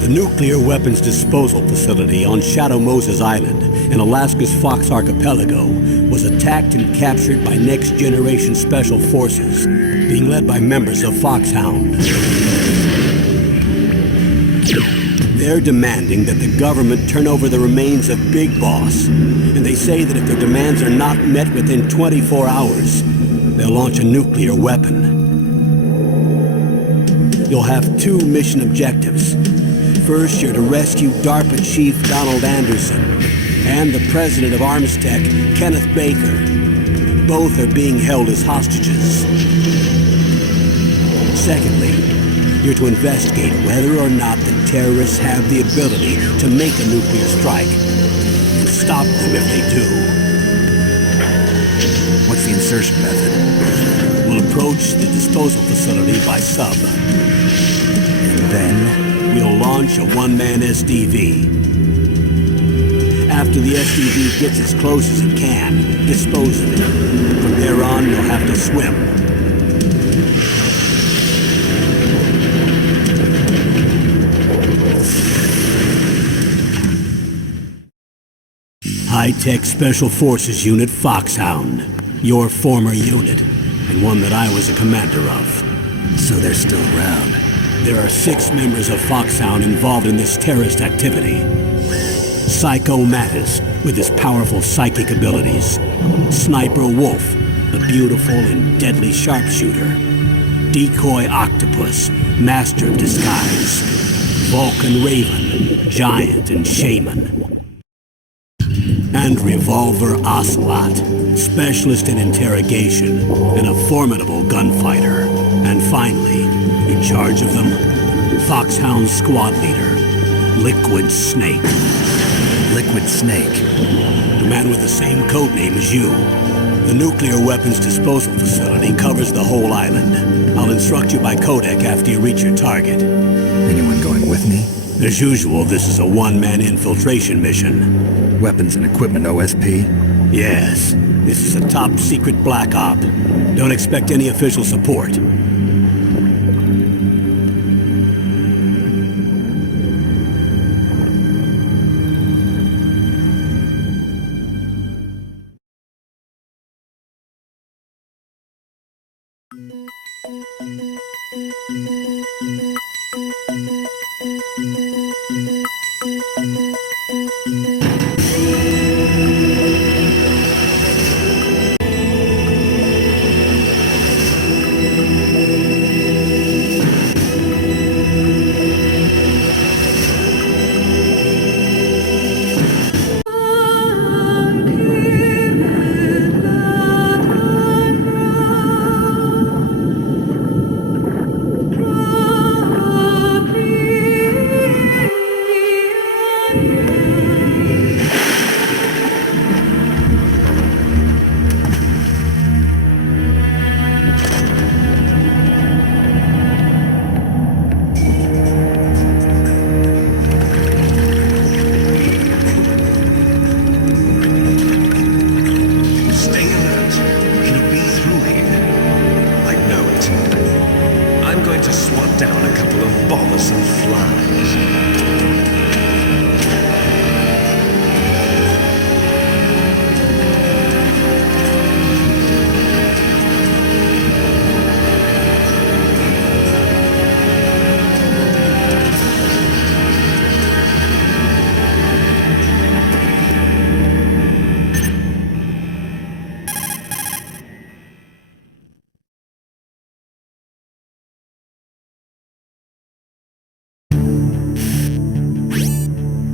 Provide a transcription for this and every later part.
The nuclear weapons disposal facility on Shadow Moses Island in Alaska's Fox Archipelago was attacked and captured by next-generation special forces, being led by members of Foxhound. They're demanding that the government turn over the remains of Big Boss, and they say that if their demands are not met within 24 hours, they'll launch a nuclear weapon. You'll have two mission objectives. First, you're to rescue DARPA Chief Donald Anderson and the president of Armstech, Kenneth Baker. Both are being held as hostages. Secondly, you're to investigate whether or not the terrorists have the ability to make a nuclear strike and stop them if they do. What's the insertion method? We'll approach the disposal facility by sub. And then? We'll launch a one-man SDV. After the SDV gets as close as it can, dispose of it. From there on, you'll have to swim. High-Tech Special Forces Unit Foxhound. Your former unit, and one that I was a commander of. So they're still around. There are 6 members of Foxhound involved in this terrorist activity. Psycho Mattis, with his powerful psychic abilities. Sniper Wolf, the beautiful and deadly sharpshooter. Decoy Octopus, master of disguise. Vulcan Raven, giant and shaman. And Revolver Ocelot, specialist in interrogation and a formidable gunfighter. And finally, in charge of them, Foxhound squad leader, Liquid Snake. Liquid Snake? The man with the same codename as you. The nuclear weapons disposal facility covers the whole island. I'll instruct you by codec after you reach your target. Anyone going with me? As usual, this is a one-man infiltration mission. Weapons and equipment OSP? Yes. This is a top-secret black op. Don't expect any official support.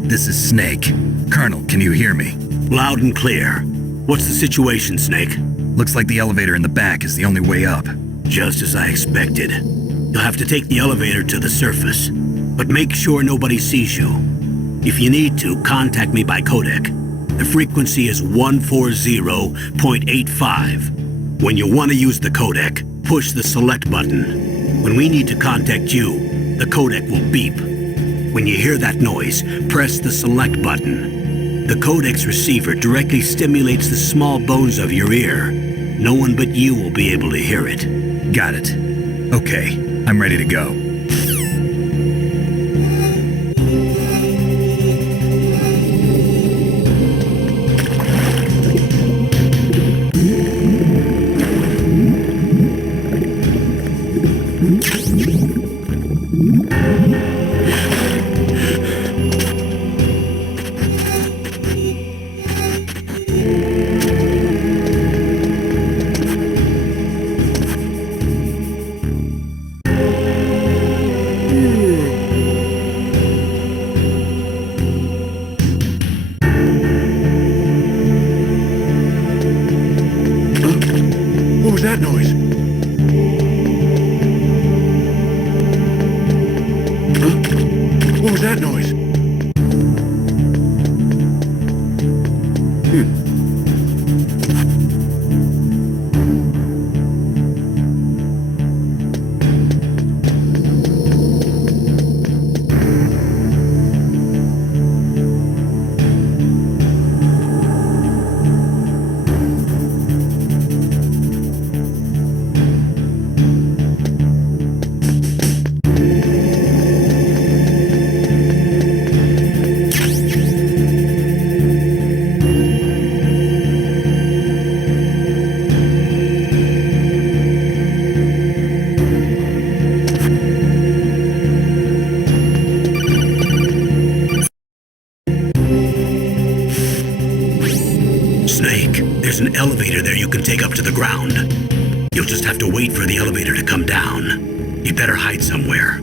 This is Snake. Colonel, can you hear me? Loud and clear. What's the situation, Snake? Looks like the elevator in the back is the only way up. Just as I expected. You'll have to take the elevator to the surface, but make sure nobody sees you. If you need to, contact me by codec. The frequency is 140.85. When you want to use the codec, push the select button. When we need to contact you, the codec will beep. When you hear that noise, press the select button. The codec's receiver directly stimulates the small bones of your ear. No one but you will be able to hear it. Got it. Okay, I'm ready to go. that noise? Snake, there's an elevator there you can take up to the ground. You'll just have to wait for the elevator to come down. You better hide somewhere.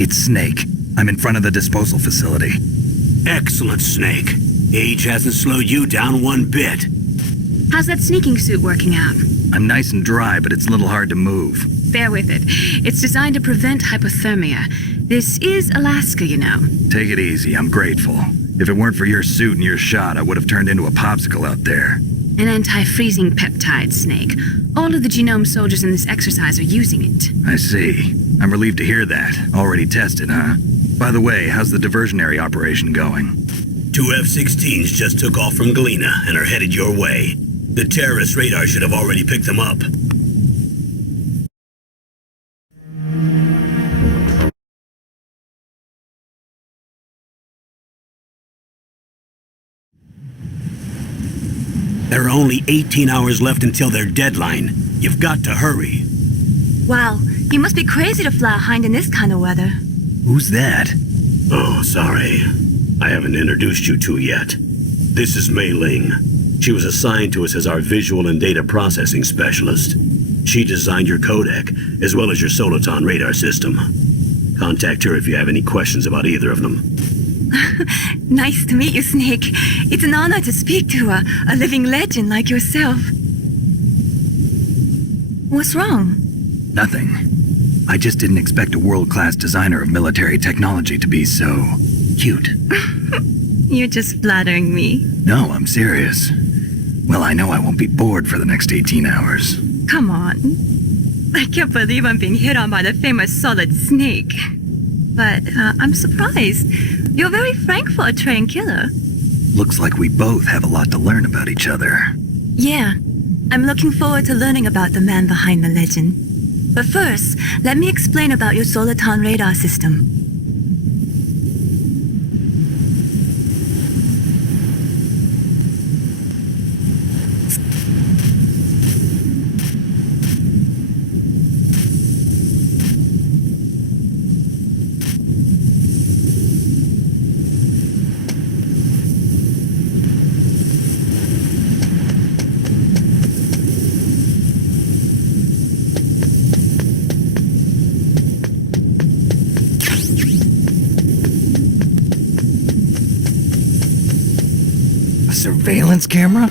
It's Snake. I'm in front of the disposal facility. Excellent, Snake. Age hasn't slowed you down one bit. How's that sneaking suit working out? I'm nice and dry, but it's a little hard to move. Bear with it. It's designed to prevent hypothermia. This is Alaska, you know. Take it easy, I'm grateful. If it weren't for your suit and your shot, I would have turned into a popsicle out there. An anti-freezing peptide, Snake. All of the genome soldiers in this exercise are using it. I see. I'm relieved to hear that. Already tested, huh? By the way, how's the diversionary operation going? 2 F-16s just took off from Galena and are headed your way. The terrorist radar should have already picked them up. There are only 18 hours left until their deadline. You've got to hurry. Wow, you must be crazy to fly a hind in this kind of weather. Who's that? Oh, sorry. I haven't introduced you to yet. This is Mei Ling. She was assigned to us as our visual and data processing specialist. She designed your codec, as well as your Soliton radar system. Contact her if you have any questions about either of them. Nice to meet you, Snake. It's an honor to speak to a living legend like yourself. What's wrong? Nothing. I just didn't expect a world-class designer of military technology to be so cute. You're just flattering me. No, I'm serious. Well, I know I won't be bored for the next 18 hours. Come on. I can't believe I'm being hit on by the famous Solid Snake. But I'm surprised. You're very frank for a trained killer. Looks like we both have a lot to learn about each other. Yeah, I'm looking forward to learning about the man behind the legend. But first, let me explain about your Soliton radar system. Surveillance camera?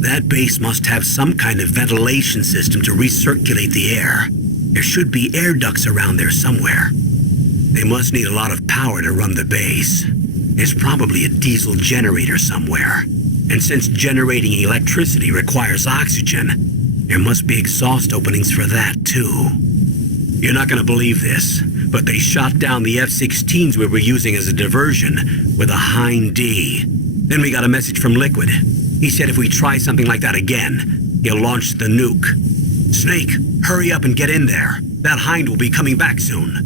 That base must have some kind of ventilation system to recirculate the air. There should be air ducts around there somewhere. They must need a lot of power to run the base. There's probably a diesel generator somewhere. And since generating electricity requires oxygen, there must be exhaust openings for that too. You're not gonna believe this, but they shot down the F-16s we were using as a diversion with a Hind D. Then we got a message from Liquid. He said if we try something like that again, he'll launch the nuke. Snake, hurry up and get in there. That Hind will be coming back soon.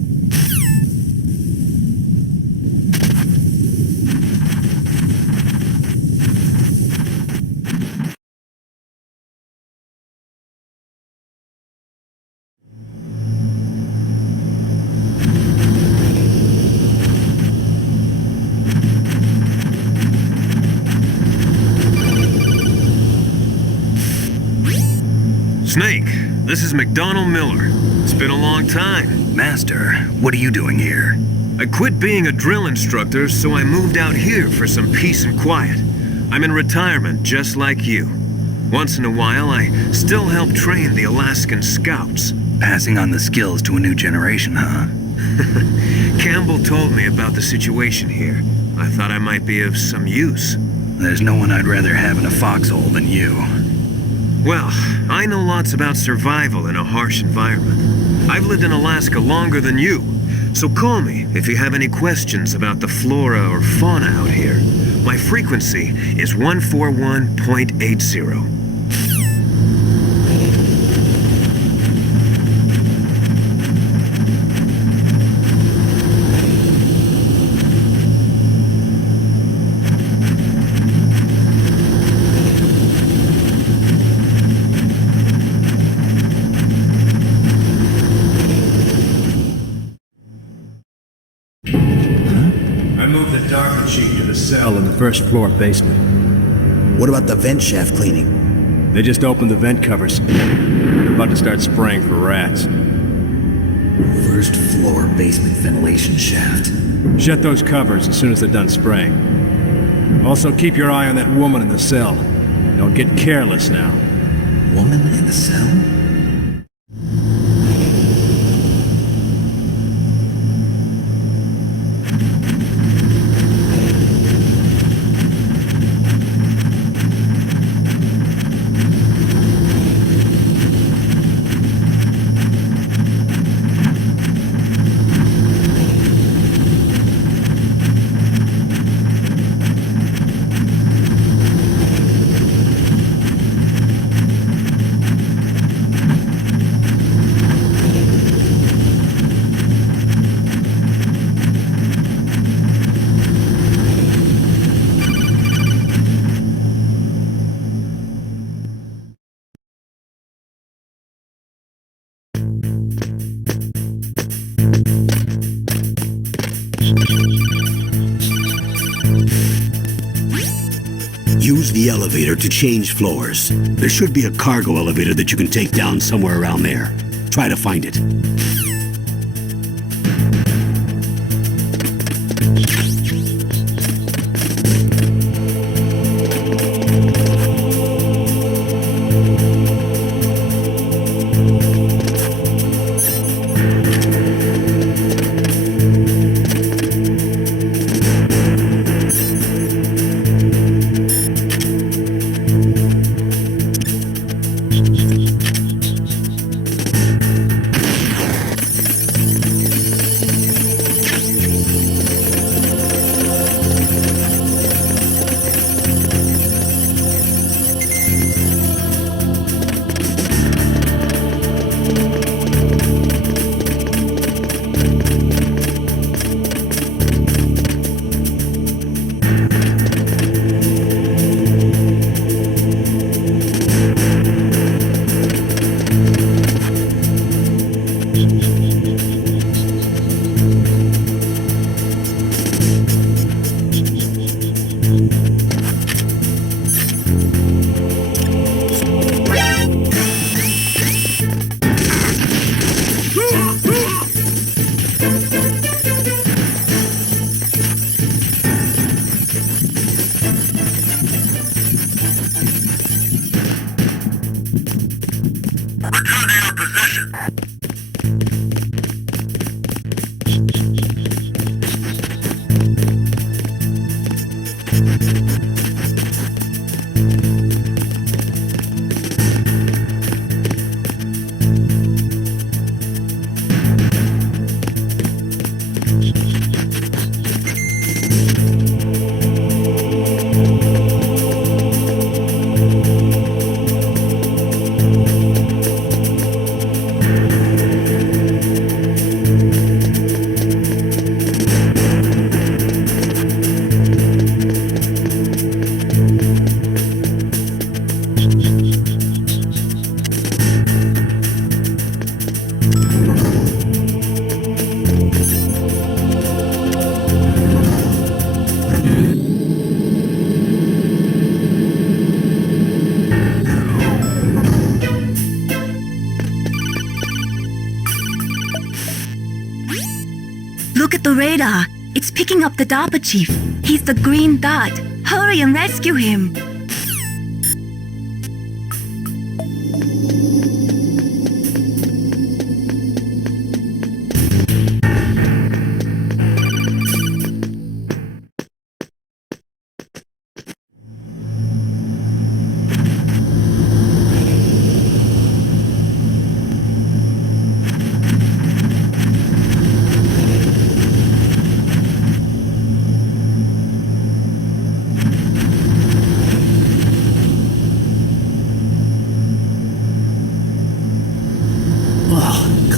Snake, this is McDonald Miller. It's been a long time. Master, what are you doing here? I quit being a drill instructor, so I moved out here for some peace and quiet. I'm in retirement, just like you. Once in a while, I still help train the Alaskan Scouts. Passing on the skills to a new generation, huh? Campbell told me about the situation here. I thought I might be of some use. There's no one I'd rather have in a foxhole than you. Well, I know lots about survival in a harsh environment. I've lived in Alaska longer than you, so call me if you have any questions about the flora or fauna out here. My frequency is 141.80. Cell in the first floor basement. What about the vent shaft cleaning? They just opened the vent covers. They're about to start spraying for rats. First floor basement ventilation shaft. Shut those covers as soon as they're done spraying. Also keep your eye on that woman in the cell. Don't get careless now. Woman in the cell? Use the elevator to change floors. There should be a cargo elevator that you can take down somewhere around there. Try to find it. Look at the radar. It's picking up the DARPA chief. He's the green dot. Hurry and rescue him.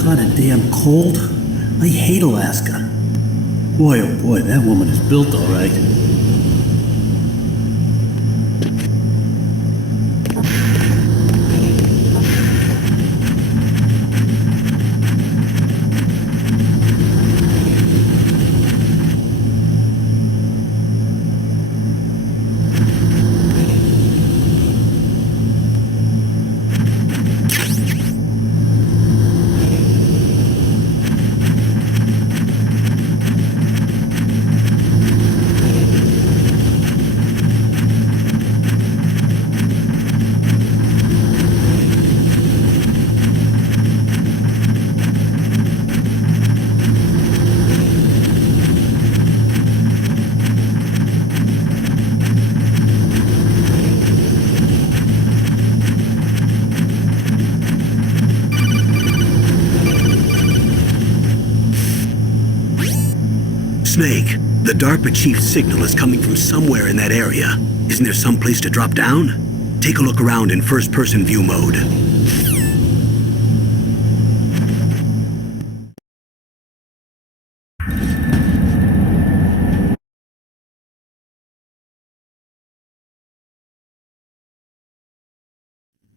Kinda damn cold. I hate Alaska. Boy, oh boy, that woman is built all right. Snake, the DARPA chief's signal is coming from somewhere in that area. Isn't there some place to drop down? Take a look around in first-person view mode.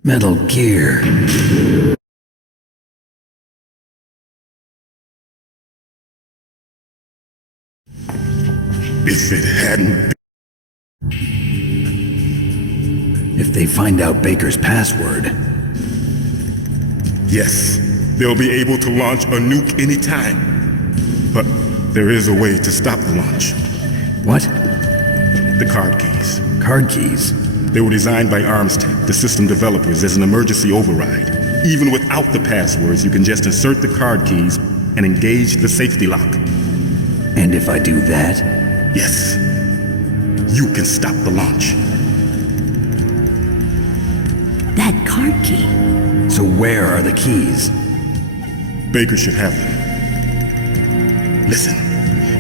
Metal Gear. If it hadn't If they find out Baker's password, yes, they'll be able to launch a nuke anytime. But there is a way to stop the launch. what? The card keys. Card keys? They were designed by Armstech, the system developers, as an emergency override. Even without the passwords, you can just insert the card keys and engage the safety lock. And if I do that? Yes, you can stop the launch. That card key. So where are the keys? Baker should have them. Listen,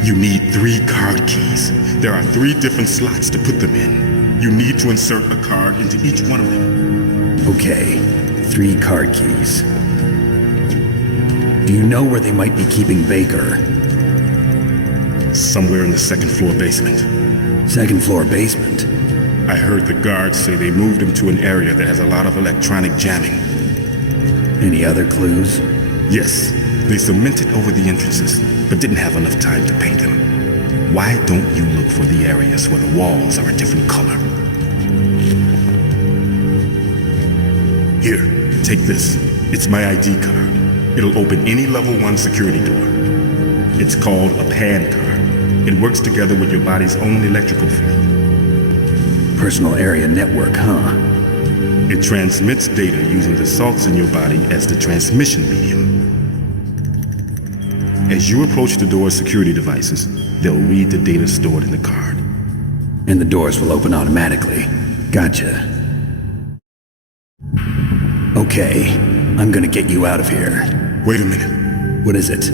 you need 3 card keys. There are 3 different slots to put them in. You need to insert a card into each one of them. Okay, 3 card keys. Do you know where they might be keeping Baker? Somewhere in the 2nd floor basement. 2nd floor basement? I heard the guards say they moved him to an area that has a lot of electronic jamming. Any other clues? Yes, they cemented over the entrances, but didn't have enough time to paint them. Why don't you look for the areas where the walls are a different color? Here, take this. It's my ID card. It'll open any level 1 security door. It's called a PAN card. It works together with your body's own electrical field. Personal area network, huh? It transmits data using the salts in your body as the transmission medium. As you approach the door's security devices, they'll read the data stored in the card. And the doors will open automatically. Gotcha. Okay, I'm gonna get you out of here. Wait a minute. What is it?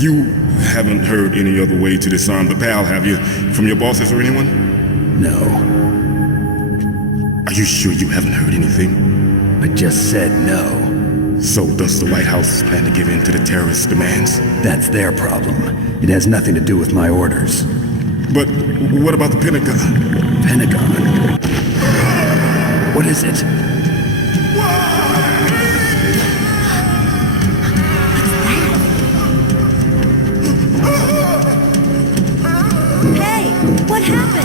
You haven't heard any other way to disarm the PAL, have you? From your bosses or anyone? No. Are you sure you haven't heard anything? I just said no. So does the White House plan to give in to the terrorists' demands? That's their problem. It has nothing to do with my orders. But what about the Pentagon? Pentagon? What is it? Hey, what happened?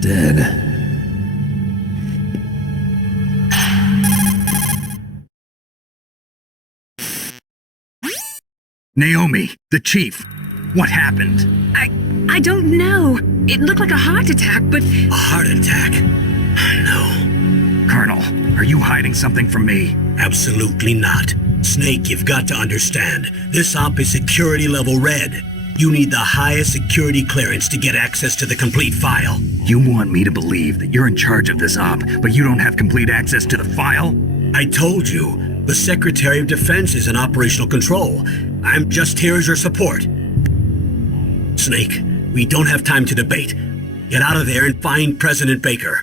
Dead. Naomi, the chief. What happened? I don't know. It looked like a heart attack, but A heart attack? No, Colonel, are you hiding something from me? absolutely not. Snake, you've got to understand. This op is security level red. You need the highest security clearance to get access to the complete file. You want me to believe that you're in charge of this op, but you don't have complete access to the file? I told you, the Secretary of Defense is in operational control. I'm just here as your support. Snake, we don't have time to debate. Get out of there and find President Baker.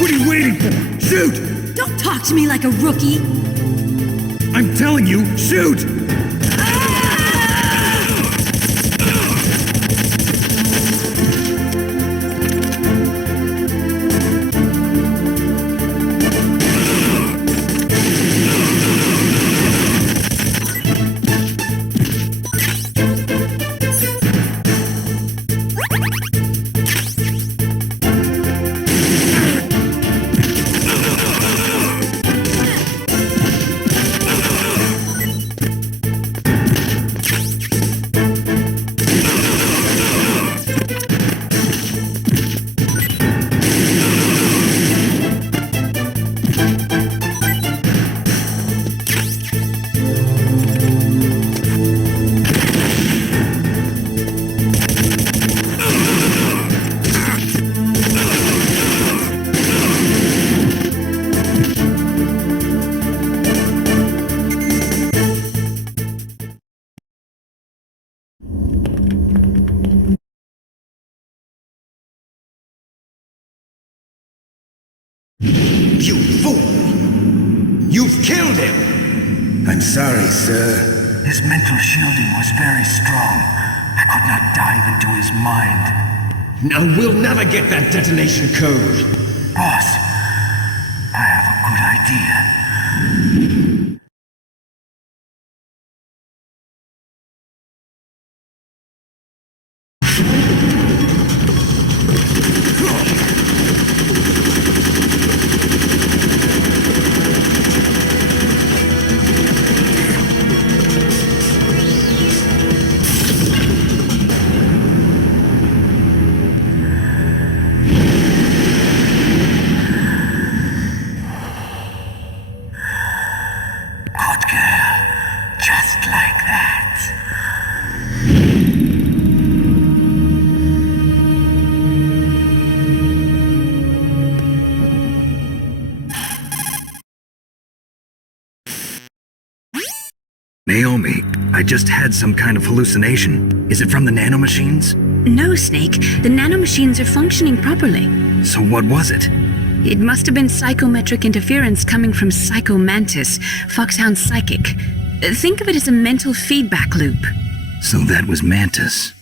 What are you waiting for? Shoot! Don't talk to me like a rookie. I'm telling you, shoot! fool! You've killed him! I'm sorry, sir. His mental shielding was very strong. I could not dive into his mind. Now we'll never get that detonation code. Boss, I have a good idea. Naomi, I just had some kind of hallucination. Is it from the nanomachines? No, Snake. The nanomachines are functioning properly. So what was it? It must have been psychometric interference coming from Psycho Mantis, Foxhound's psychic. Think of it as a mental feedback loop. So that was Mantis.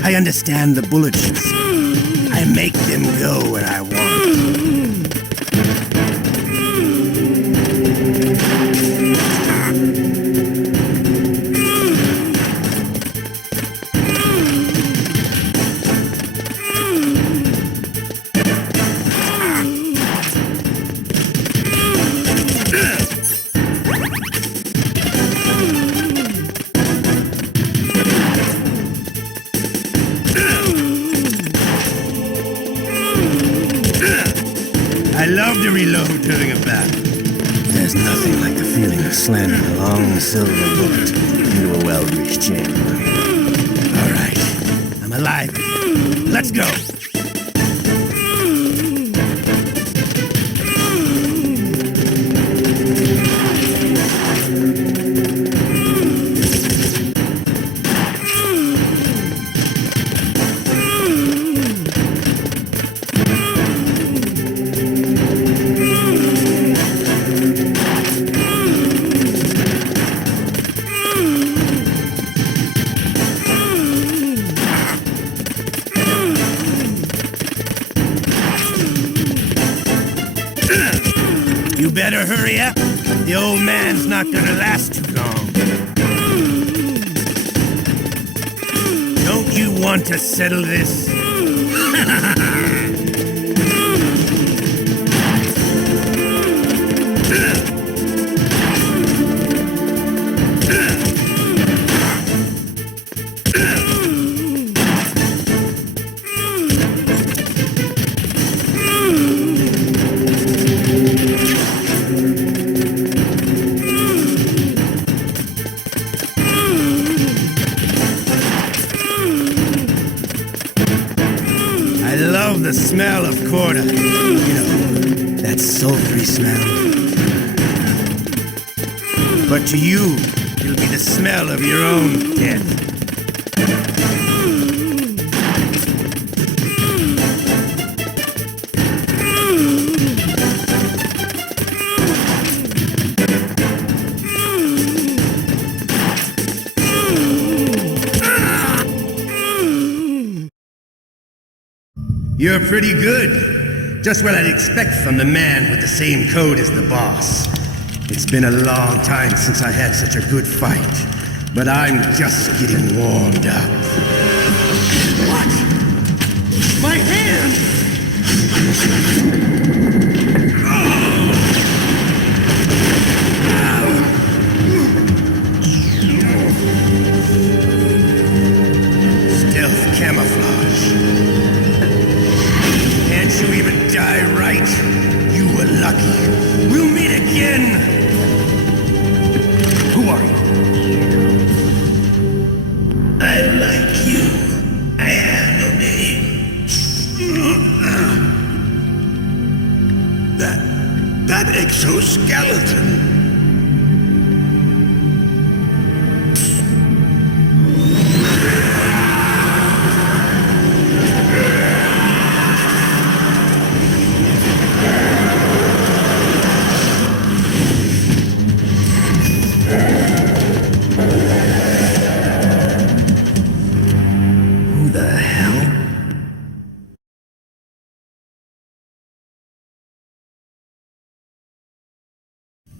I understand the bullets you see. I make them go where I want. love to reload during a battle. There's nothing like the feeling of slamming a long silver bullet into a well-greased chamber. All right, I'm alive. Let's go. You better hurry up. The old man's not gonna last too long. Don't you want to settle this? The smell of quarter. You know, that sultry smell. But to you, it'll be the smell of your own death. You're pretty good. Just what I'd expect from the man with the same code as the boss. It's been a long time since I had such a good fight, but I'm just getting warmed up. What? My hand! Stealth camouflage. Can't you even die right? You were lucky. We'll meet again! Who are you? I like you. I have no name. That exoskeleton.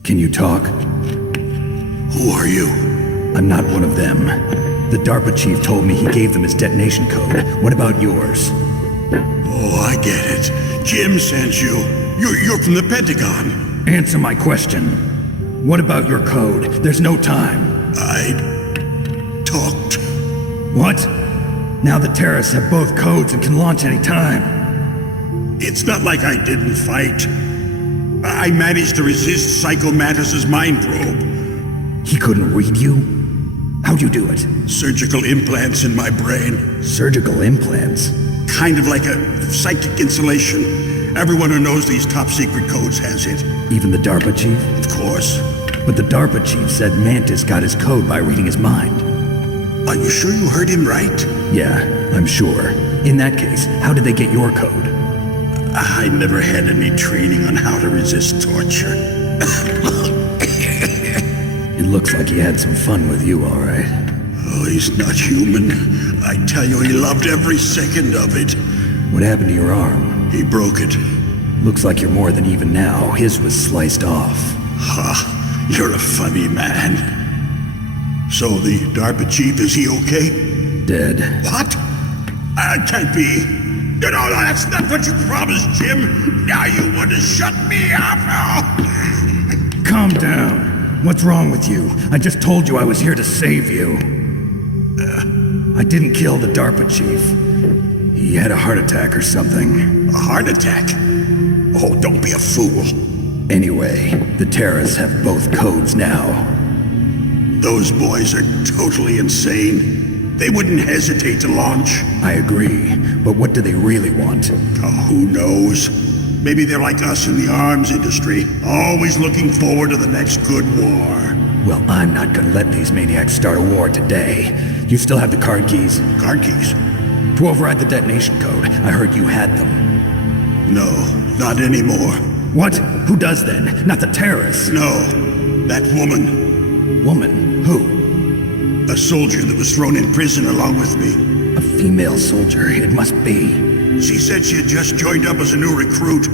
Can you talk? Who are you? I'm not one of them. The DARPA chief told me he gave them his detonation code. What about yours? Oh, I get it. Jim sent you. You're from the Pentagon. Answer my question. What about your code? There's no time. I talked. What? Now the terrorists have both codes and can launch any time. It's not like I didn't fight. I managed to resist Psycho Mantis's mind probe. He couldn't read you? How'd you do it? Surgical implants in my brain. Surgical implants? Kind of like a psychic insulation. Everyone who knows these top-secret codes has it. Even the DARPA chief? Of course. But the DARPA chief said Mantis got his code by reading his mind. Are you sure you heard him right? Yeah, I'm sure. In that case, how did they get your code? I never had any training on how to resist torture. It looks like he had some fun with you, all right. Oh, he's not human. I tell you, he loved every second of it. What happened to your arm? He broke it. Looks like you're more than even now. His was sliced off. Ha, you're a funny man. So the DARPA chief, is he okay? Dead. What? That can't be. You know, that's not what you promised, Jim. Now you want to shut me up. Oh. Calm down. What's wrong with you? I just told you I was here to save you. I didn't kill the DARPA chief. He had a heart attack or something. A heart attack? Oh, don't be a fool. Anyway, the terrorists have both codes now. Those boys are totally insane. They wouldn't hesitate to launch. I agree, but what do they really want? Oh, who knows? Maybe they're like us in the arms industry, always looking forward to the next good war. Well, I'm not gonna let these maniacs start a war today. You still have the card keys? Card keys? To override the detonation code. I heard you had them. No, not anymore. What? Who does then? Not the terrorists? No, that woman. Woman? Who? A soldier that was thrown in prison along with me. A female soldier, it must be. She said she had just joined up as a new recruit.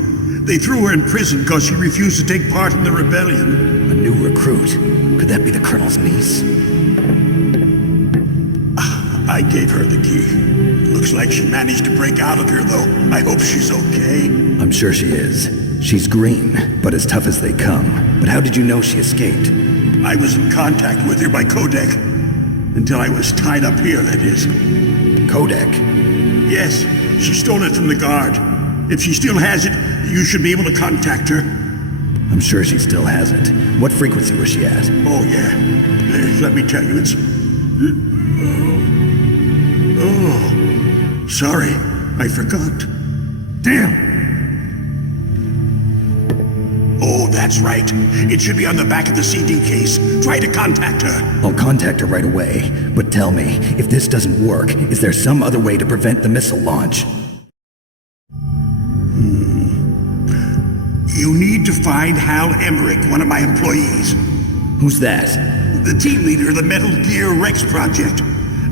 They threw her in prison because she refused to take part in the rebellion. A new recruit? Could that be the Colonel's niece? I gave her the key. Looks like she managed to break out of here, though. I hope she's okay. I'm sure she is. She's green, but as tough as they come. But how did you know she escaped? I was in contact with her by codec. Until I was tied up here, that is. Codec? Yes, she stole it from the guard. If she still has it, you should be able to contact her. I'm sure she still has it. What frequency was she at? Oh, yeah. Let me tell you, it's... Oh, sorry. I forgot. Damn! Oh, that's right. It should be on the back of the CD case. Try to contact her. I'll contact her right away. But tell me, if this doesn't work, is there some other way to prevent the missile launch? You need to find Hal Emmerich, one of my employees. Who's that? The team leader of the Metal Gear Rex project.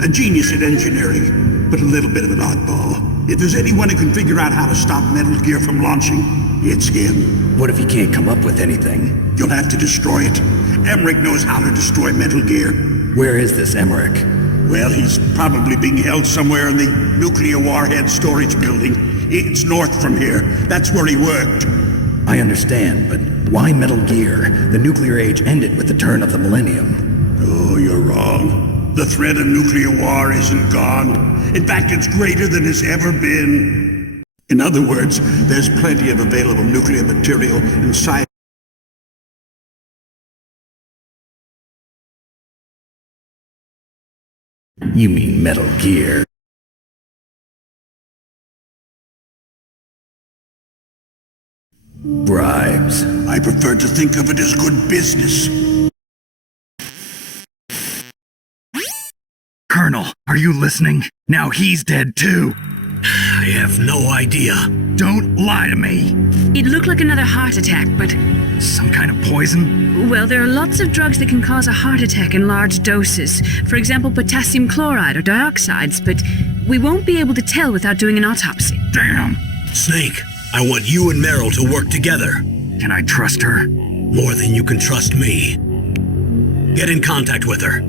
A genius at engineering, but a little bit of an oddball. If there's anyone who can figure out how to stop Metal Gear from launching, it's him. What if he can't come up with anything? You'll have to destroy it. Emmerich knows how to destroy Metal Gear. Where is this Emmerich? Well, he's probably being held somewhere in the nuclear warhead storage building. It's north from here. That's where he worked. I understand, but why Metal Gear? The nuclear age ended with the turn of the millennium. Oh, you're wrong. The threat of nuclear war isn't gone. In fact, it's greater than it's ever been. In other words, there's plenty of available nuclear material inside. You mean Metal Gear? Bribes. I prefer to think of it as good business. Colonel, are you listening? Now he's dead too. I have no idea. Don't lie to me. It looked like another heart attack, but... Some kind of poison? Well, there are lots of drugs that can cause a heart attack in large doses. For example, potassium chloride or dioxides, but we won't be able to tell without doing an autopsy. Damn. Snake, I want you and Meryl to work together. Can I trust her? More than you can trust me. Get in contact with her.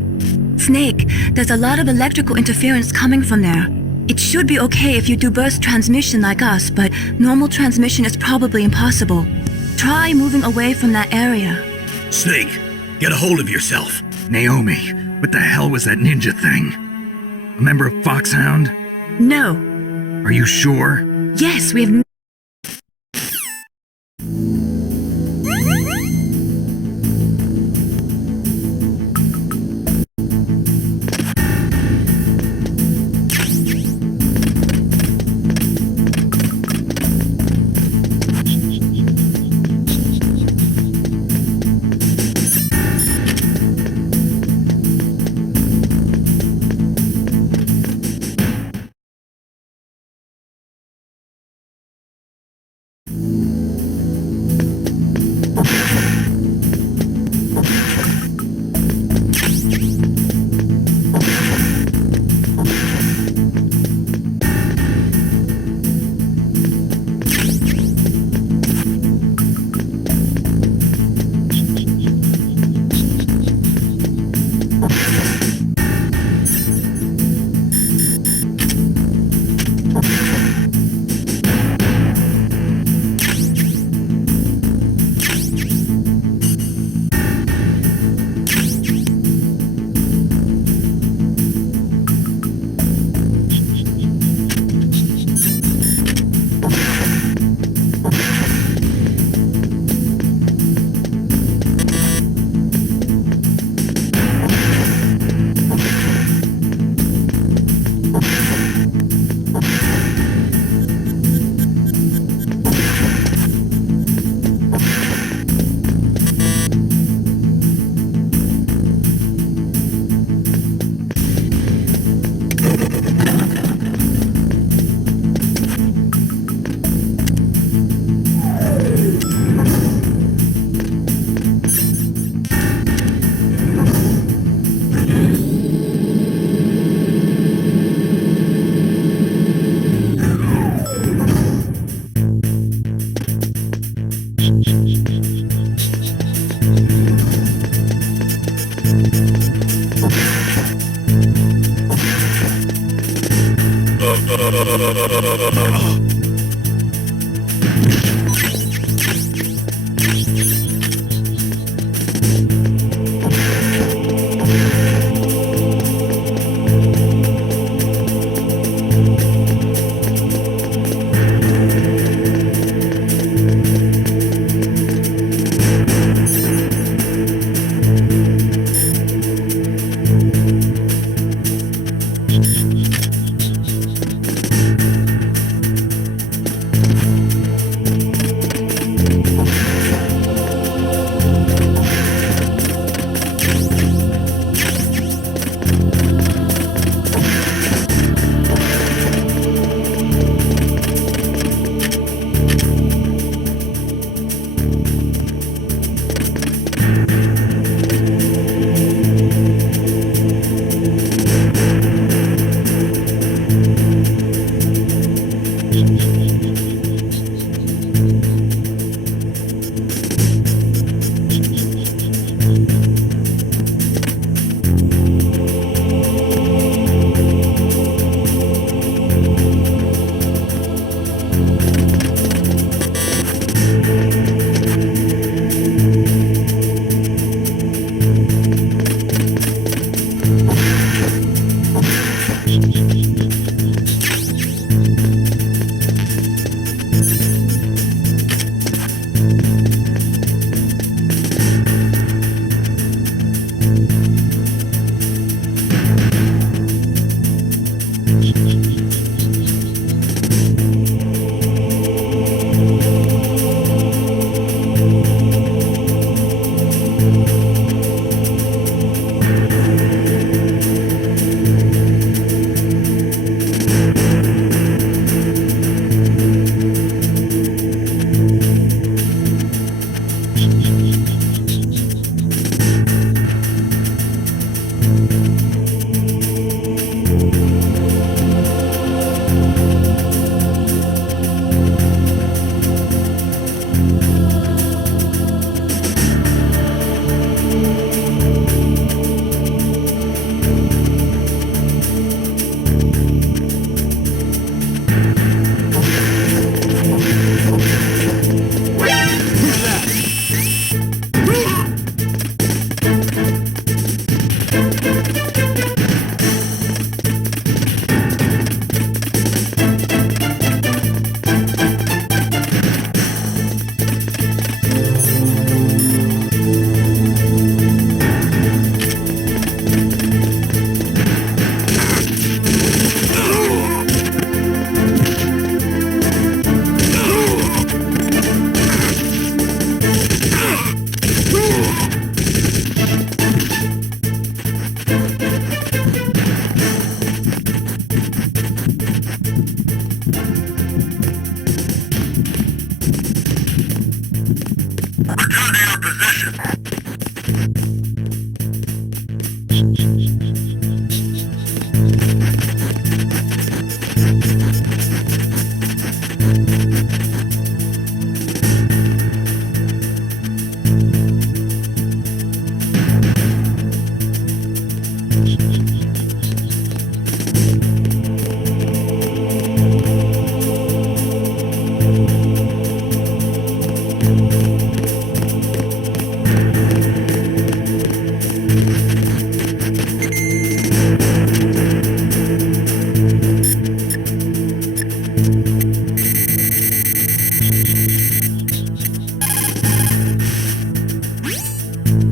Snake, there's a lot of electrical interference coming from there. It should be okay if you do burst transmission like us, but normal transmission is probably impossible. Try moving away from that area. Snake, get a hold of yourself. Naomi, what the hell was that ninja thing? A member of Foxhound? No. Are you sure? Yes, we have...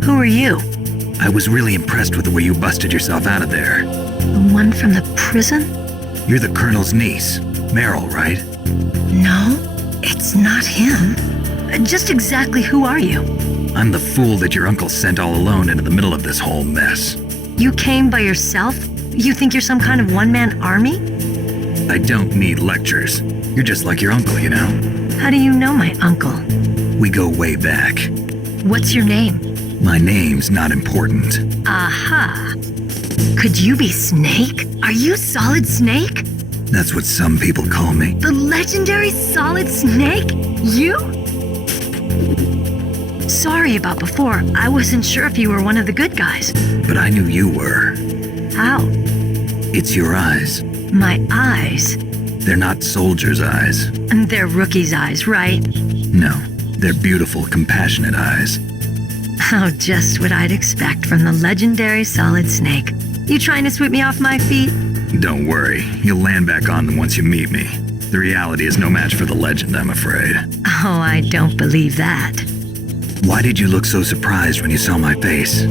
Who are you? I was really impressed with the way you busted yourself out of there. The one from the prison? You're the Colonel's niece, Meryl, right? No, it's not him. Just exactly who are you? I'm the fool that your uncle sent all alone into the middle of this whole mess. You came by yourself? You think you're some kind of one-man army? I don't need lectures. You're just like your uncle, you know? How do you know my uncle? We go way back. What's your name? My name's not important. Aha. Could you be Snake? Are you Solid Snake? That's what some people call me. The legendary Solid Snake? You? Sorry about before. I wasn't sure if you were one of the good guys. But I knew you were. How? It's your eyes. My eyes? They're not soldiers' eyes. And they're rookies' eyes, right? No, they're beautiful, compassionate eyes. Oh, just what I'd expect from the legendary Solid Snake. You trying to sweep me off my feet? Don't worry, you'll land back on them once you meet me. The reality is no match for the legend, I'm afraid. Oh, I don't believe that. Why did you look so surprised when you saw my face?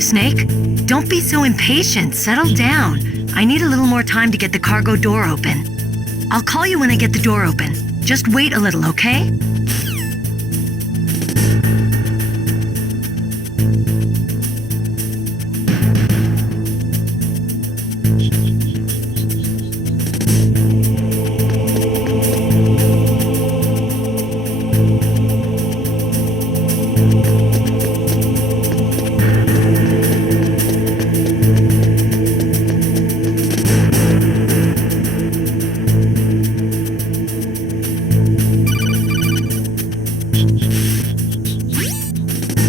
Snake, don't be so impatient. Settle down. I need a little more time to get the cargo door open. I'll call you when I get the door open. Just wait a little, okay?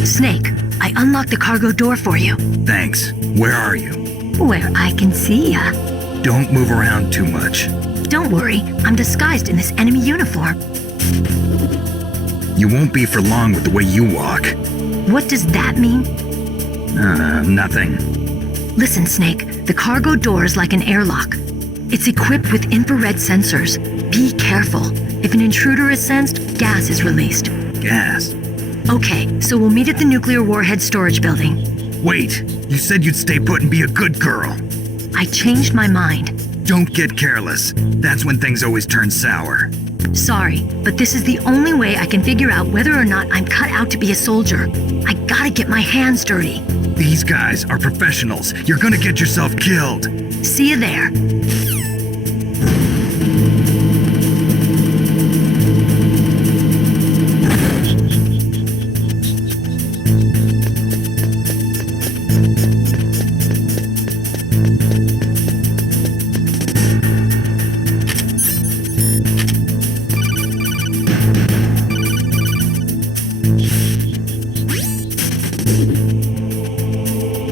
Snake, I unlocked the cargo door for you. Thanks. Where are you? Where I can see ya. Don't move around too much. Don't worry, I'm disguised in this enemy uniform. You won't be for long with the way you walk. What does that mean? Nothing. Listen, Snake, the cargo door is like an airlock. It's equipped with infrared sensors. Be careful. If an intruder is sensed, gas is released. Gas? Okay, so we'll meet at the nuclear warhead storage building. Wait, you said you'd stay put and be a good girl. I changed my mind. Don't get careless. That's when things always turn sour. Sorry, but this is the only way I can figure out whether or not I'm cut out to be a soldier. I gotta get my hands dirty. These guys are professionals. You're gonna get yourself killed. See you there.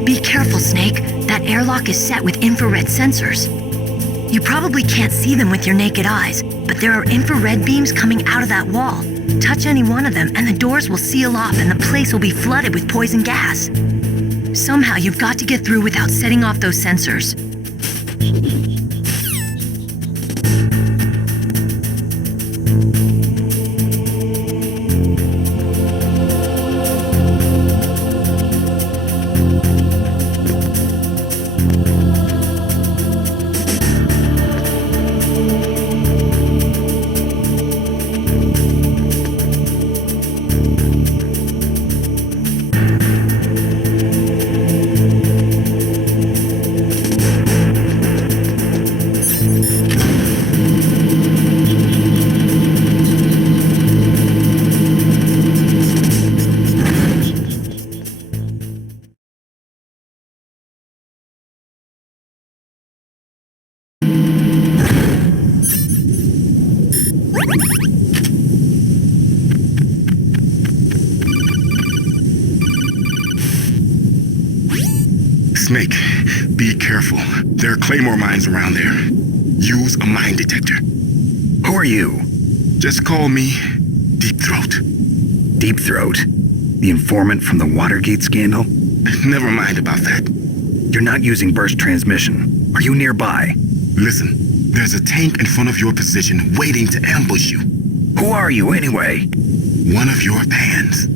Be careful, Snake. That airlock is set with infrared sensors. You probably can't see them with your naked eyes, but there are infrared beams coming out of that wall. Touch any one of them and the doors will seal off and the place will be flooded with poison gas. Somehow you've got to get through without setting off those sensors. Snake, be careful. There are Claymore mines around there. Use a mine detector. Who are you? Just call me Deep Throat. Deep Throat? The informant from the Watergate scandal? Never mind about that. You're not using burst transmission. Are you nearby? Listen, there's a tank in front of your position waiting to ambush you. Who are you anyway? One of your fans.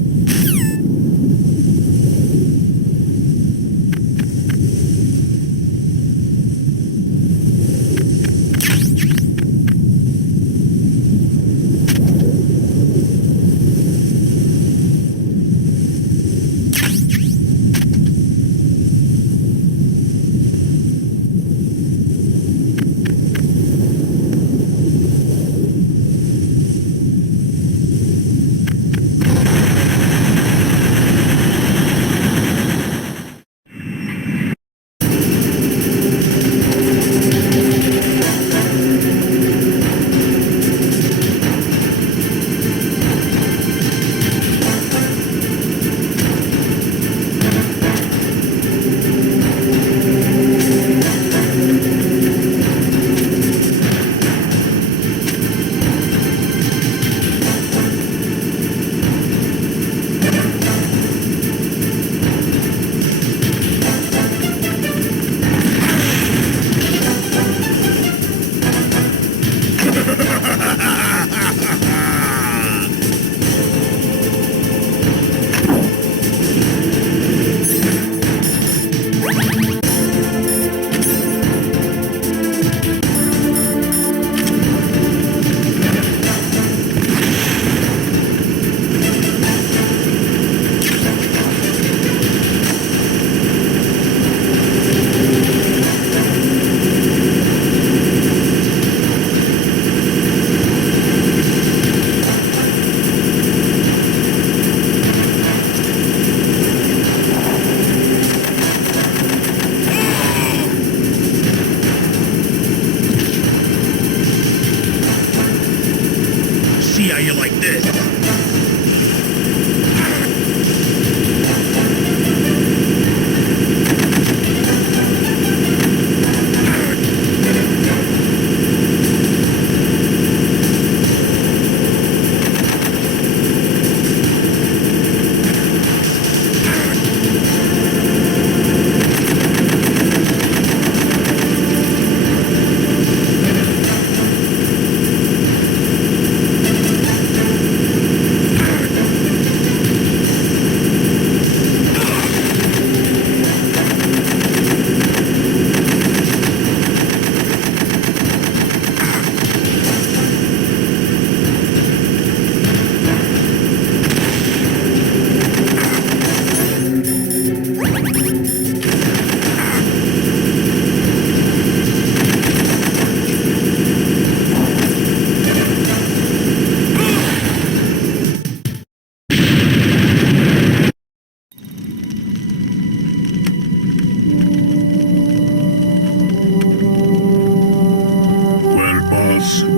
See how you like this.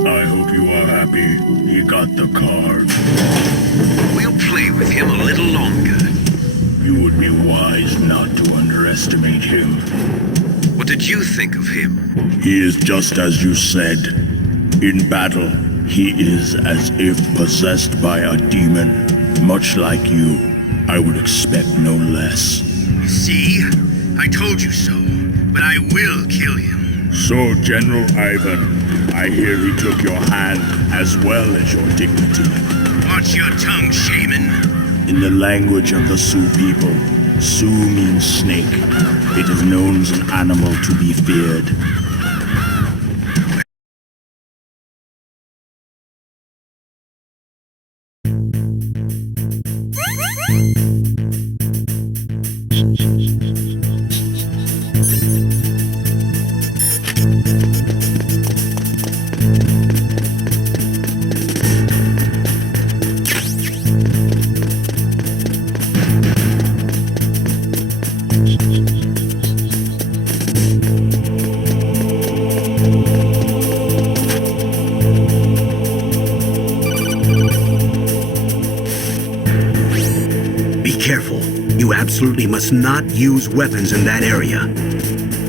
I hope you are happy. He got the card. We'll play with him a little longer. You would be wise not to underestimate him. What did you think of him? He is just as you said. In battle, he is as if possessed by a demon. Much like you, I would expect no less. See? I told you so. But I will kill him. So, General Ivan, I hear he took your hand as well as your dignity. Watch your tongue, shaman. In the language of the Sioux people, Sioux means snake. It is known as an animal to be feared. absolutely must not use weapons in that area.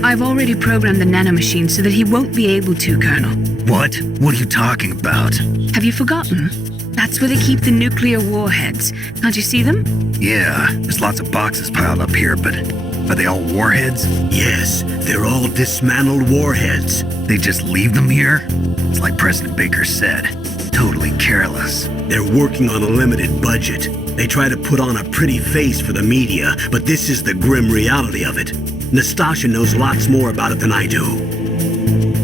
I've already programmed the nanomachine so that he won't be able to, Colonel. What? What are you talking about? Have you forgotten? That's where they keep the nuclear warheads. Can't you see them? Yeah, there's lots of boxes piled up here, but are they all warheads? Yes, they're all dismantled warheads. They just leave them here? It's like President Baker said, totally careless. They're working on a limited budget. They try to put on a pretty face for the media, but this is the grim reality of it. Nastasha knows lots more about it than I do.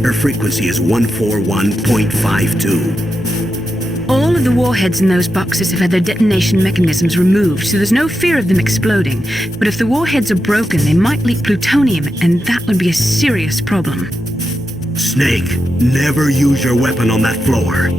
Her frequency is 141.52. All of the warheads in those boxes have had their detonation mechanisms removed, so there's no fear of them exploding. But if the warheads are broken, they might leak plutonium, and that would be a serious problem. Snake, never use your weapon on that floor.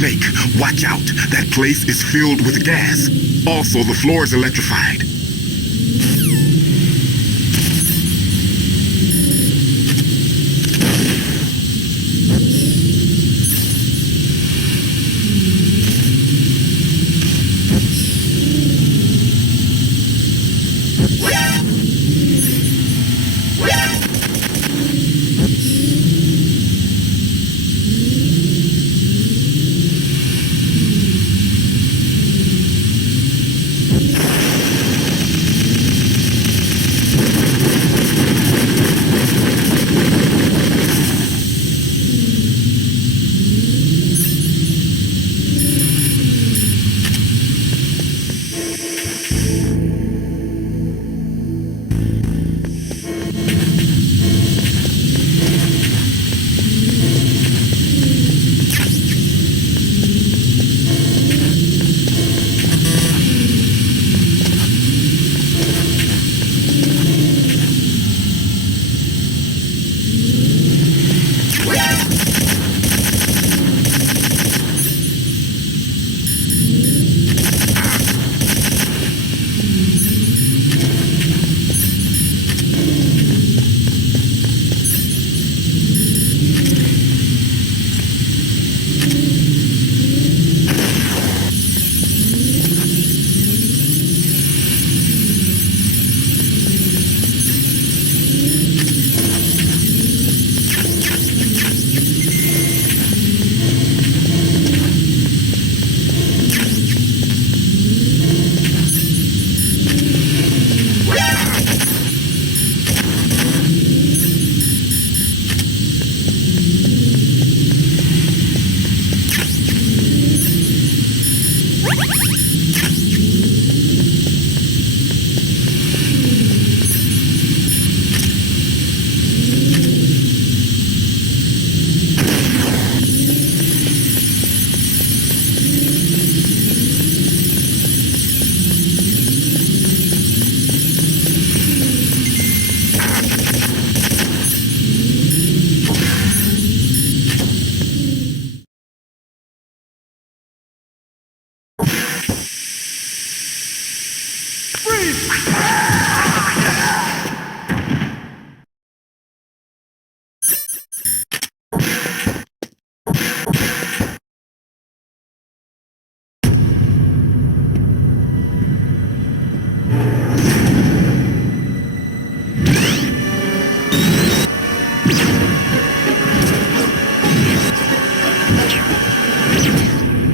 Snake, watch out. That place is filled with gas. Also, the floor is electrified.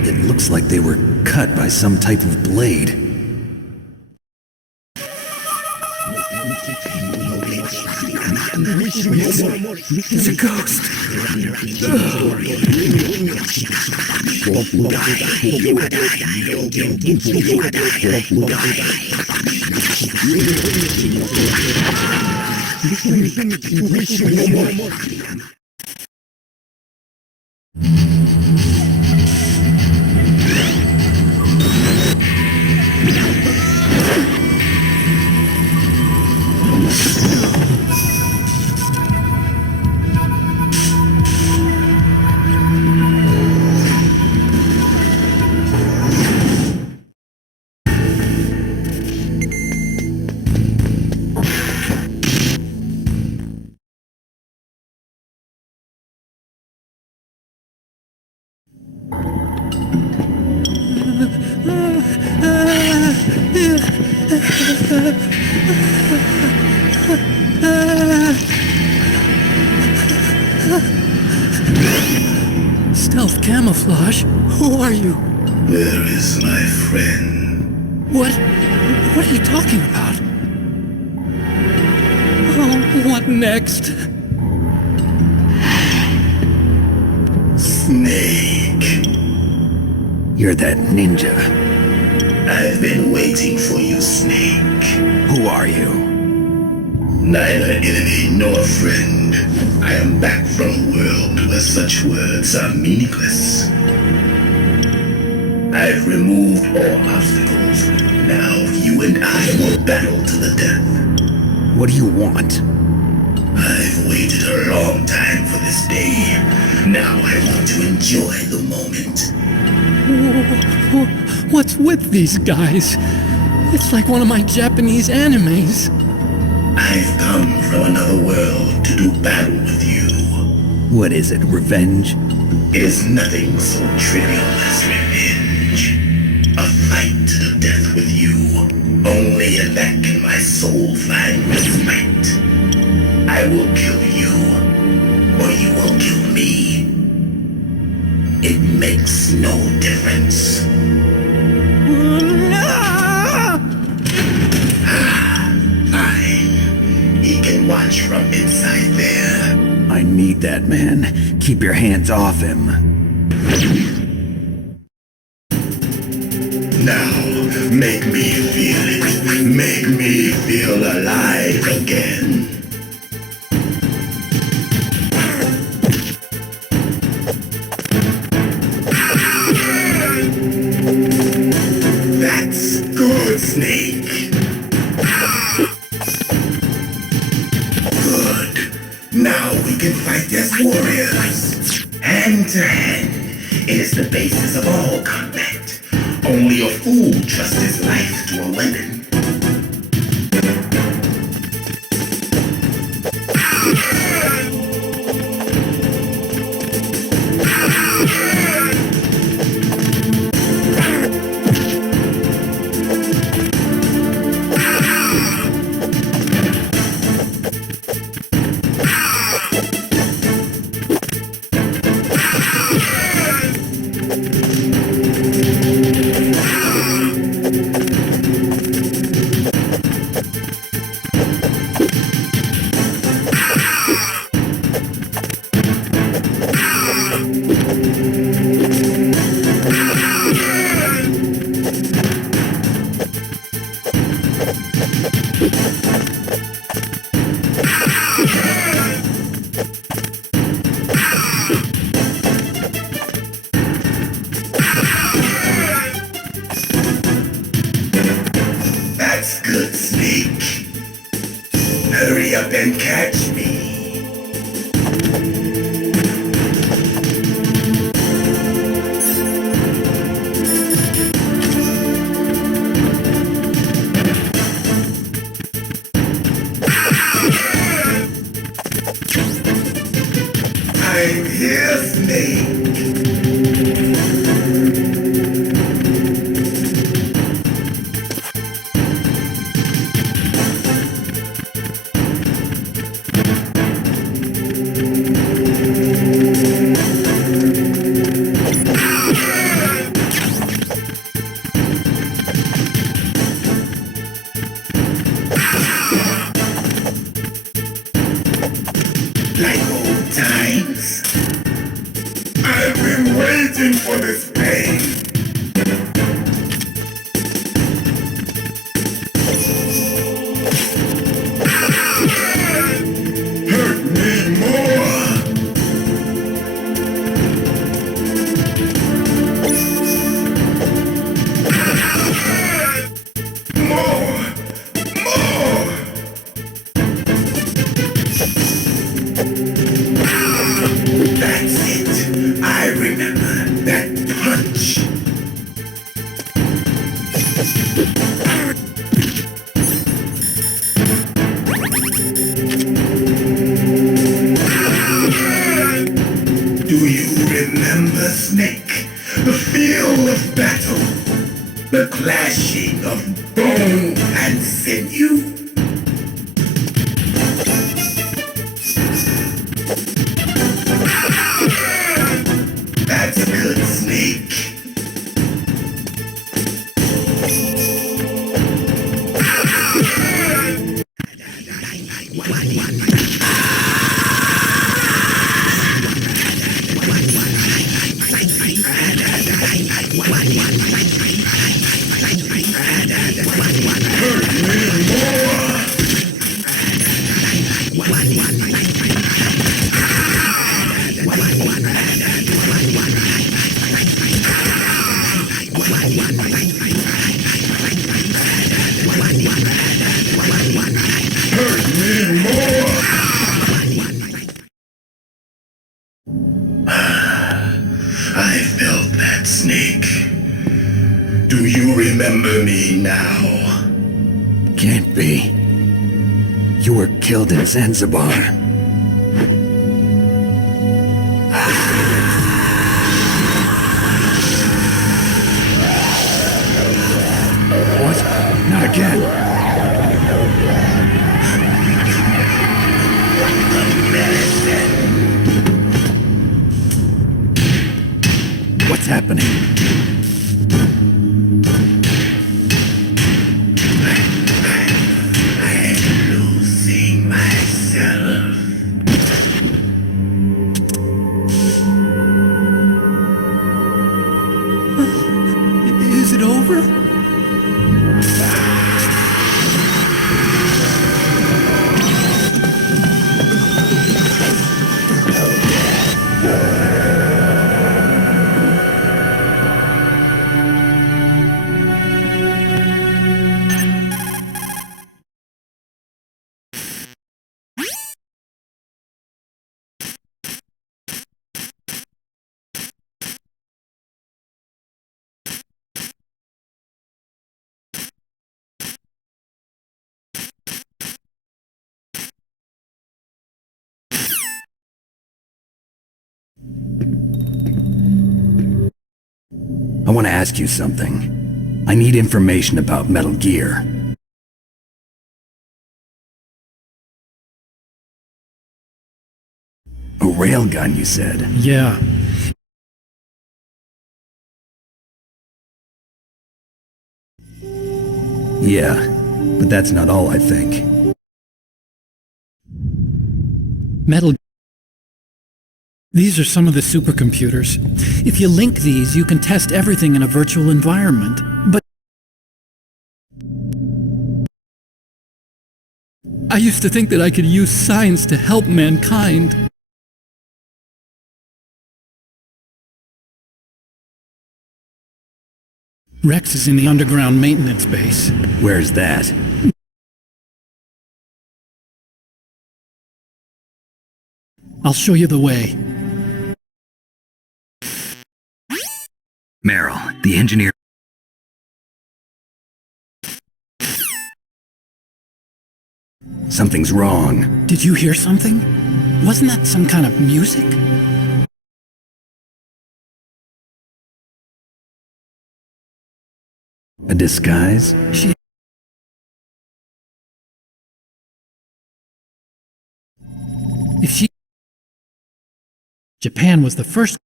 It looks like they were cut by some type of blade. It's a ghost. Stealth camouflage? Who are you? Where is my friend? What are you talking about? Oh, what next? Snake. You're that ninja. I've been waiting for you, Snake. Who are you? Neither enemy nor friend. I am back from a world where such words are meaningless. I've removed all obstacles. Now you and I will battle to the death. What do you want? I've waited a long time for this day. Now I want to enjoy the moment. What's with these guys? It's like one of my Japanese animes. I've come from another world to do battle with you. What is it, revenge? It is nothing so trivial as revenge. A fight to the death with you. Only in that can my soul find respite. I will kill you, or you will kill me. It makes no difference. He can watch from inside there. I need that man. Keep your hands off him. Now, make me feel it. Make me feel alive again. That's good, Snake. Good. Now we can fight as warriors. Hand to hand. It is the basis of all combat. Only a fool trusts his life to a weapon. That's good, Snake. Hurry up and catch me. Do you remember, Snake? The feel of battle, the clashing of bone and sinew? That's good, Snake. I felt that, Snake. Do you remember me now? Can't be. You were killed in Zanzibar. What? Not again. What's happening? I'm losing myself. Is it over? I want to ask you something. I need information about Metal Gear. A railgun, you said? Yeah. Yeah, but that's not all I think. Metal. These are some of the supercomputers. If you link these, you can test everything in a virtual environment. But I used to think that I could use science to help mankind. Rex is in the underground maintenance base. Where's that? I'll show you the way. Meryl, the engineer. Something's wrong. Did you hear something? Wasn't that some kind of music? A disguise? If she... Japan was the first...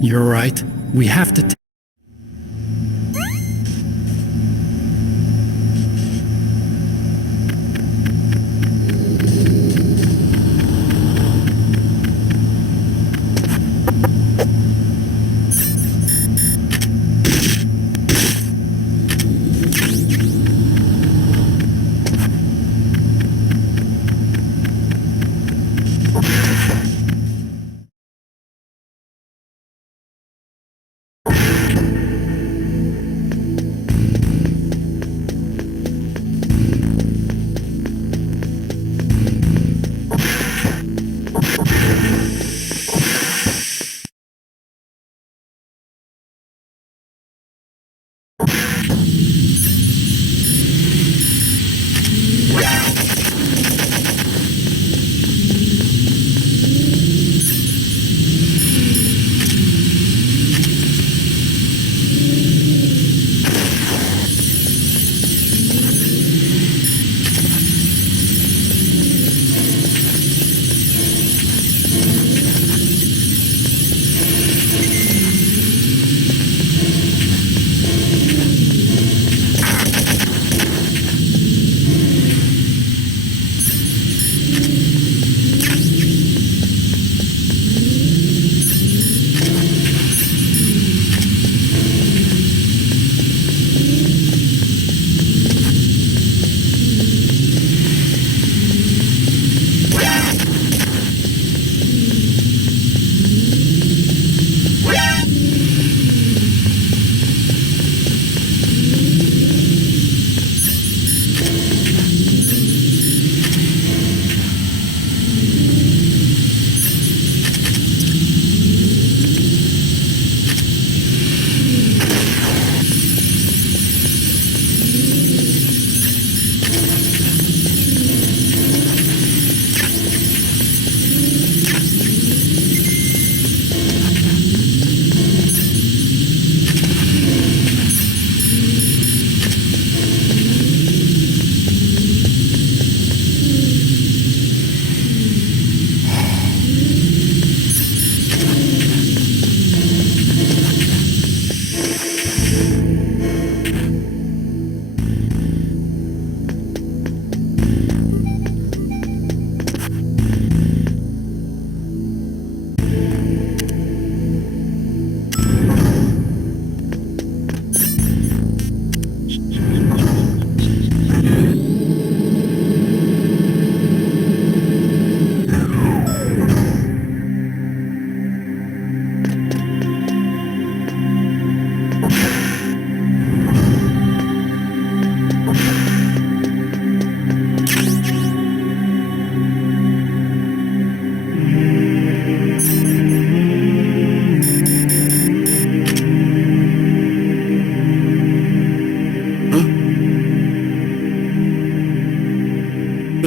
You're right. We have to...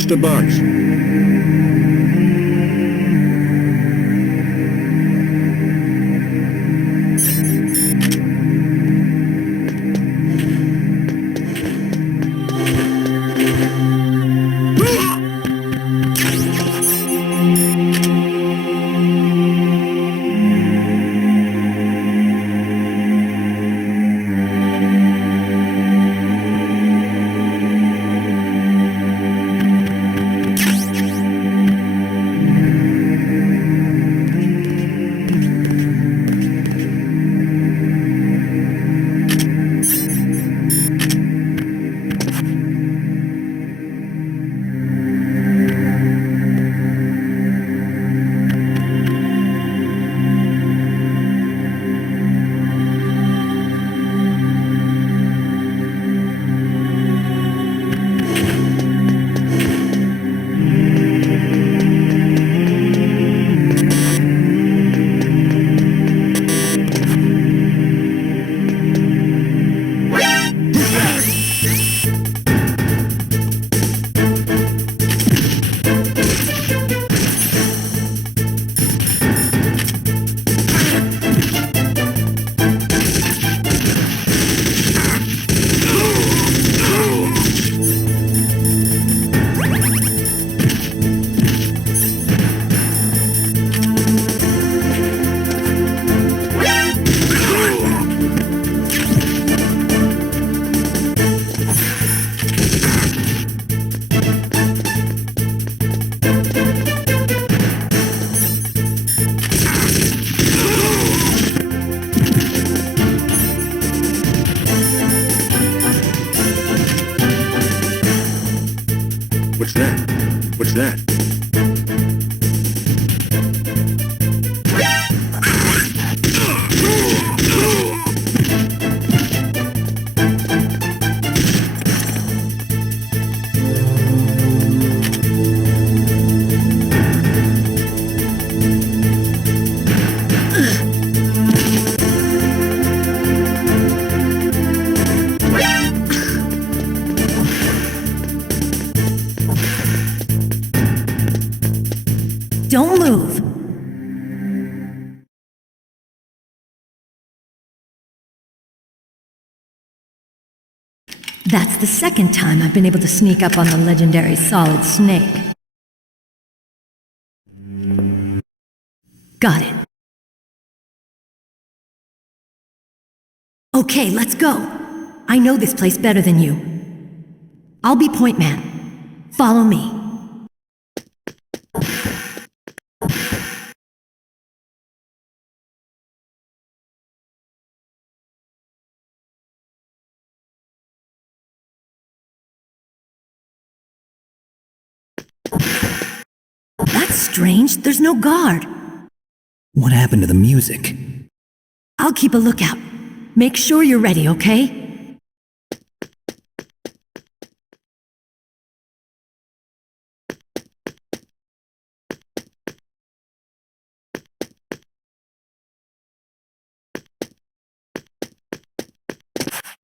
Understood, Barnes. What's that? What's that? Don't move. That's the second time I've been able to sneak up on the legendary Solid Snake. Got it. Okay, let's go. I know this place better than you. I'll be point man. Follow me. That's strange. There's no guard. What happened to the music? I'll keep a lookout. Make sure you're ready, okay?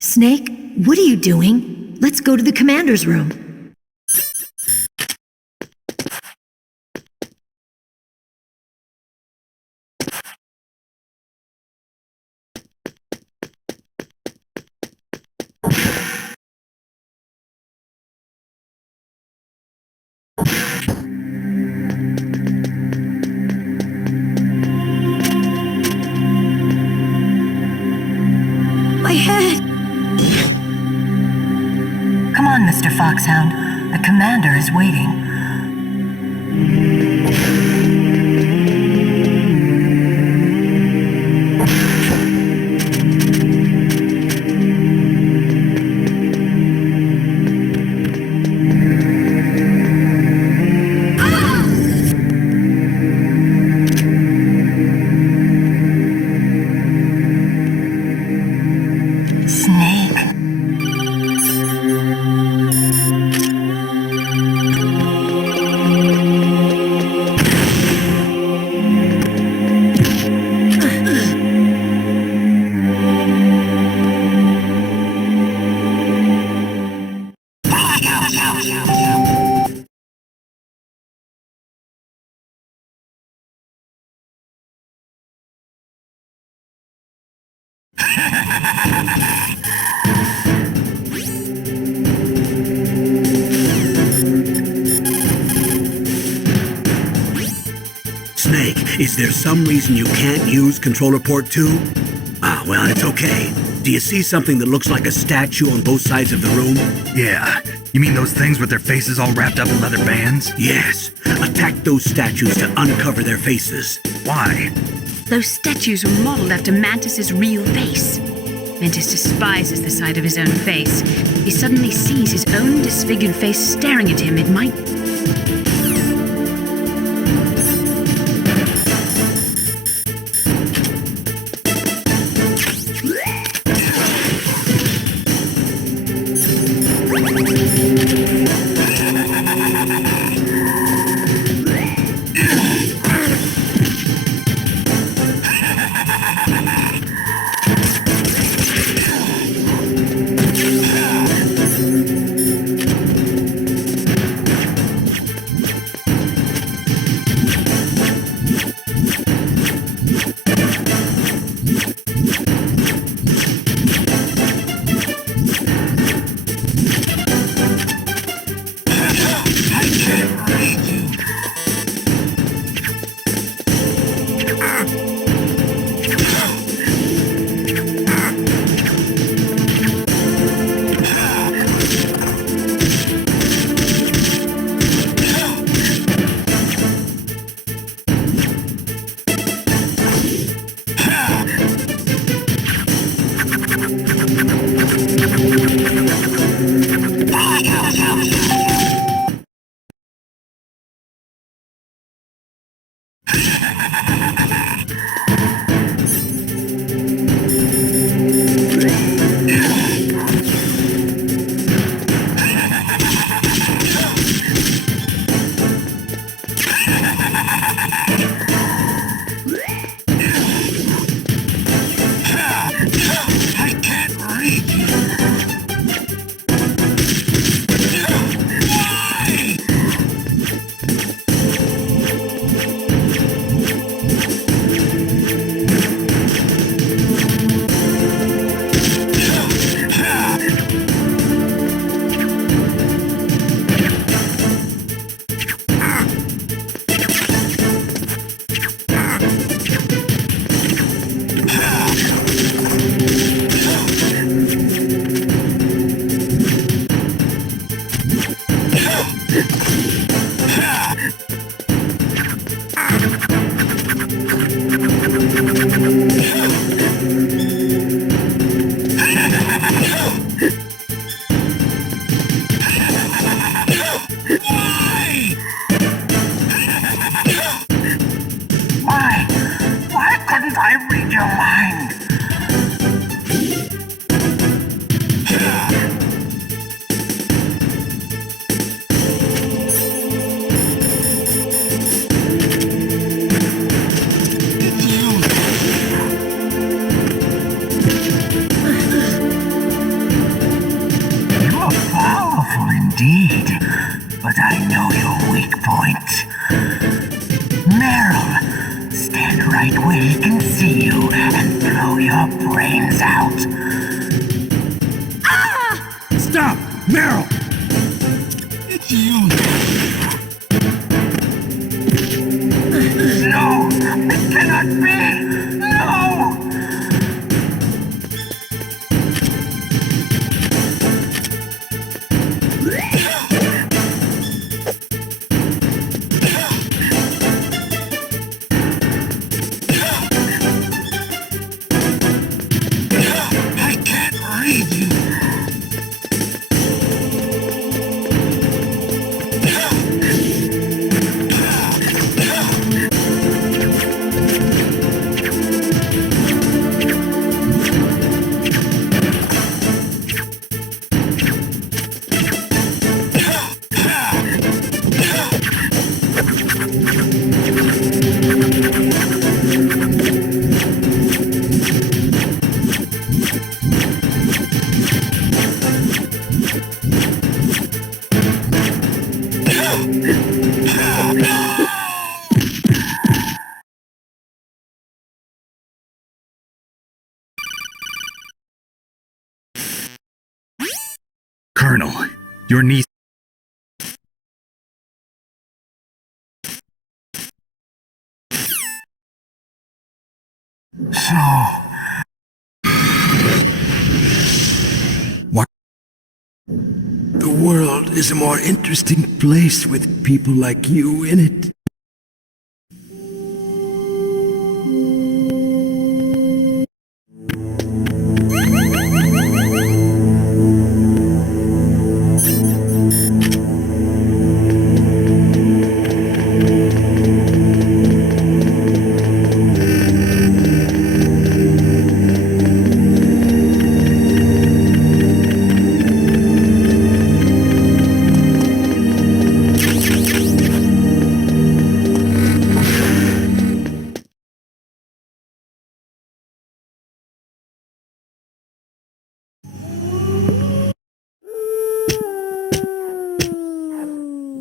Snake, what are you doing? Let's go to the commander's room. My head! Come on, Mr. Foxhound. The commander is waiting. Is there some reason you can't use controller port 2? Ah, well, it's okay. Do you see something that looks like a statue on both sides of the room? Yeah. You mean those things with their faces all wrapped up in leather bands? Yes. Attack those statues to uncover their faces. Why? Those statues were modeled after Mantis's real face. Mantis despises the sight of his own face. If he suddenly sees his own disfigured face staring at him, it might... Why couldn't I read your mind? You're powerful indeed, but I know your weak point. Meryl, stand right where he can see you and blow your brains out. Ah! Stop! Meryl! It's you. No! It cannot be! No! Colonel, your niece... So... The world is a more interesting place with people like you in it.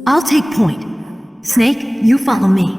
I'll take point. Snake, you follow me.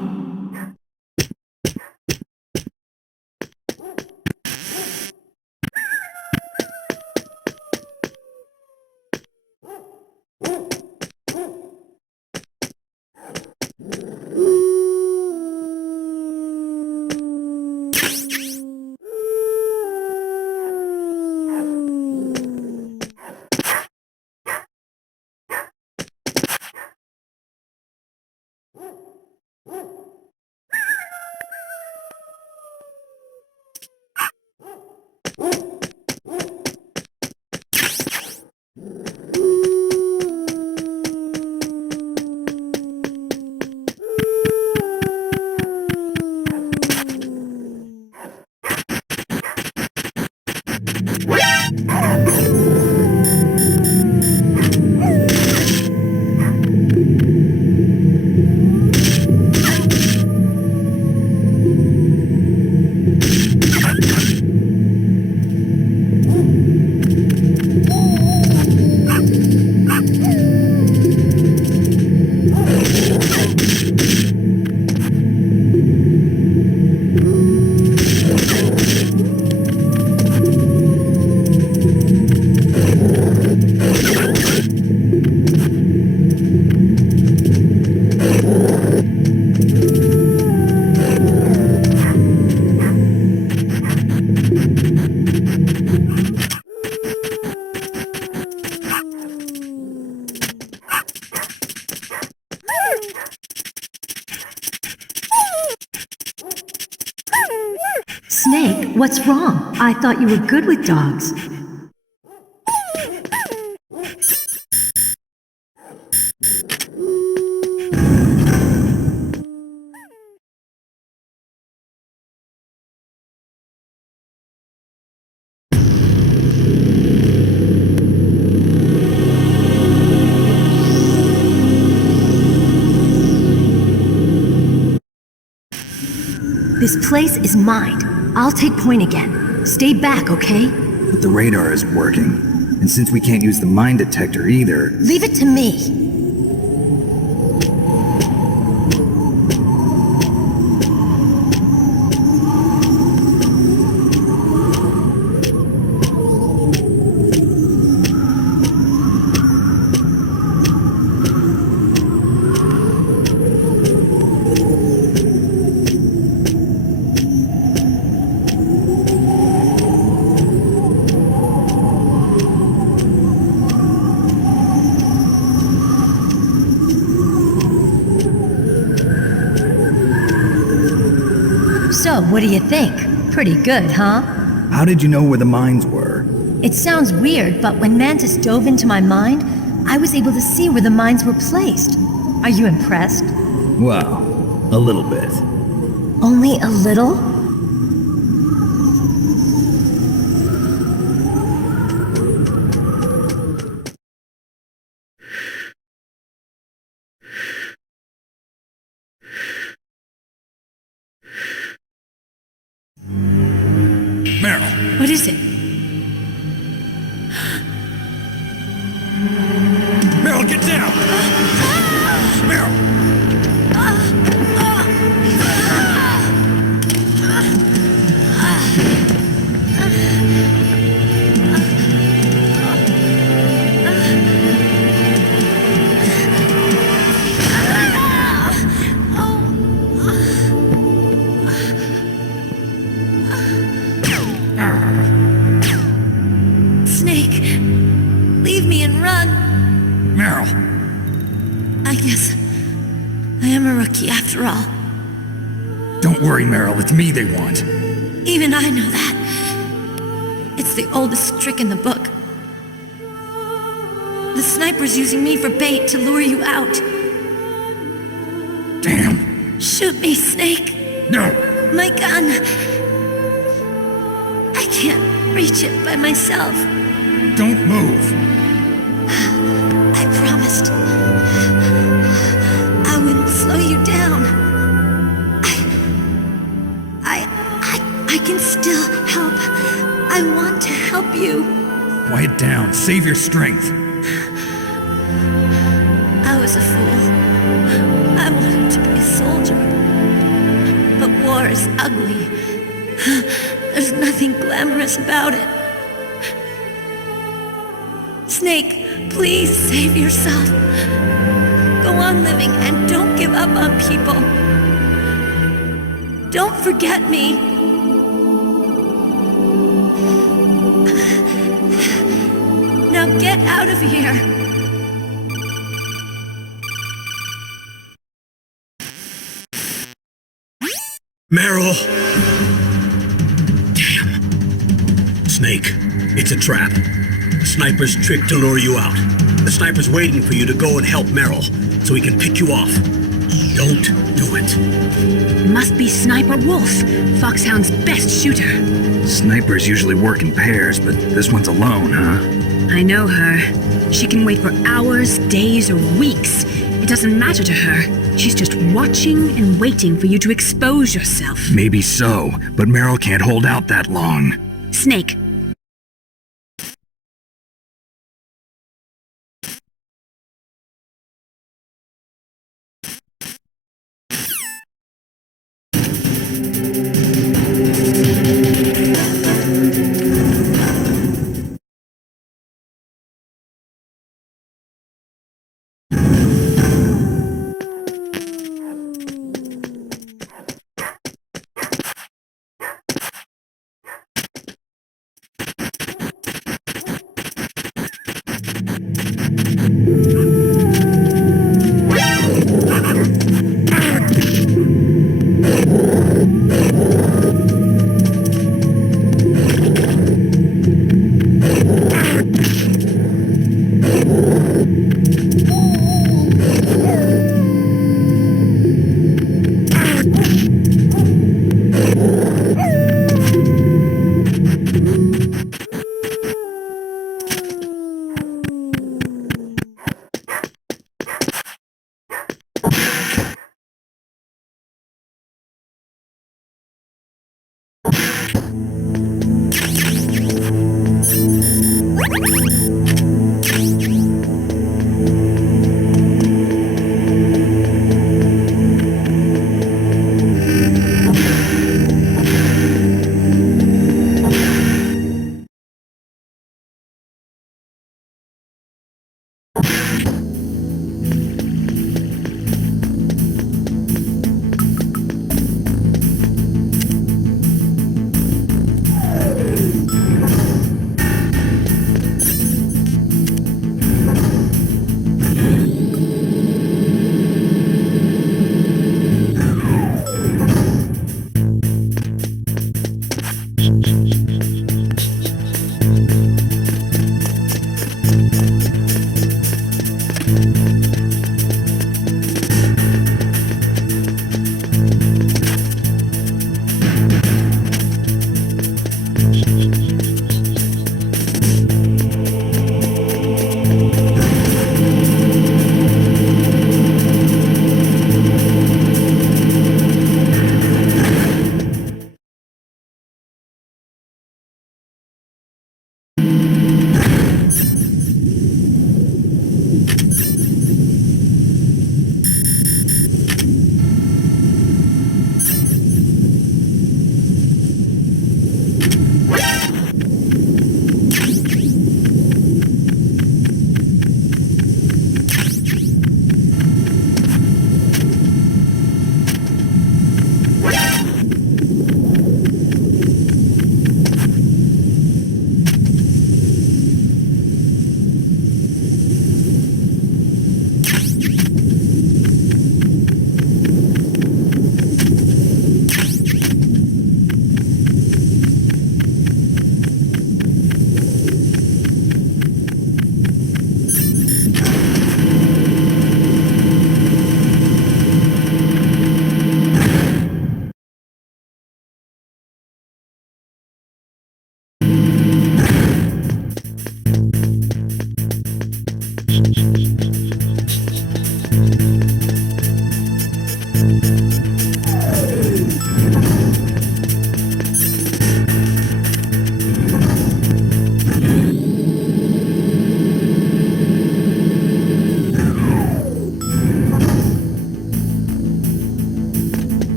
Snake, what's wrong? I thought you were good with dogs. This place is mine. I'll take point again. Stay back, okay? But the radar isn't working. And since we can't use the mine detector either... Leave it to me. So, what do you think? Pretty good, huh? How did you know where the mines were? It sounds weird, but when Mantis dove into my mind, I was able to see where the mines were placed. Are you impressed? Well, a little bit. Only a little? Meryl! What is it? Meryl, get down! Meryl! me and run. Meryl! I guess I am a rookie after all. Don't worry, Meryl. It's me they want. Even I know that. It's the oldest trick in the book. The sniper's using me for bait to lure you out. Damn. Shoot me, Snake. No. My gun. I can't reach it by myself. Don't move. I promised. I wouldn't slow you down. I can still help. I want to help you. Quiet down. Save your strength. I was a fool. I wanted to be a soldier. But war is ugly. There's nothing glamorous about it. Snake, please save yourself. Go on living and don't give up on people. Don't forget me. Now get out of here. Meryl! Damn. Snake, it's a trap. The sniper's trick to lure you out. The sniper's waiting for you to go and help Meryl, so he can pick you off. Don't do it. It must be Sniper Wolf, Foxhound's best shooter. Snipers usually work in pairs, but this one's alone, huh? I know her. She can wait for hours, days, or weeks. It doesn't matter to her. She's just watching and waiting for you to expose yourself. Maybe so, but Meryl can't hold out that long. Snake,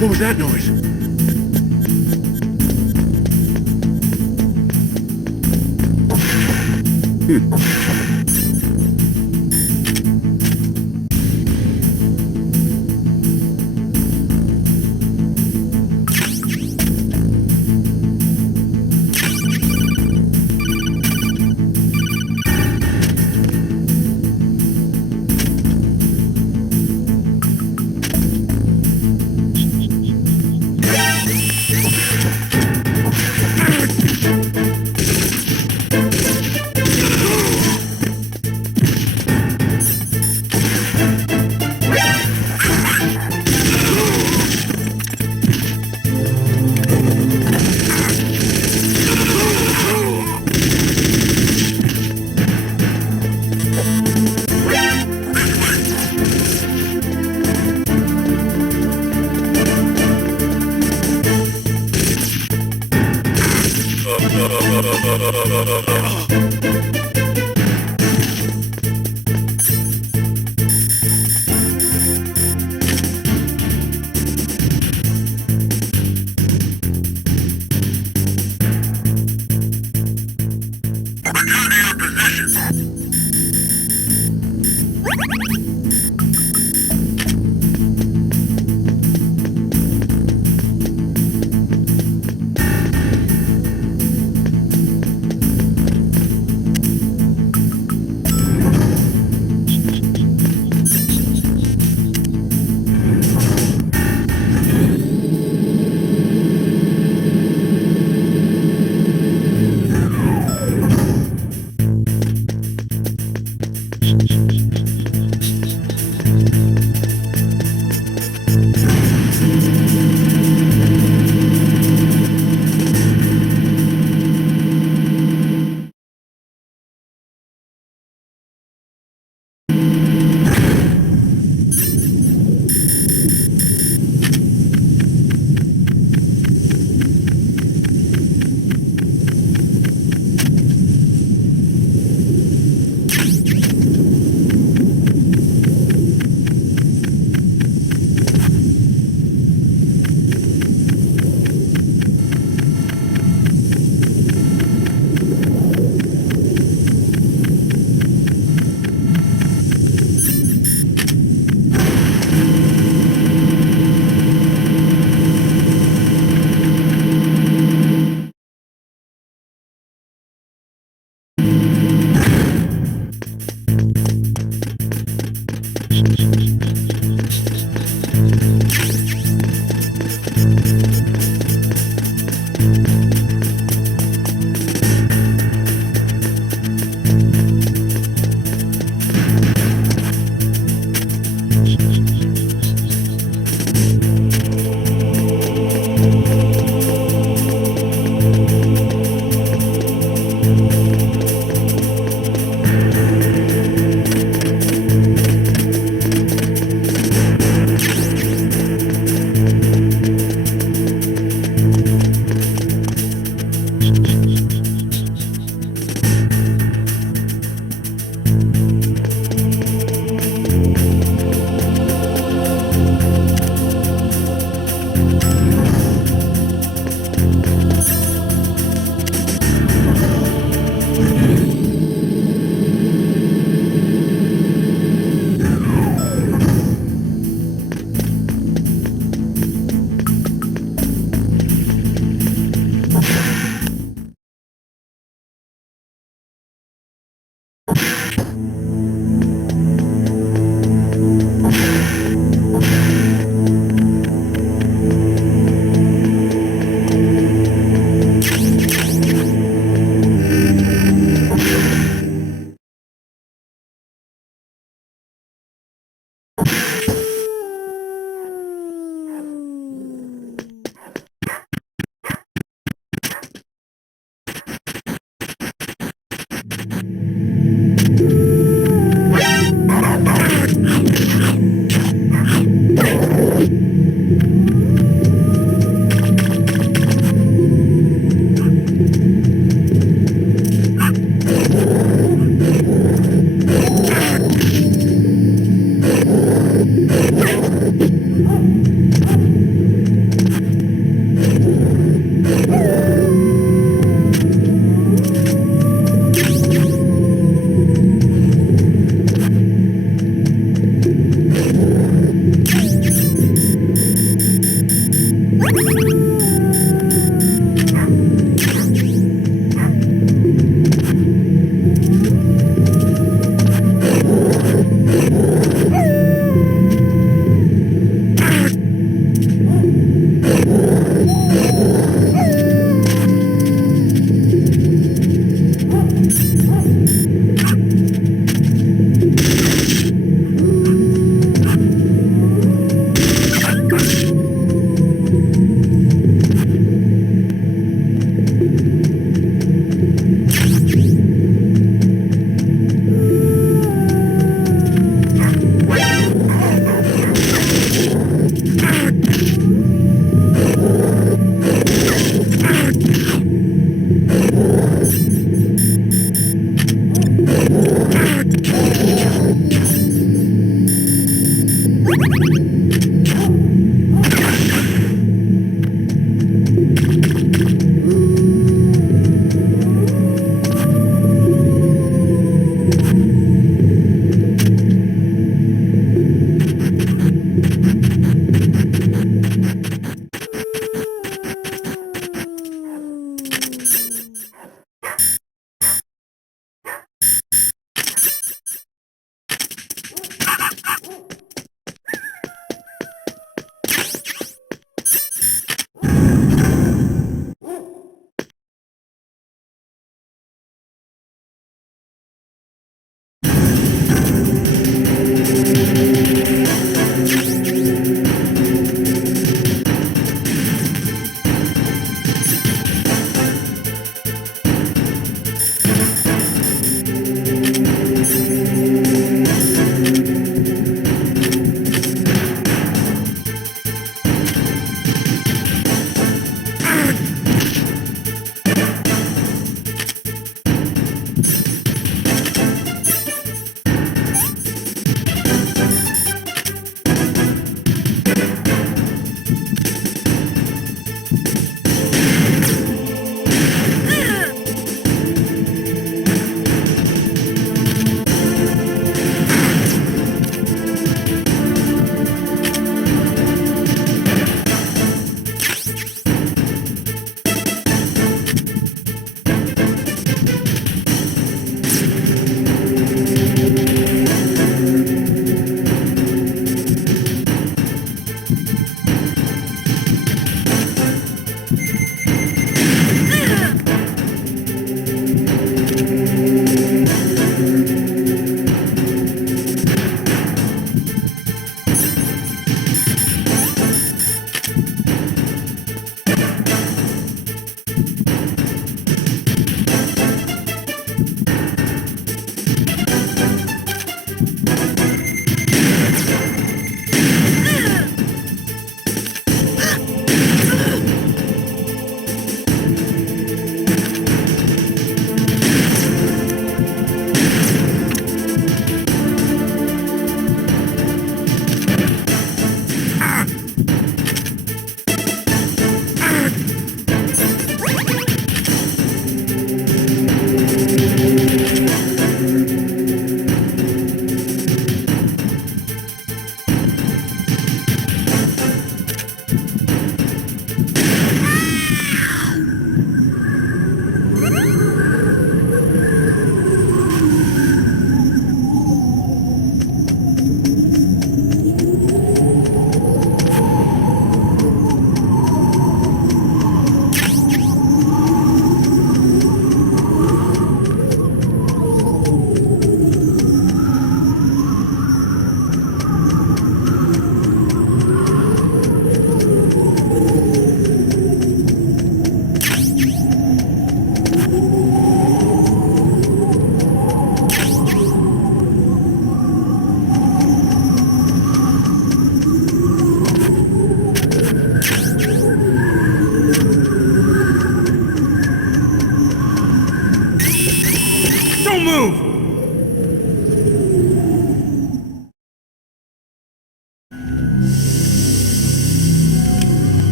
What was that noise?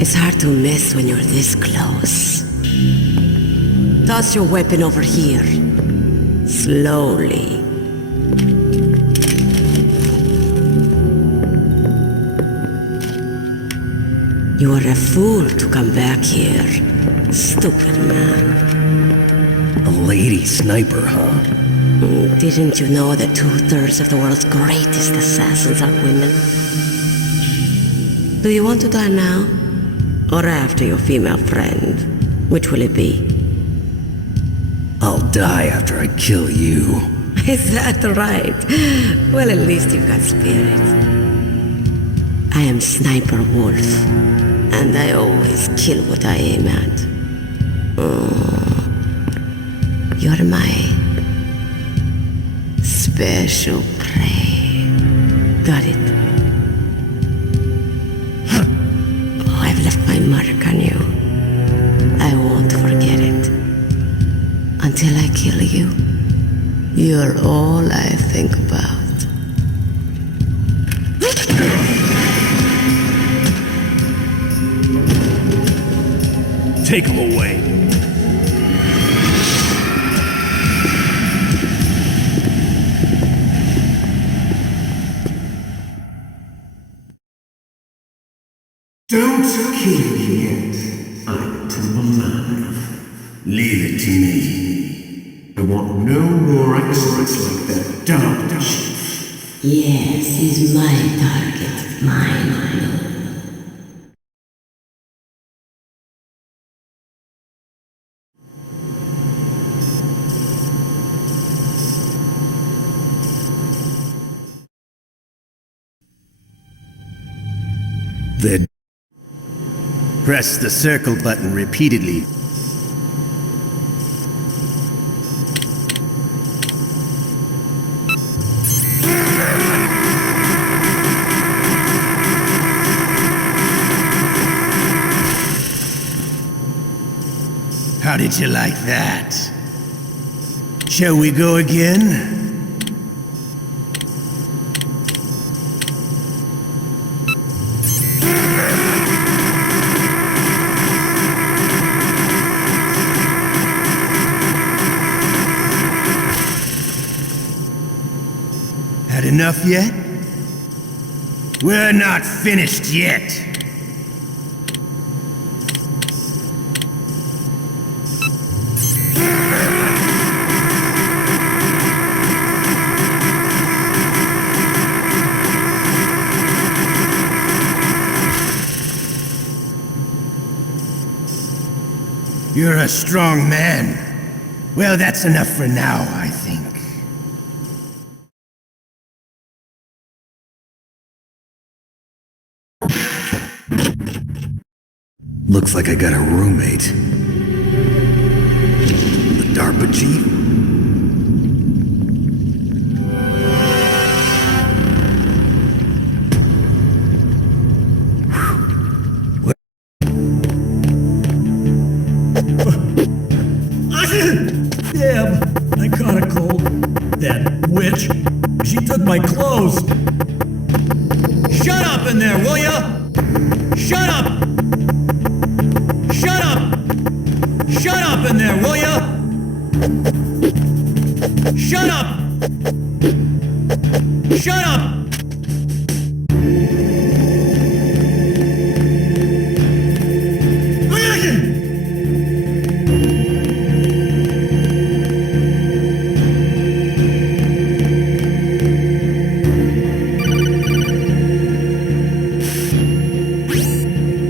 It's hard to miss when you're this close. Toss your weapon over here. Slowly. You are a fool to come back here. Stupid man. A lady sniper, huh? Didn't you know that 2/3 of the world's greatest assassins are women? Do you want to die now? Or after your female friend? Which will it be? I'll die after I kill you. Is that right? Well, at least you've got spirit. I am Sniper Wolf, and I always kill what I aim at. You're my special prey. Got it? I've left my mark on you. I won't forget it. Until I kill you, you're all I think about. Take him away. Don't kill me yet. I'm too alive. Leave it to me. I want no more accidents like that dumb chief. Yes, he's my target. Mine. Then Press the circle button repeatedly. How did you like that? Shall we go again? Had enough yet? We're not finished yet. You're a strong man. Well, that's enough for now, I think. Looks like I got a roommate. The DARPA chief? Damn, I caught a cold. That witch, she took my clothes. Shut up in there, will ya? Shut up! Shut up! Shut up in there, will ya? Shut up! Shut up!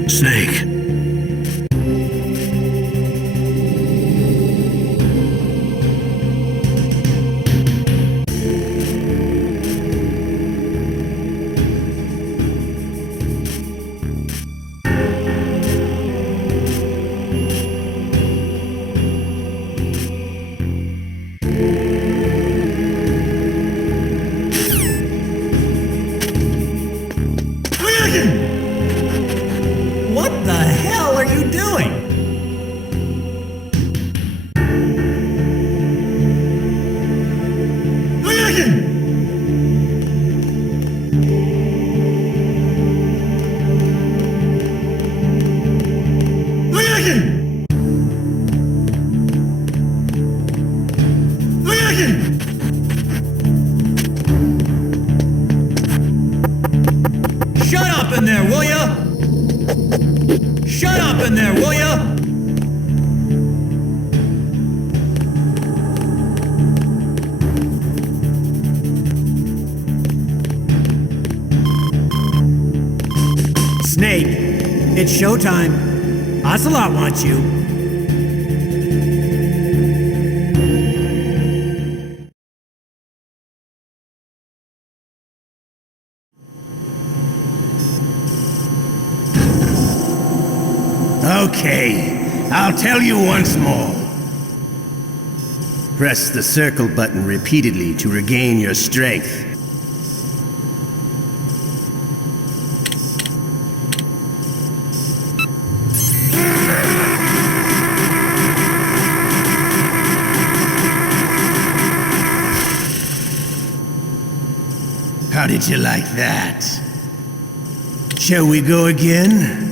Snake. Shut up in there, will ya? Shut up in there, will ya? Snake, it's showtime. Ocelot wants you. Okay, I'll tell you once more. Press the circle button repeatedly to regain your strength. How did you like that? Shall we go again?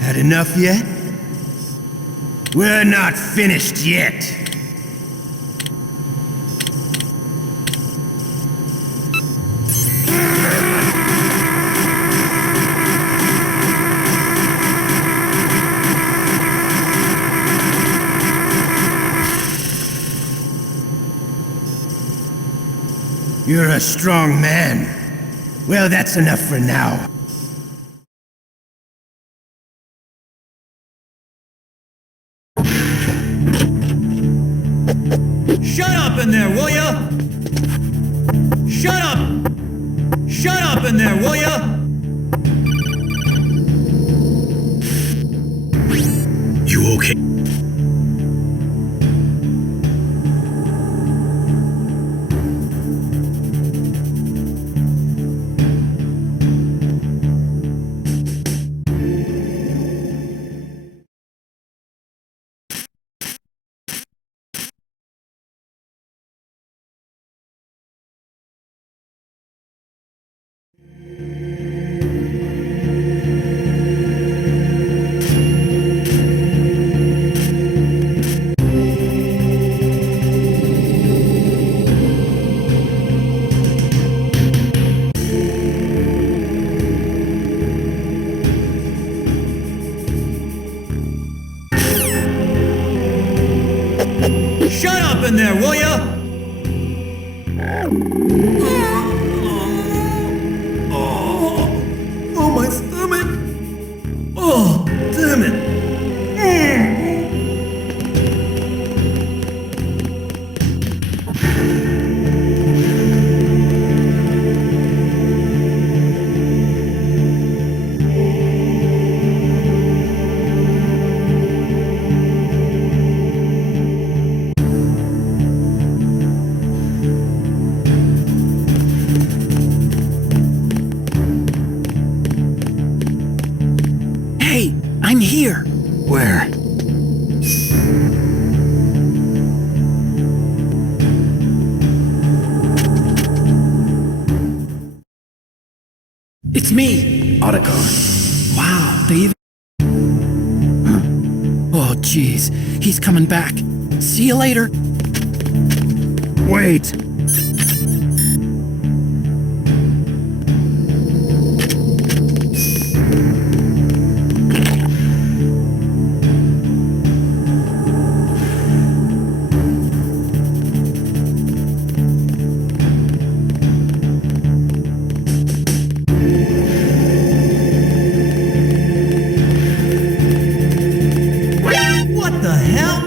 Had enough yet? We're not finished yet. You're a strong man. Well, that's enough for now. Shut up in there, will ya? Shut up! Shut up in there, will ya? You okay? Shut up in there, will ya? Oh, my stomach! Oh, damn it! Hey, I'm here. Where? It's me. Otacon. Wow, they even... Huh. Oh, jeez. He's coming back. See you later. Wait! What the hell?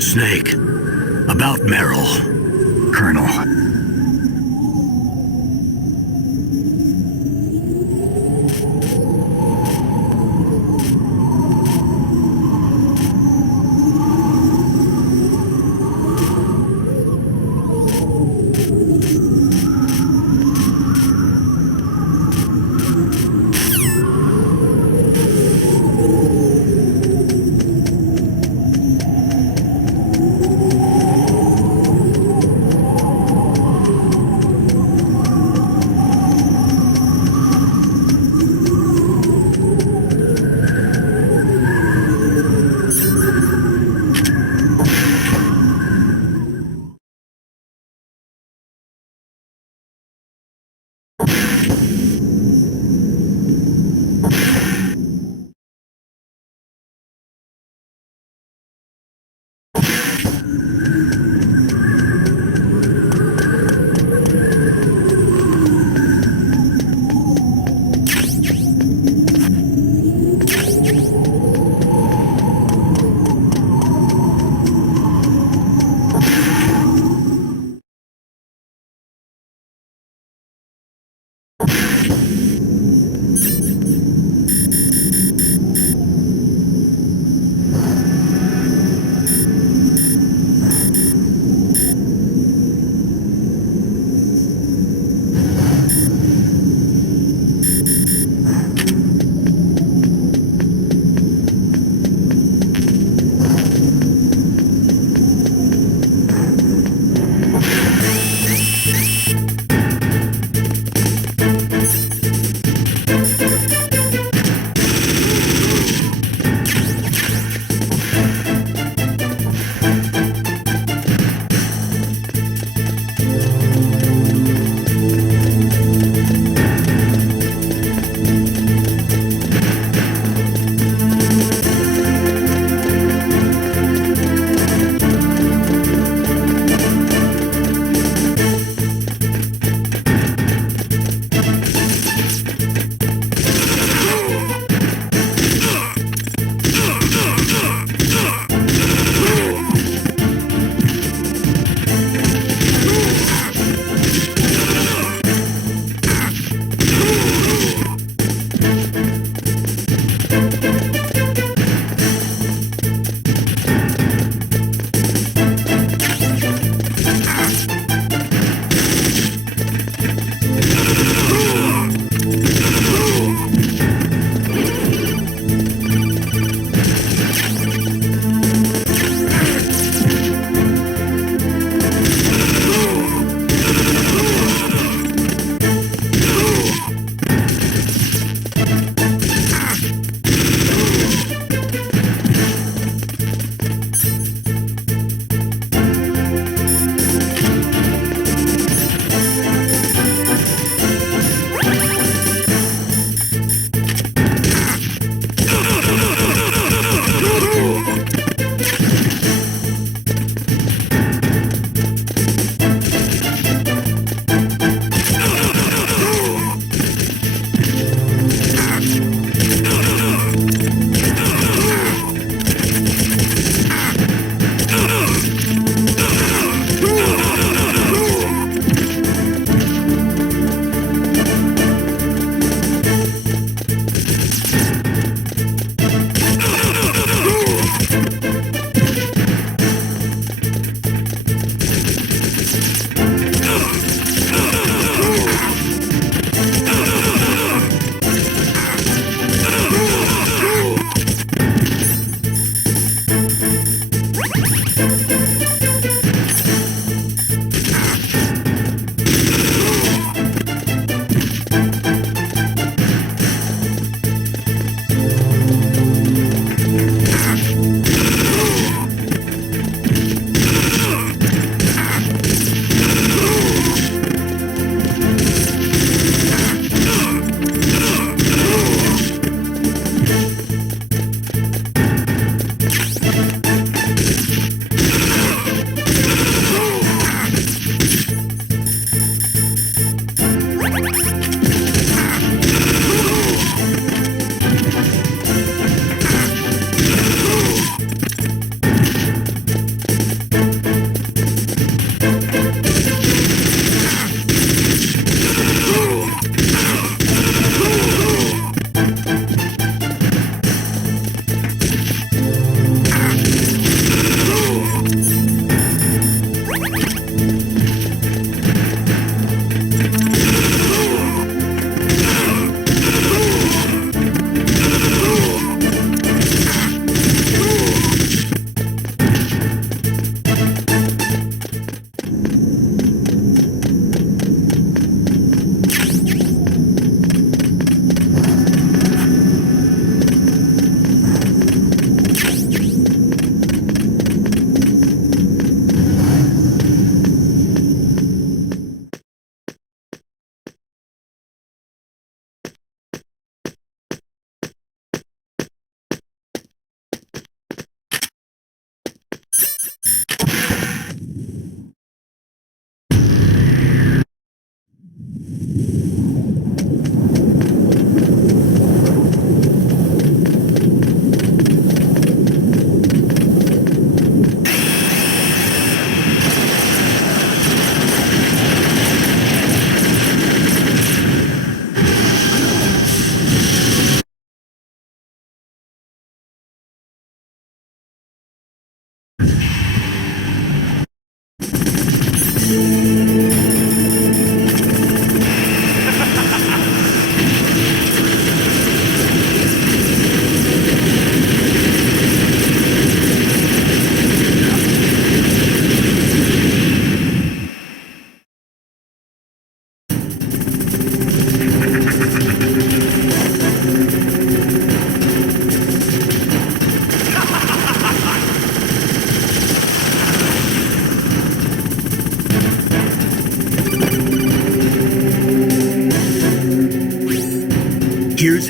Snake, about Merrill. Colonel.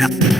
how...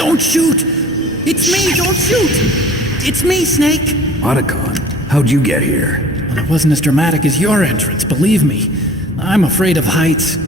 Don't shoot! It's me, don't shoot! It's me, Snake! Otacon, how'd you get here? Well, it wasn't as dramatic as your entrance, believe me. I'm afraid of heights.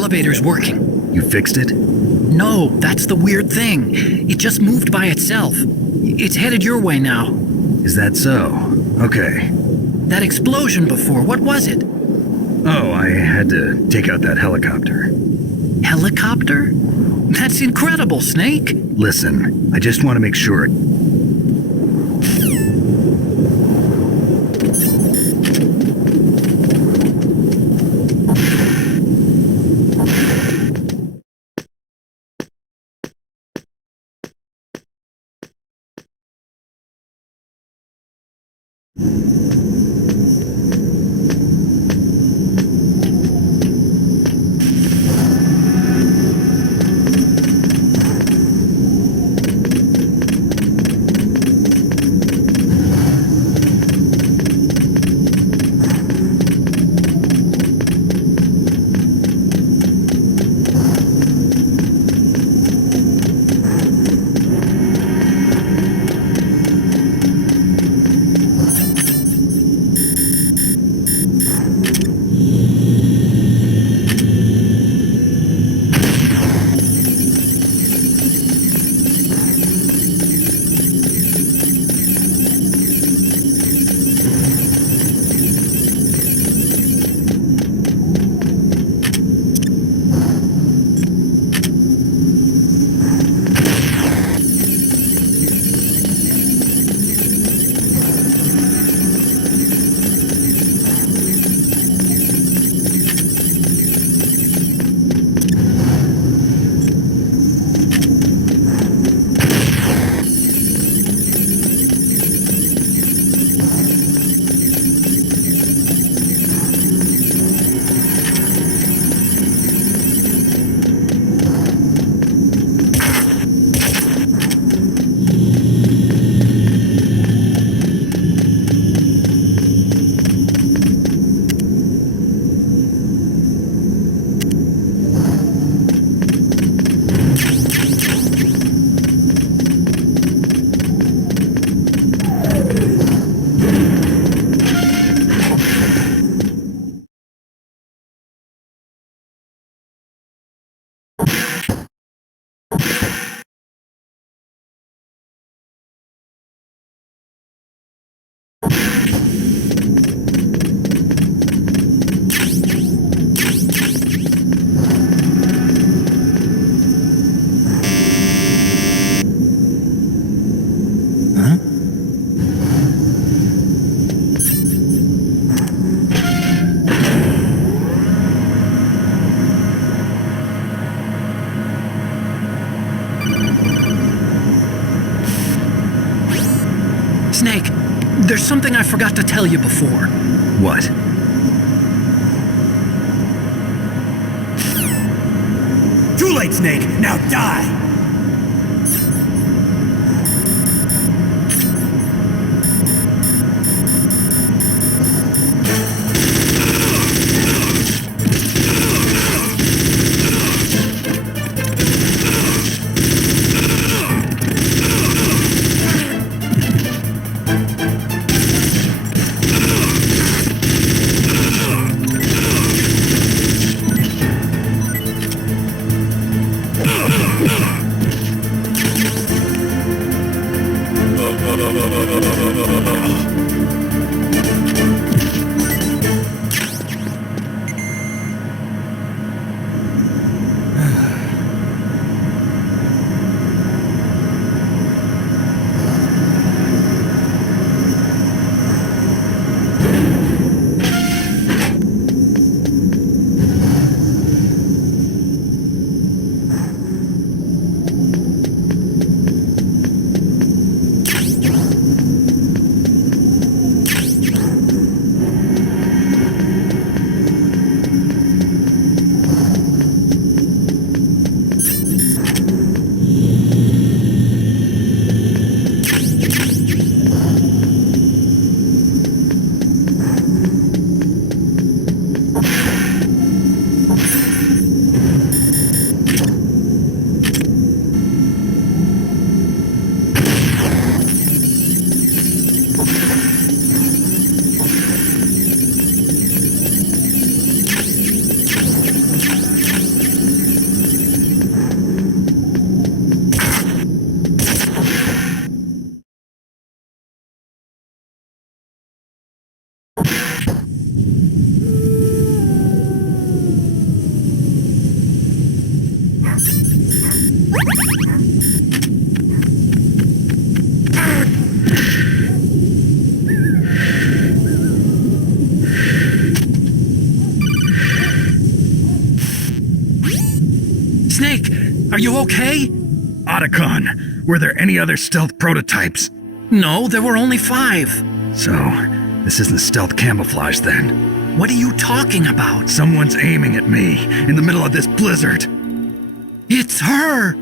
elevator's working. You fixed it? No, that's the weird thing. It just moved by itself. It's headed your way now. Is that so? Okay. That explosion before, what was it? Oh, I had to take out that helicopter. Helicopter? That's incredible, Snake. Listen, I just want to make sure. Snake, there's something I forgot to tell you before. What? Too late, Snake! Now die! Ugh! Snake, are you okay? Otacon, were there any other stealth prototypes? No, there were only 5. So, this isn't stealth camouflage then? What are you talking about? Someone's aiming at me in the middle of this blizzard. It's her!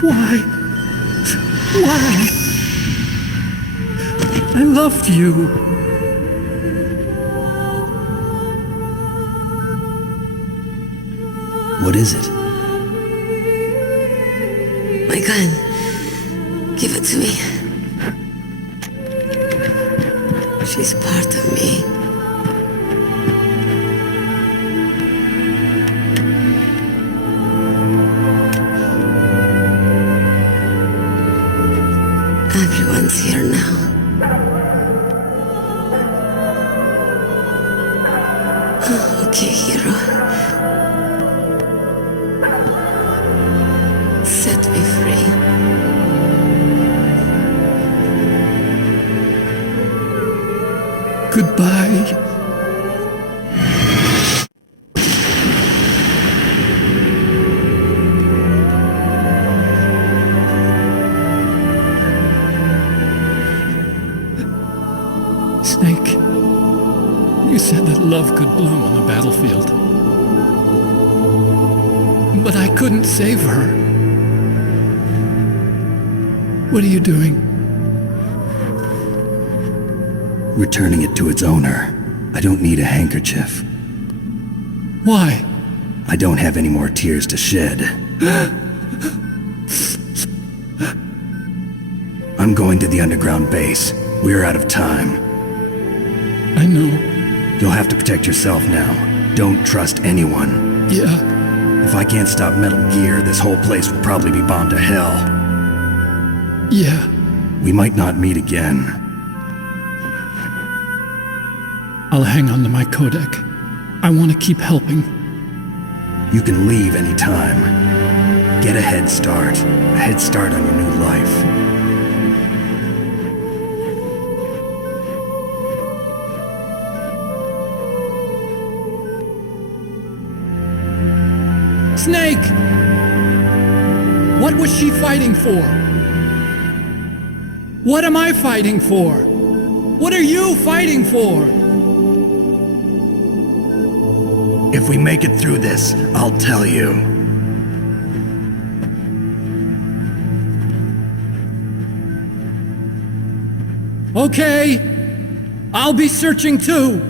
Why? Why? I loved you. What is it? My gun. Give it to me. She's part of me. Everyone's here now. Okay, hero. Set me free. Goodbye. Snake, you said that love could bloom on the battlefield. But I couldn't save her. What are you doing? Returning it to its owner. I don't need a handkerchief. Why? I don't have any more tears to shed. I'm going to the underground base. We're out of time. I know. You'll have to protect yourself now. Don't trust anyone. Yeah. If I can't stop Metal Gear, this whole place will probably be bombed to hell. Yeah. We might not meet again. I'll hang on to my codec. I want to keep helping. You can leave anytime. Get a head start. A head start on your new life. Snake! What was she fighting for? What am I fighting for? What are you fighting for? If we make it through this, I'll tell you. Okay. I'll be searching too.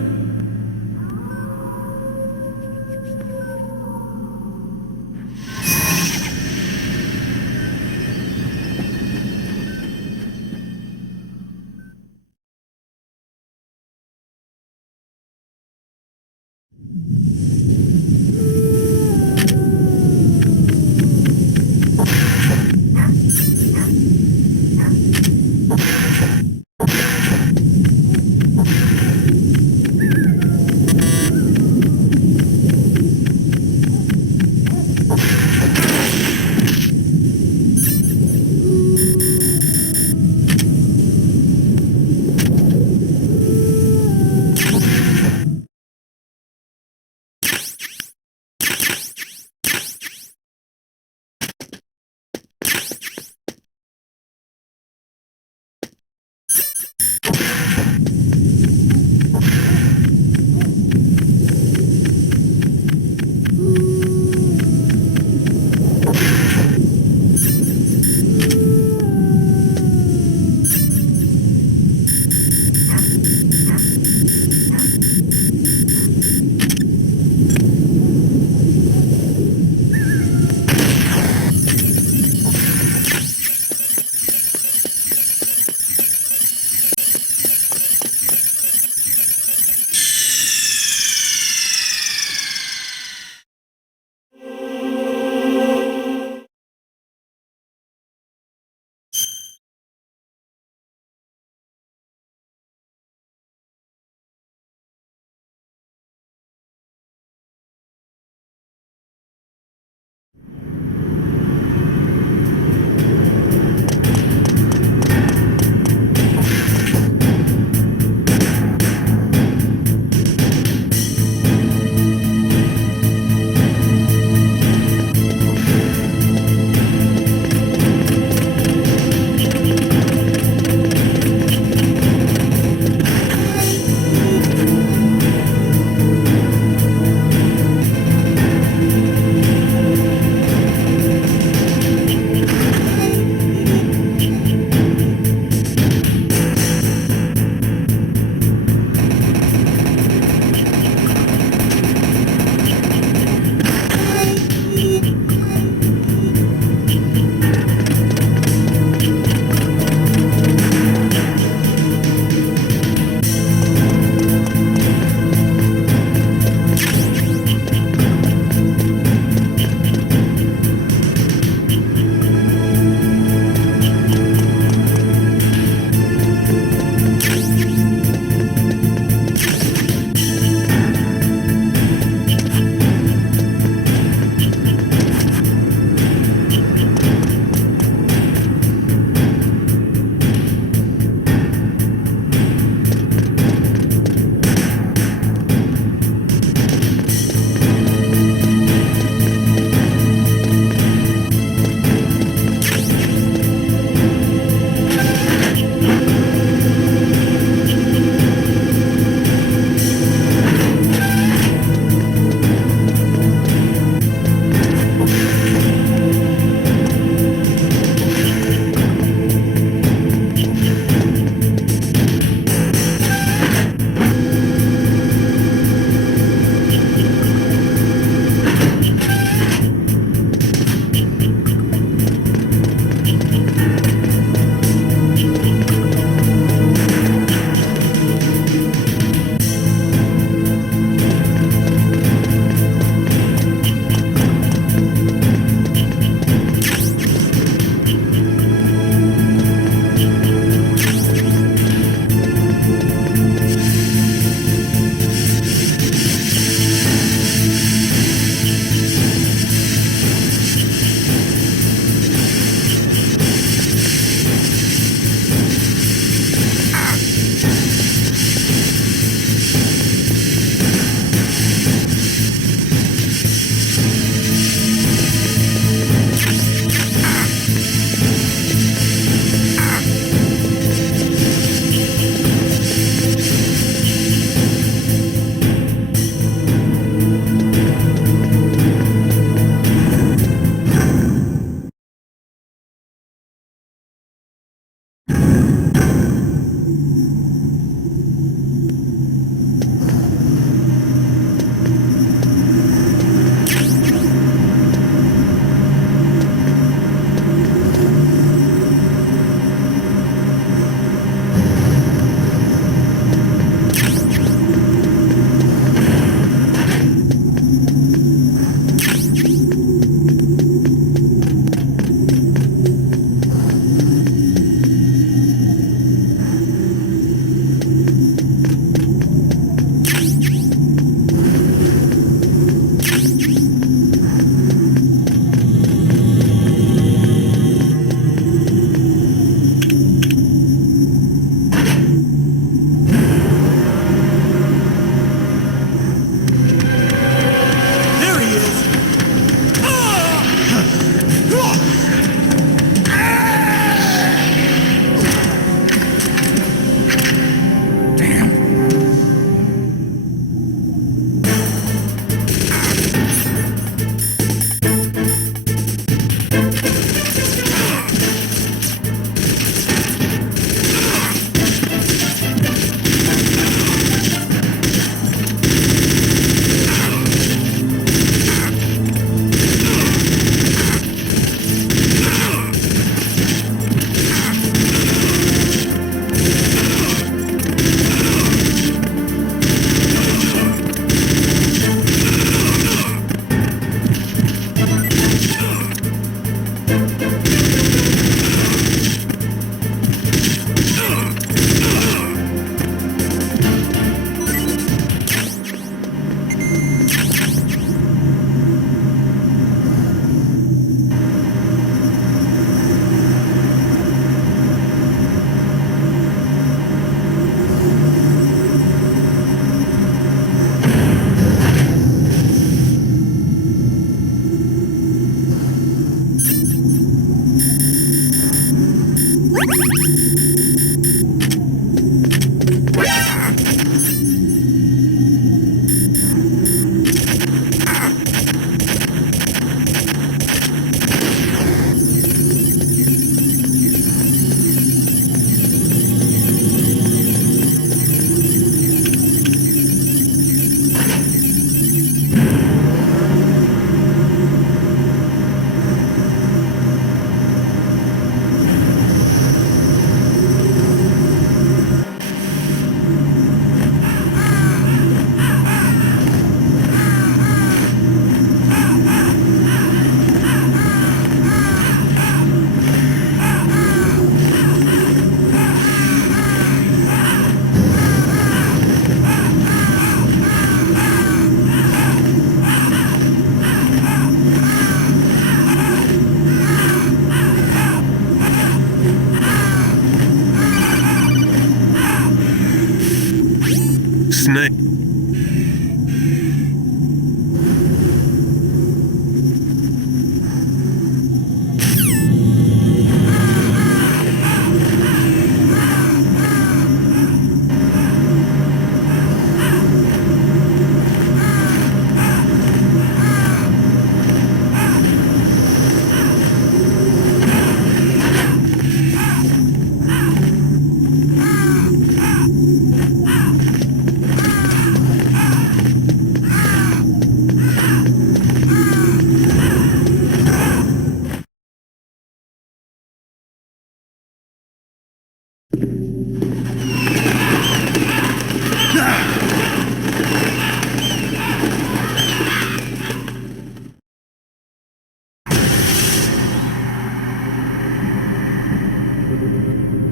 Snake.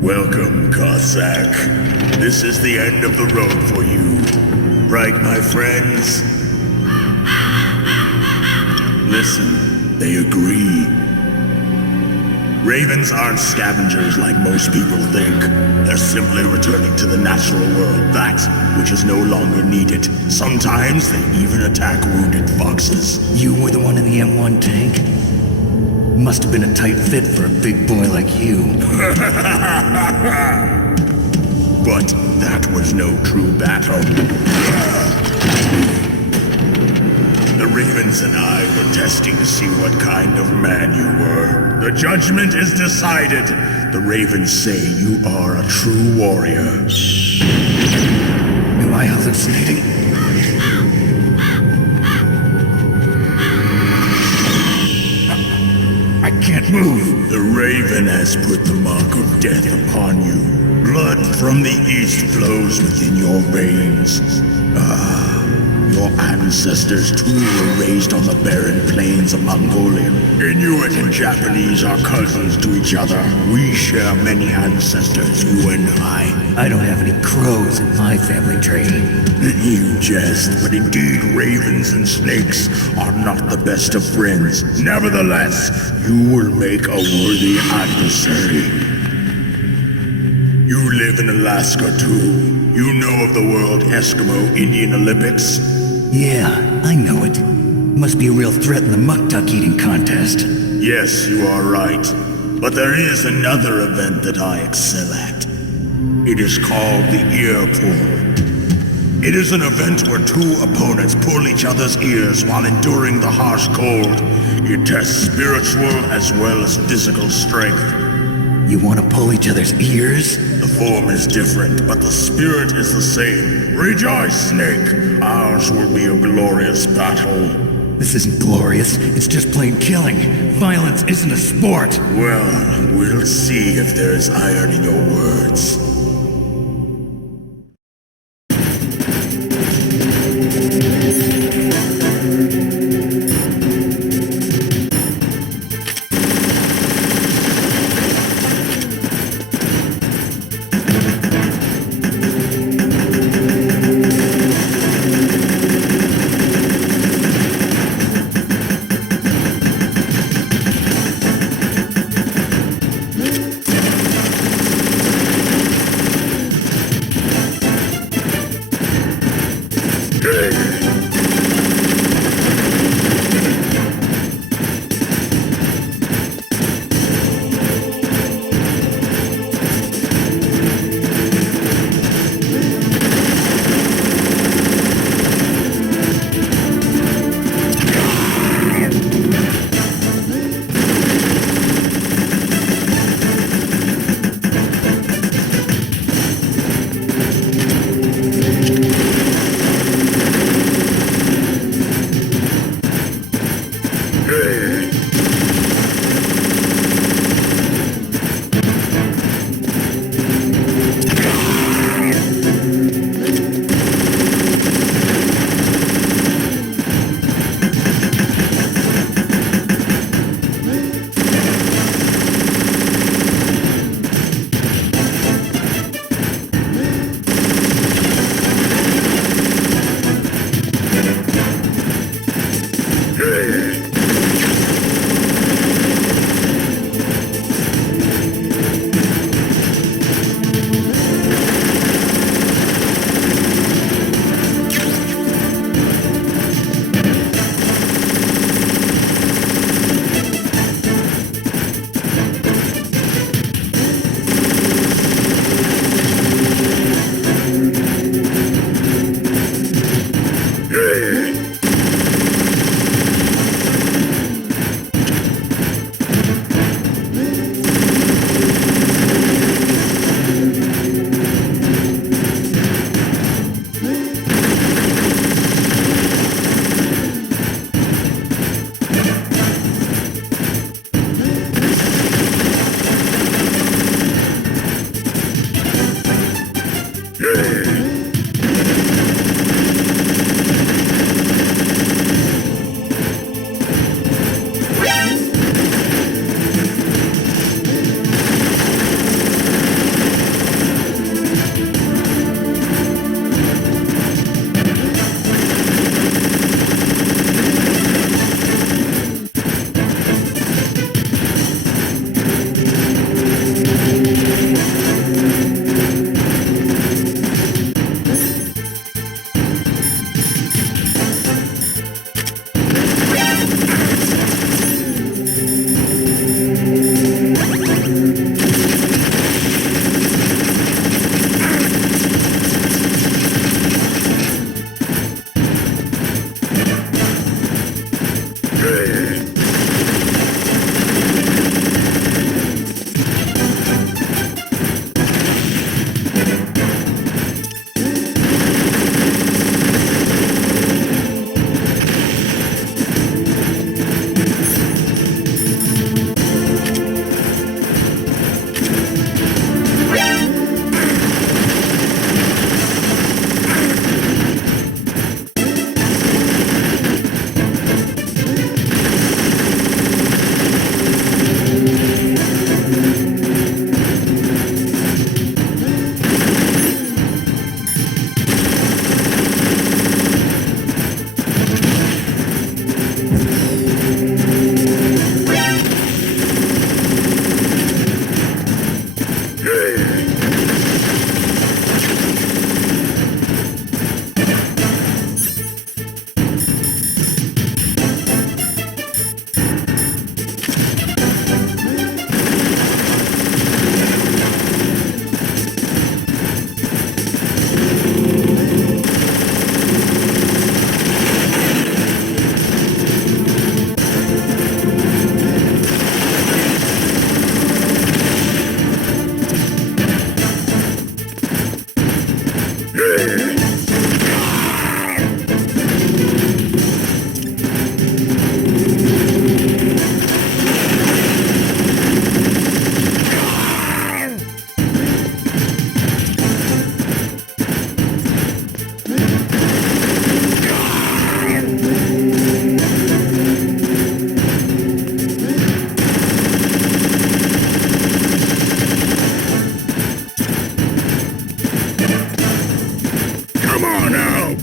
Welcome, Cossack. This is the end of the road for you. Right, my friends? Listen, they agree. Ravens aren't scavengers like most people think. They're simply returning to the natural world, that which is no longer needed. Sometimes they even attack wounded foxes. You were the one in the M1 tank? Must have been a tight fit for a big boy like you. But that was no true battle. The Ravens and I were testing to see what kind of man you were. The judgment is decided. The Ravens say you are a true warrior. Am I hallucinating? I can't move. The Raven has put the mark of death upon you. Blood from the east flows within your veins. Your ancestors too were raised on the barren plains of Mongolia. Inuit and Japanese are cousins to each other. We share many ancestors, you and I. I don't have any crows in my family tree. You jest, but indeed ravens and snakes are not the best of friends. Nevertheless, you will make a worthy adversary. You live in Alaska too. You know of the World Eskimo Indian Olympics? Yeah, I know it. Must be a real threat in the muck-duck eating contest. Yes, you are right. But there is another event that I excel at. It is called the ear pull. It is an event where two opponents pull each other's ears while enduring the harsh cold. It tests spiritual as well as physical strength. You want to pull each other's ears? The form is different, but the spirit is the same. Rejoice, Snake! Ours will be a glorious battle. This isn't glorious, it's just plain killing. Violence isn't a sport. Well, we'll see if there's iron in your words. Come on now!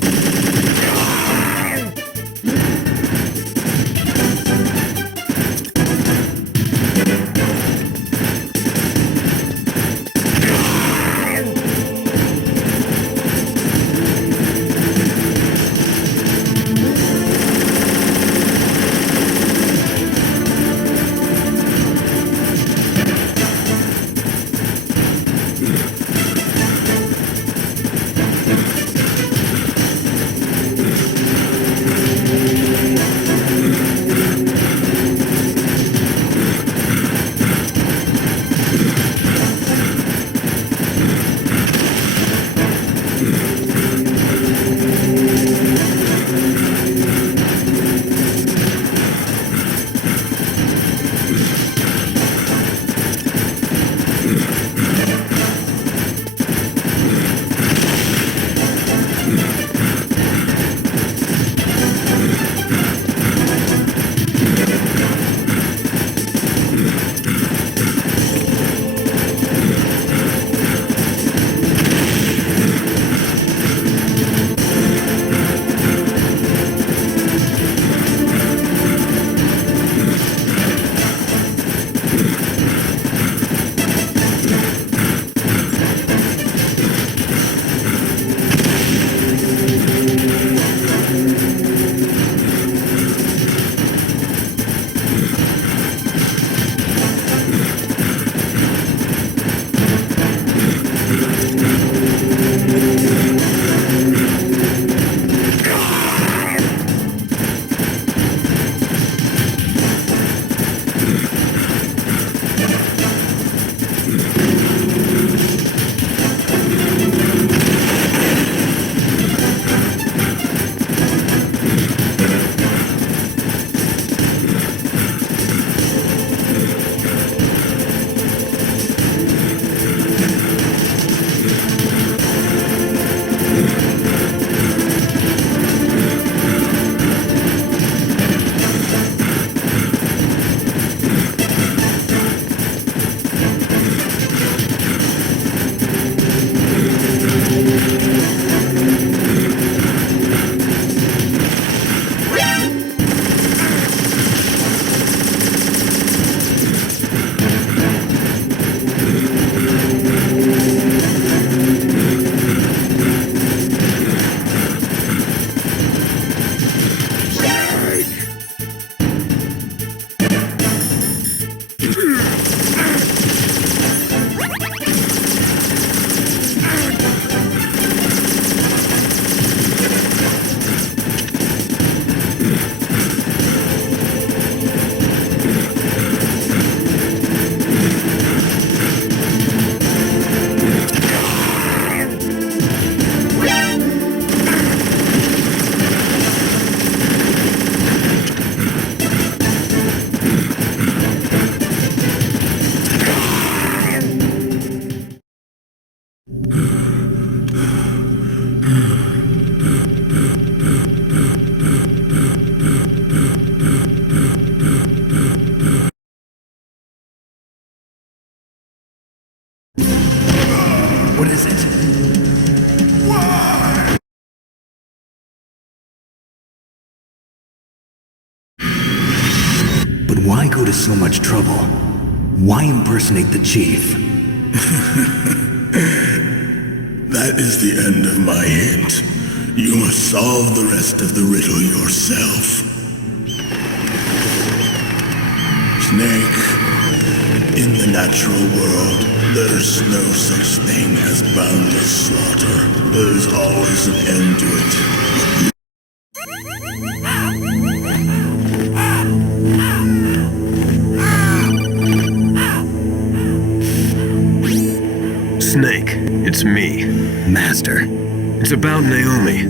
What is it? But why go to so much trouble? Why impersonate the chief? That is the end of my hint. You must solve the rest of the riddle yourself. Snake, in the natural world, there's no such thing as boundless slaughter. There's always an end to it. Snake, it's me. Master. It's about Naomi.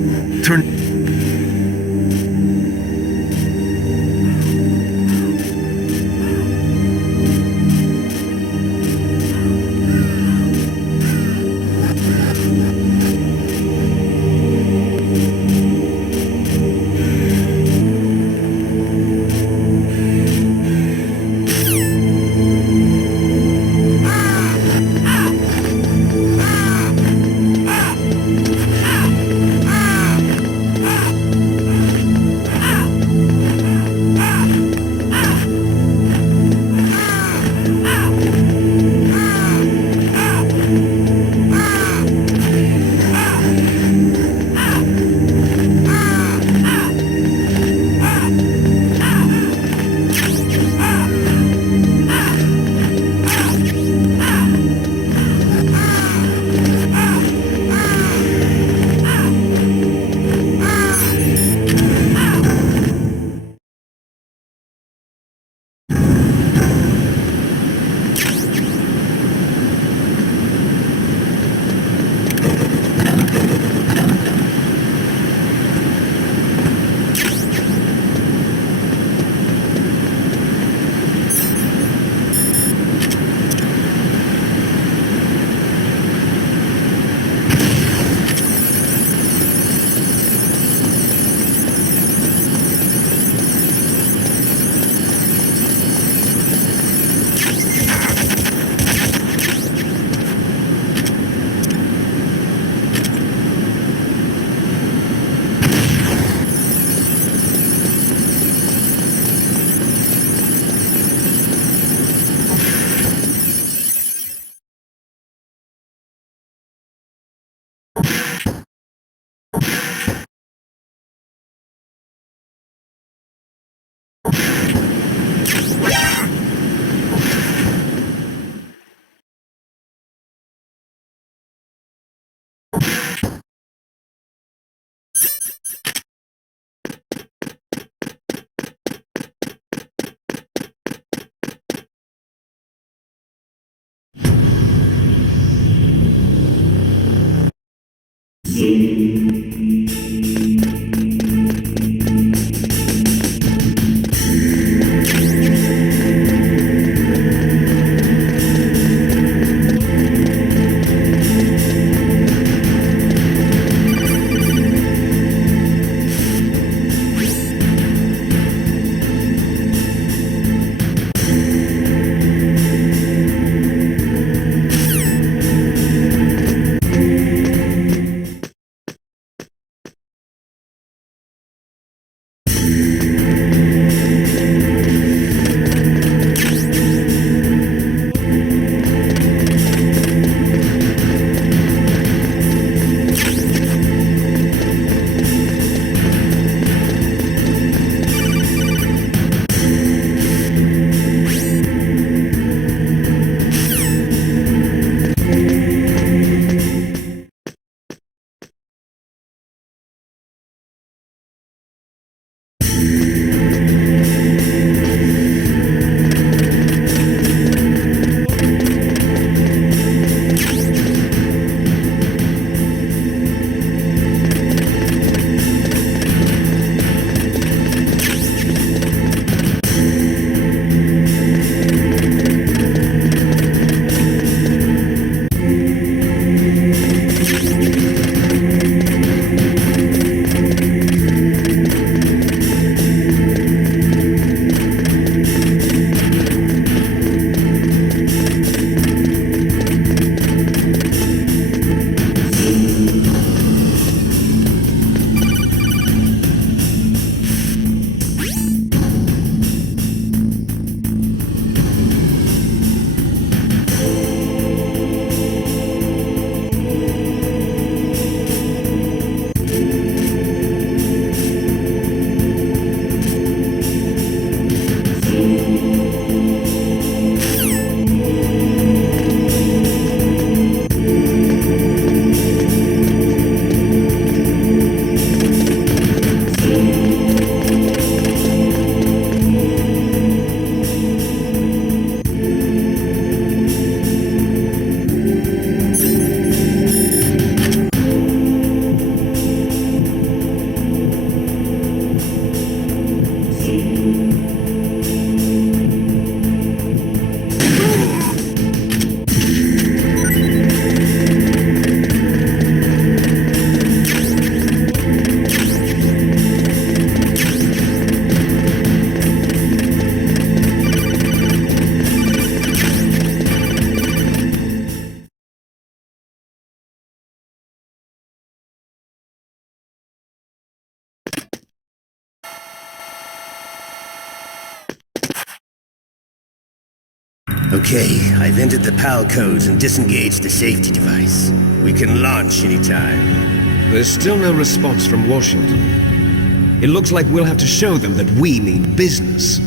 Okay, I've entered the PAL codes and disengaged the safety device. We can launch anytime. There's still no response from Washington. It looks like we'll have to show them that we mean business.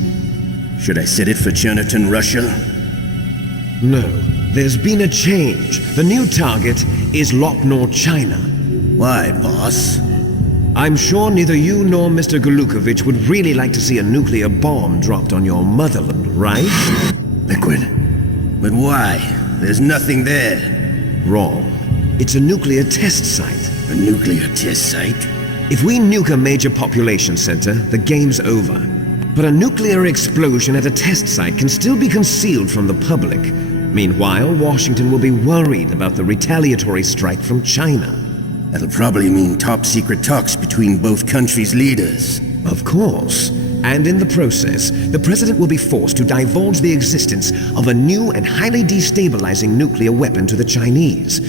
Should I set it for Cherniton, Russia? No. There's been a change. The new target is Locknor, China. Why, boss? I'm sure neither you nor Mr. Golukovich would really like to see a nuclear bomb dropped on your motherland, right? Liquid. But why? There's nothing there. Wrong. It's a nuclear test site. A nuclear test site? If we nuke a major population center, the game's over. But a nuclear explosion at a test site can still be concealed from the public. Meanwhile, Washington will be worried about the retaliatory strike from China. That'll probably mean top-secret talks between both countries' leaders. Of course. And in the process, the president will be forced to divulge the existence of a new and highly destabilizing nuclear weapon to the Chinese.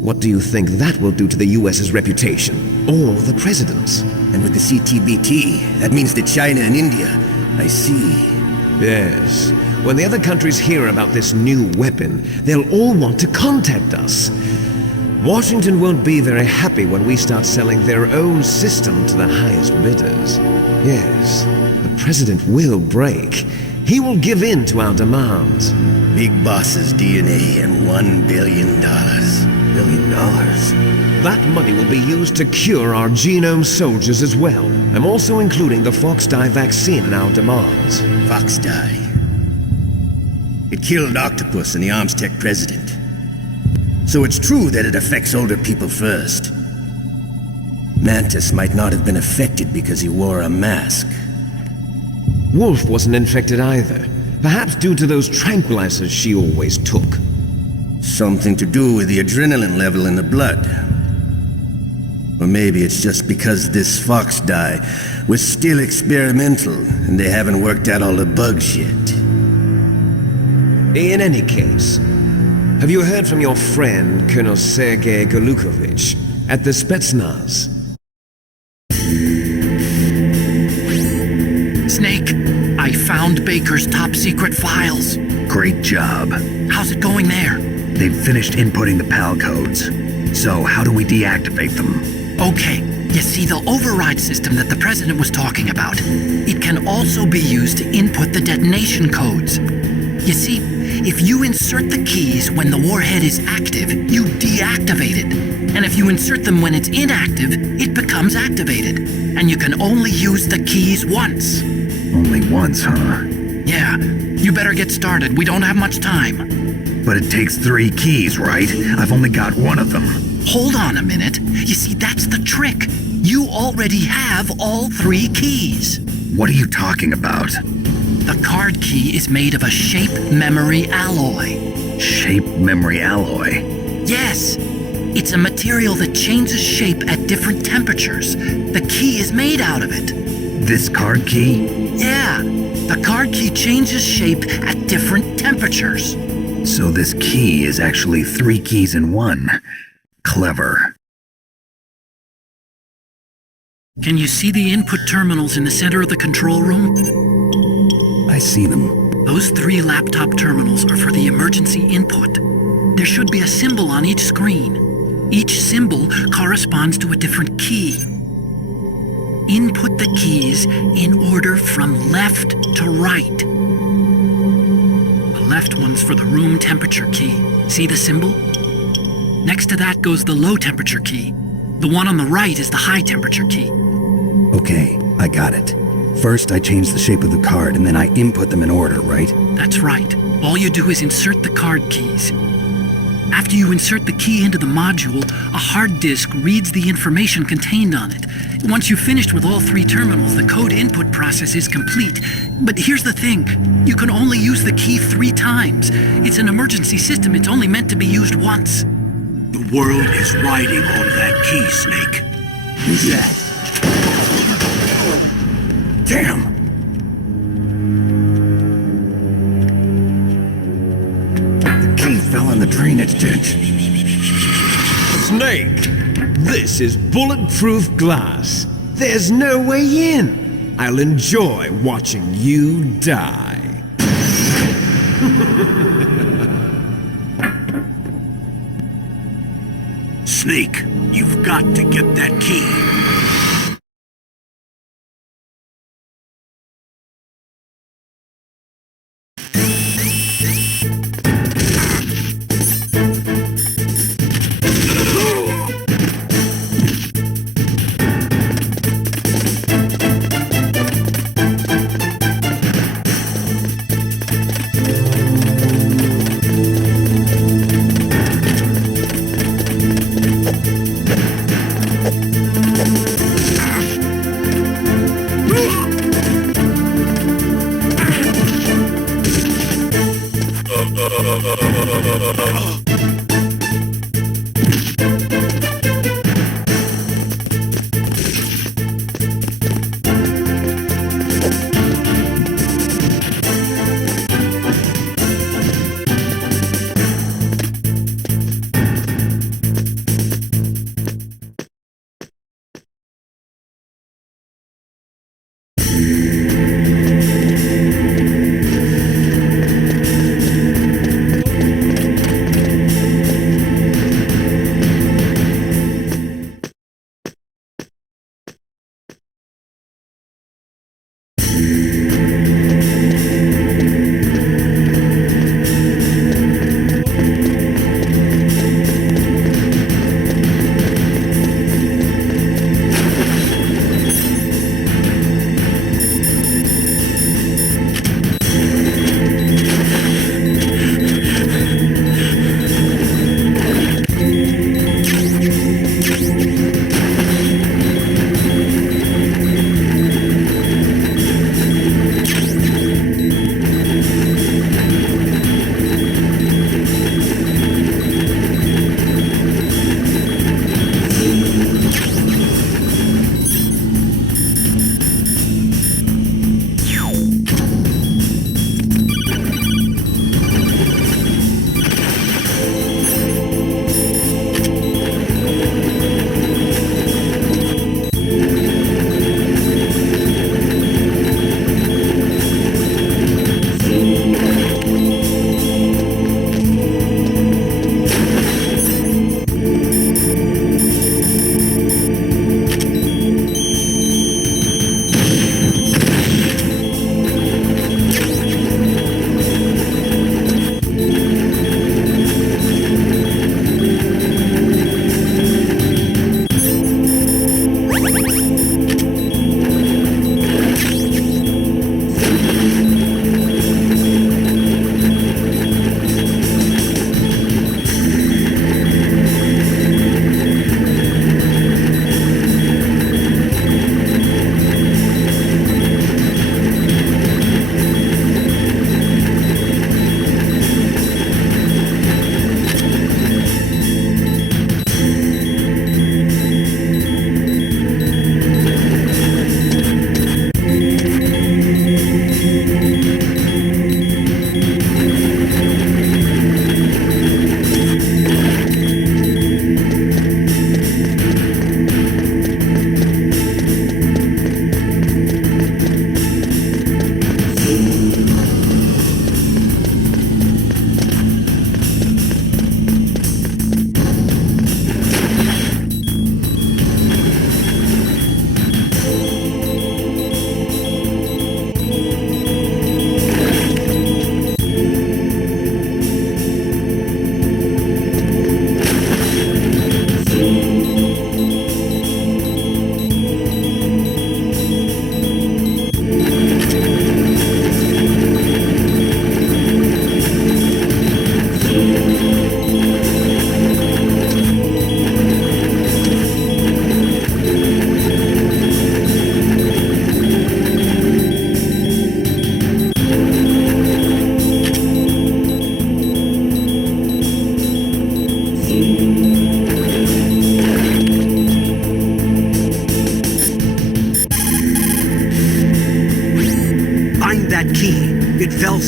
What do you think that will do to the US's reputation? Or the president's? And with the CTBT, that means that China and India. I see. Yes. When the other countries hear about this new weapon, they'll all want to contact us. Washington won't be very happy when we start selling their own system to the highest bidders. Yes, the president will break. He will give in to our demands. Big boss's DNA and $1 billion. $1 billion? that money will be used to cure our genome soldiers as well. I'm also including the Fox dye vaccine in our demands. Fox dye. It killed Octopus and the Armstech president. So it's true that it affects older people first. Mantis might not have been affected because he wore a mask. Wolf wasn't infected either. Perhaps due to those tranquilizers she always took. Something to do with the adrenaline level in the blood. Or maybe it's just because this Fox dye was still experimental and they haven't worked out all the bugs yet. In any case, have you heard from your friend, Colonel Sergei Golukovich, at the Spetsnaz? Snake, I found Baker's top-secret files. Great job. How's it going there? They've finished inputting the PAL codes. So how do we deactivate them? Okay, you see the override system that the President was talking about. It can also be used to input the detonation codes. You see, if you insert the keys when the warhead is active, you deactivate it. And if you insert them when it's inactive, it becomes activated. And you can only use the keys once. Only once, huh? Yeah, you better get started. We don't have much time. But it takes 3 keys, right? I've only got 1 of them. Hold on a minute. You see, that's the trick. You already have all 3 keys. What are you talking about? The card key is made of a shape memory alloy. Shape memory alloy? Yes. It's a material that changes shape at different temperatures. The key is made out of it. This card key? Yeah. The card key changes shape at different temperatures. So this key is actually 3 keys in 1. Clever. Can you see the input terminals in the center of the control room? I see them. Those 3 laptop terminals are for the emergency input. There should be a symbol on each screen. Each symbol corresponds to a different key. Input the keys in order from left to right. The left one's for the room temperature key. See the symbol? Next to that goes the low temperature key. The one on the right is the high temperature key. Okay, I got it. First, I change the shape of the card, and then I input them in order, right? That's right. All you do is insert the card keys. After you insert the key into the module, a hard disk reads the information contained on it. Once you've finished with all 3 terminals, the code input process is complete. But here's the thing. You can only use the key 3 times. It's an emergency system. It's only meant to be used once. The world is riding on that key, Snake. Who's that? Damn! The key fell in the drainage ditch. Snake! This is bulletproof glass. There's no way in. I'll enjoy watching you die. Snake, you've got to get that key.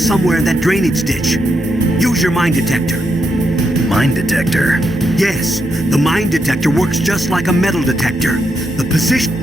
somewhere in that drainage ditch. Use your mine detector. Mine detector? Yes, the mine detector works just like a metal detector. The position...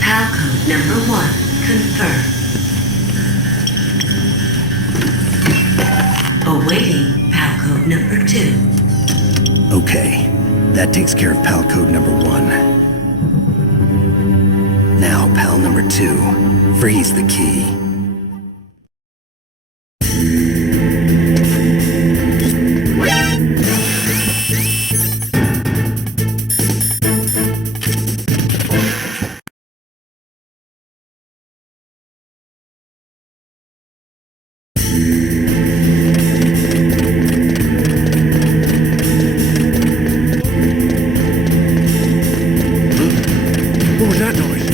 PAL code number 1 confirmed. Awaiting PAL code number 2. Okay, that takes care of PAL code number 1. Now, PAL number 2. Freeze the key. What was that noise?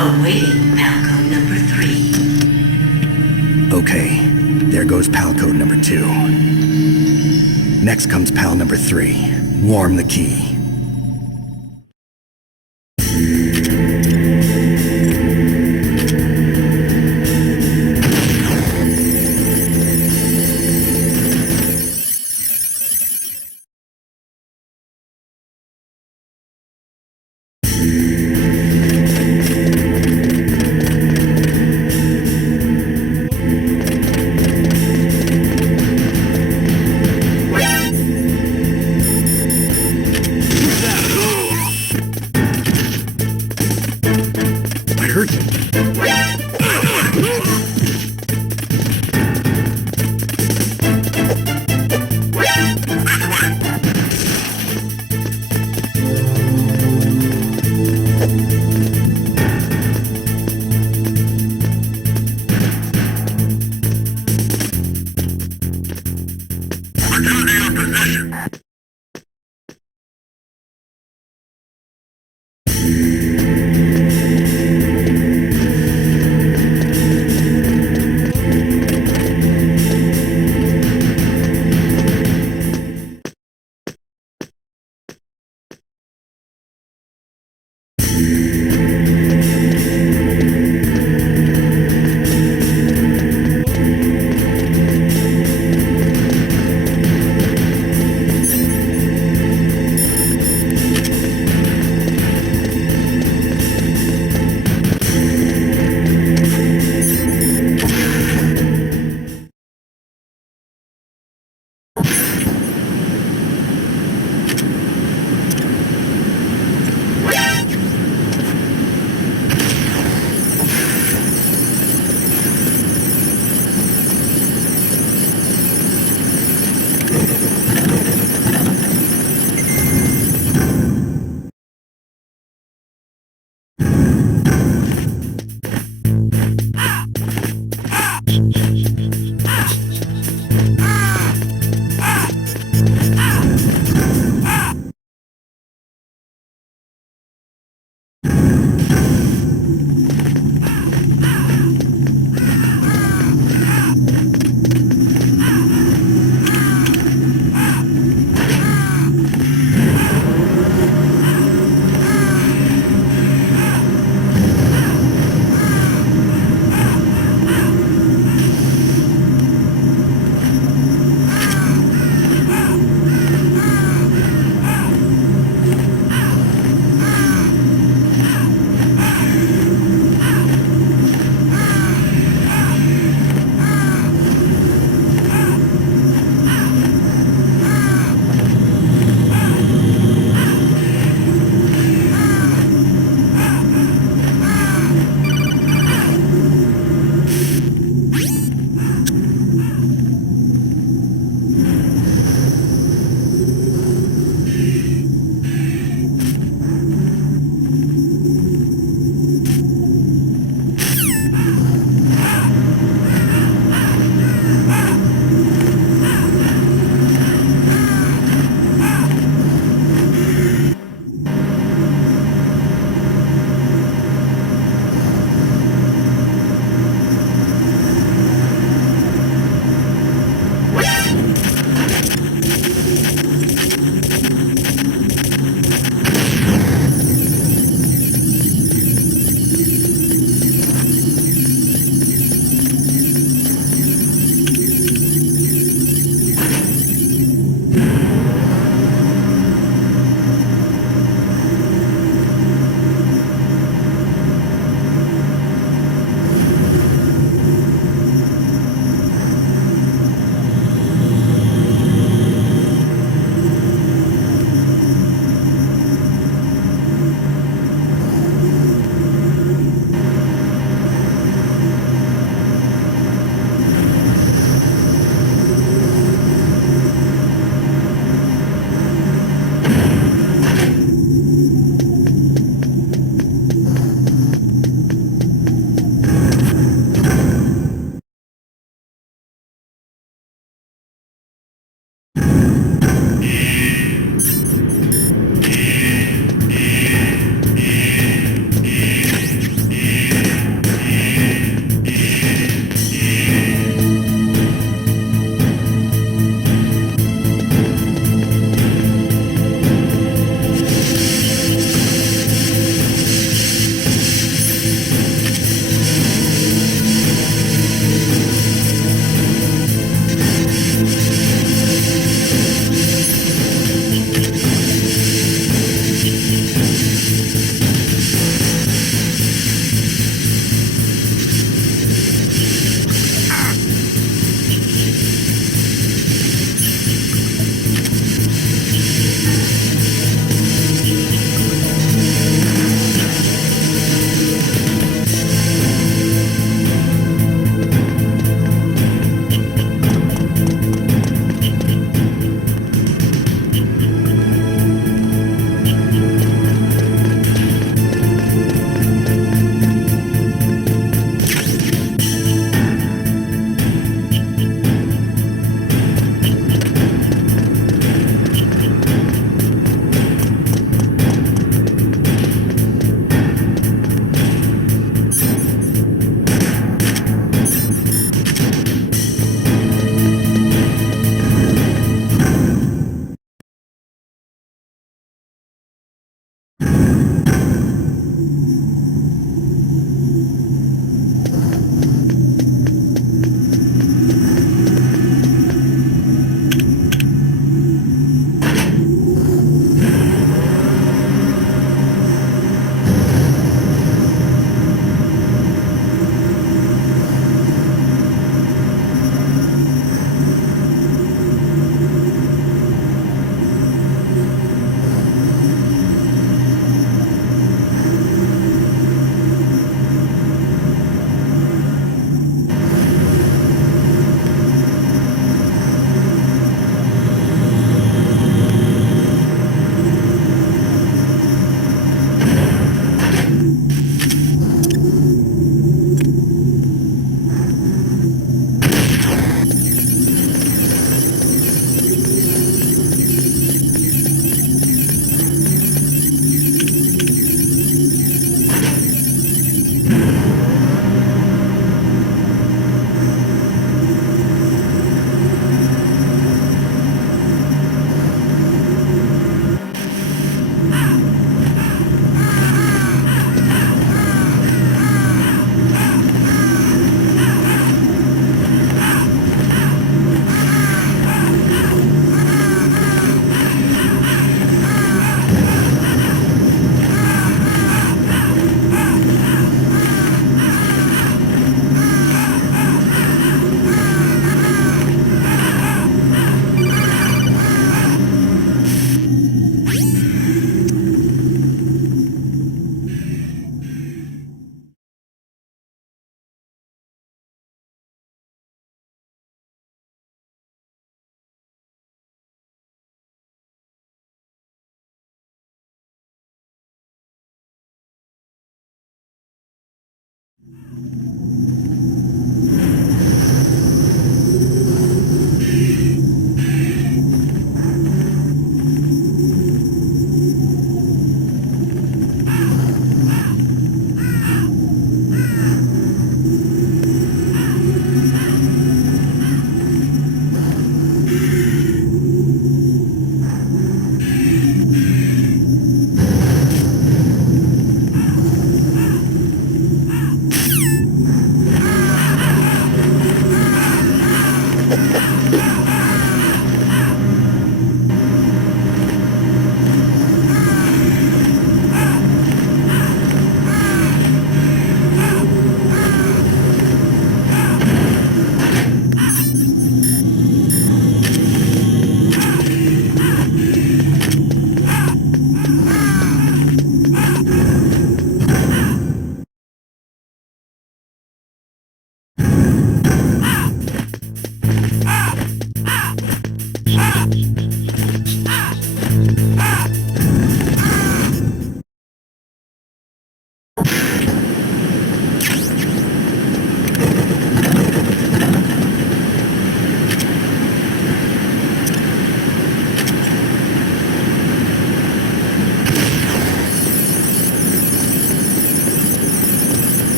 Awaiting Palco number 3. Okay, there goes pal code number 2. Next comes pal number 3. Warm the key.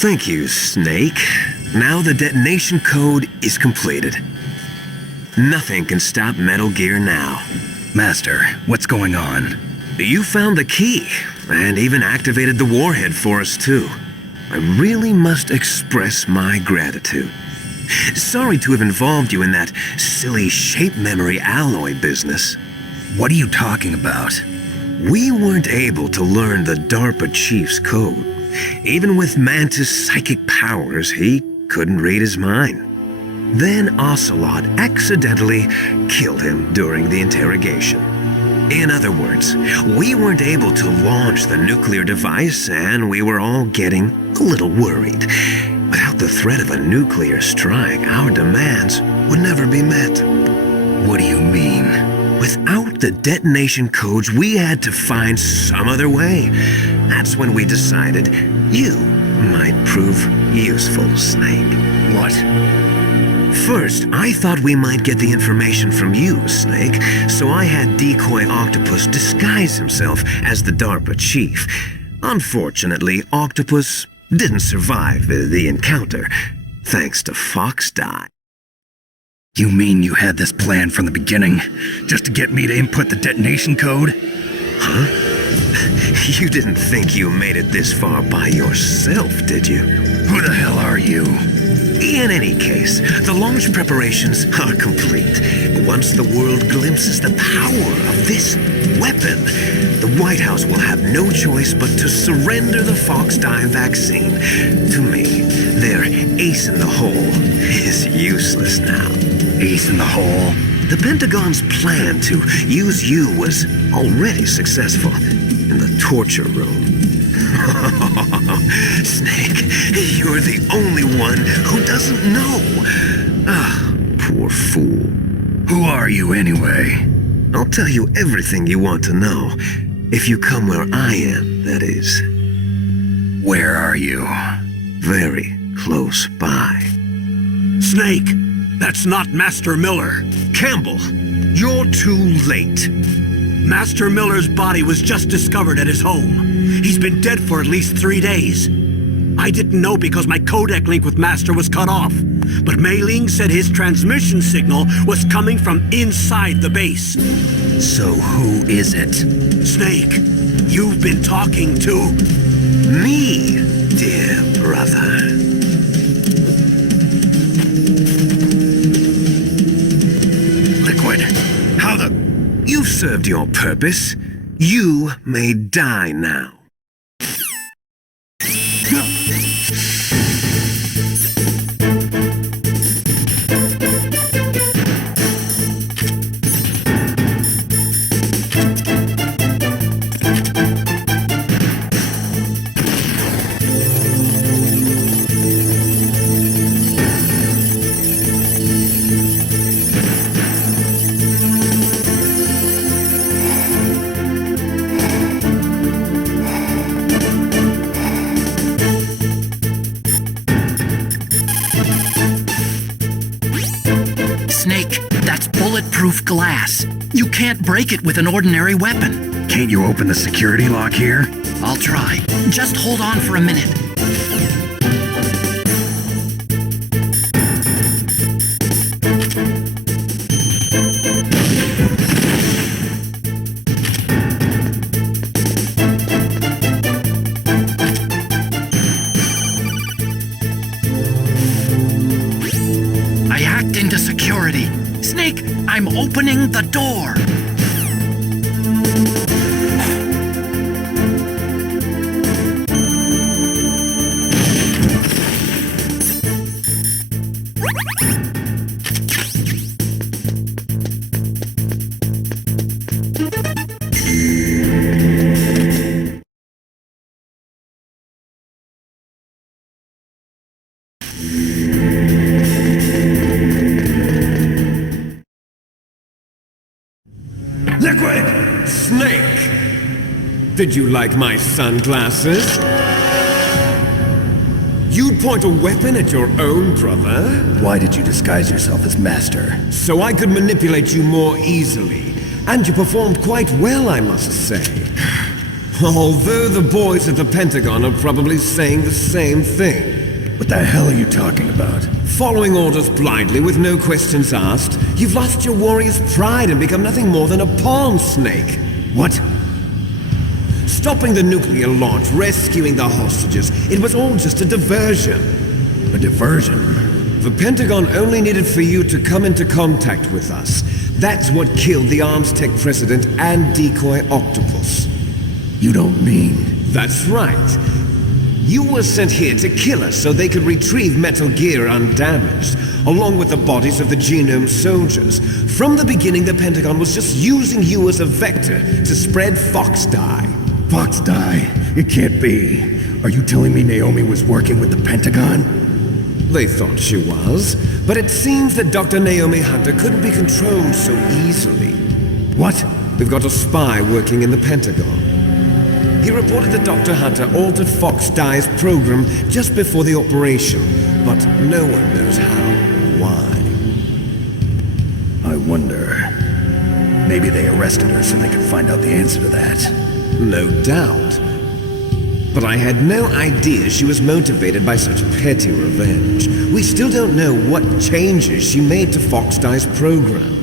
Thank you, Snake. Now the detonation code is completed. Nothing can stop Metal Gear now. Master, what's going on? You found the key, and even activated the warhead for us, too. I really must express my gratitude. Sorry to have involved you in that silly shape memory alloy business. What are you talking about? We weren't able to learn the DARPA chief's code. Even with Mantis' psychic powers, he couldn't read his mind. Then Ocelot accidentally killed him during the interrogation. In other words, we weren't able to launch the nuclear device, and we were all getting a little worried. Without the threat of a nuclear strike, our demands would never be met. What do you mean? Without the detonation codes, we had to find some other way. That's when we decided you might prove useful, Snake. What? First, I thought we might get the information from you, Snake, so I had Decoy Octopus disguise himself as the DARPA chief. Unfortunately, Octopus didn't survive the encounter, thanks to Fox Die. You mean you had this plan from the beginning, just to get me to input the detonation code? Huh? You didn't think you made it this far by yourself, did you? Who the hell are you? In any case, the launch preparations are complete. Once the world glimpses the power of this weapon, the White House will have no choice but to surrender the Fox Die vaccine to me. Their ace in the hole is useless now. Ace in the hole? The Pentagon's plan to use you was already successful in the torture room. Snake, you're the only one who doesn't know. Ah, poor fool. Who are you anyway? I'll tell you everything you want to know. If you come where I am, that is. Where are you? Very close by. Snake, that's not Master Miller. Campbell, you're too late. Master Miller's body was just discovered at his home. He's been dead for at least 3 days. I didn't know because my codec link with Master was cut off. But Mei Ling said his transmission signal was coming from inside the base. So who is it? Snake, you've been talking to... me, dear brother. Liquid, how the... You've served your purpose. You may die now. Snake, that's bulletproof glass. You can't break it with an ordinary weapon. Can't you open the security lock here? I'll try. Just hold on for a minute. I hacked into security. Snake, I'm opening the door. Liquid! Snake! Did you like my sunglasses? You'd point a weapon at your own brother? Why did you disguise yourself as Master? So I could manipulate you more easily. And you performed quite well, I must say. Although the boys at the Pentagon are probably saying the same thing. What the hell are you talking about? Following orders blindly with no questions asked, you've lost your warrior's pride and become nothing more than a pawn, Snake. What? Stopping the nuclear launch, rescuing the hostages, it was all just a diversion. A diversion? The Pentagon only needed for you to come into contact with us. That's what killed the Arms Tech president and decoy octopus. You don't mean... That's right. You were sent here to kill us so they could retrieve Metal Gear undamaged, along with the bodies of the Genome soldiers. From the beginning, the Pentagon was just using you as a vector to spread Fox dye. Fox dye? It can't be. Are you telling me Naomi was working with the Pentagon? They thought she was, but it seems that Dr. Naomi Hunter couldn't be controlled so easily. What? We've got a spy working in the Pentagon. He reported that Dr. Hunter altered Fox Dye's program just before the operation, but no one knows how or why. I wonder... Maybe they arrested her so they could find out the answer to that. No doubt. But I had no idea she was motivated by such petty revenge. We still don't know what changes she made to Fox Dye's program.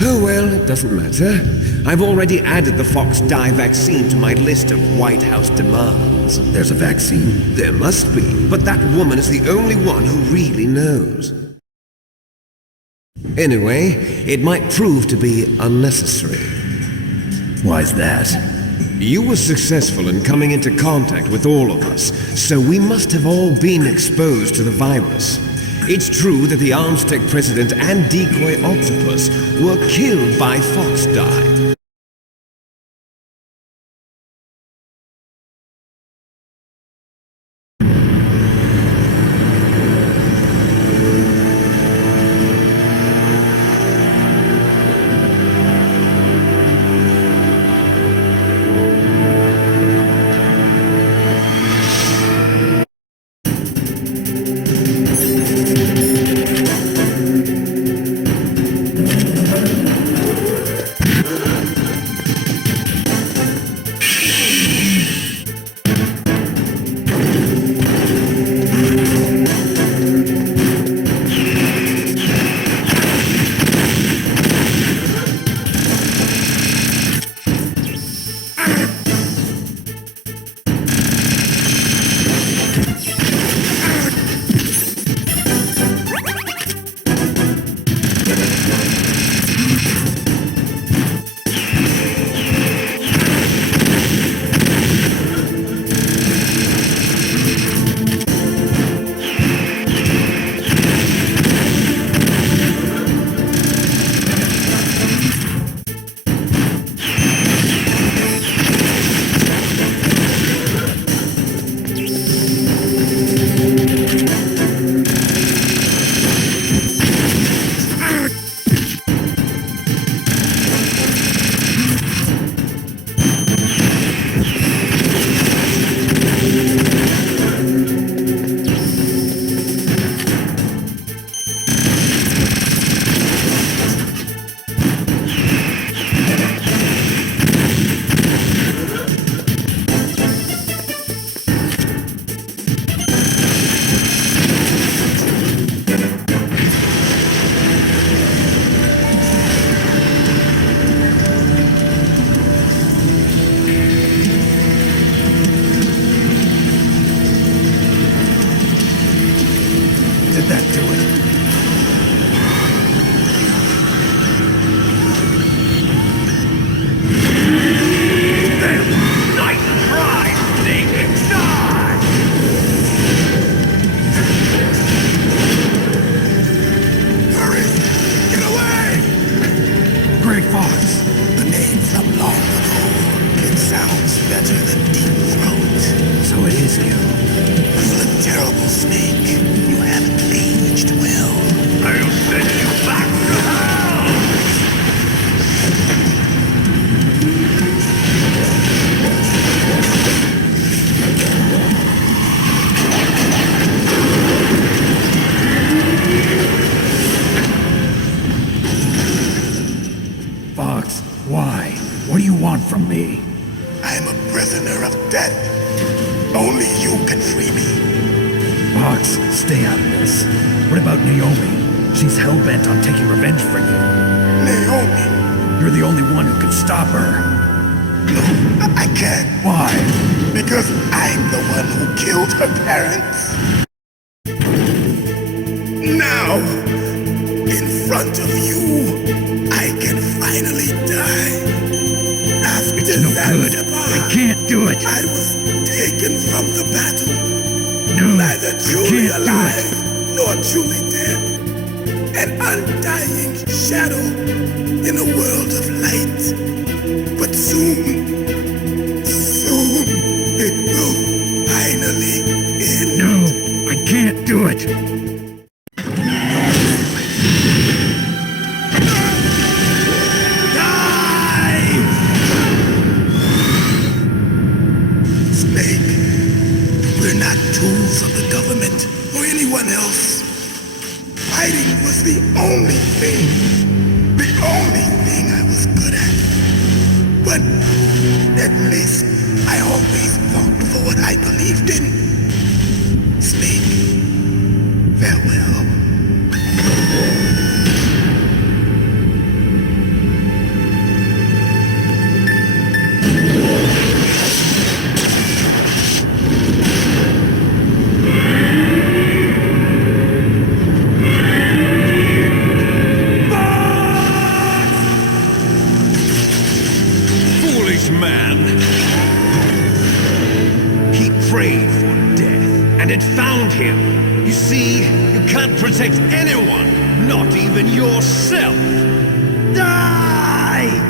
Oh well, it doesn't matter. I've already added the Fox Dye vaccine to my list of White House demands. There's a vaccine? There must be, but that woman is the only one who really knows. Anyway, it might prove to be unnecessary. Why's that? You were successful in coming into contact with all of us, so we must have all been exposed to the virus. It's true that the Armstech president and decoy octopus were killed by Fox Die. protect anyone, not even yourself. Die!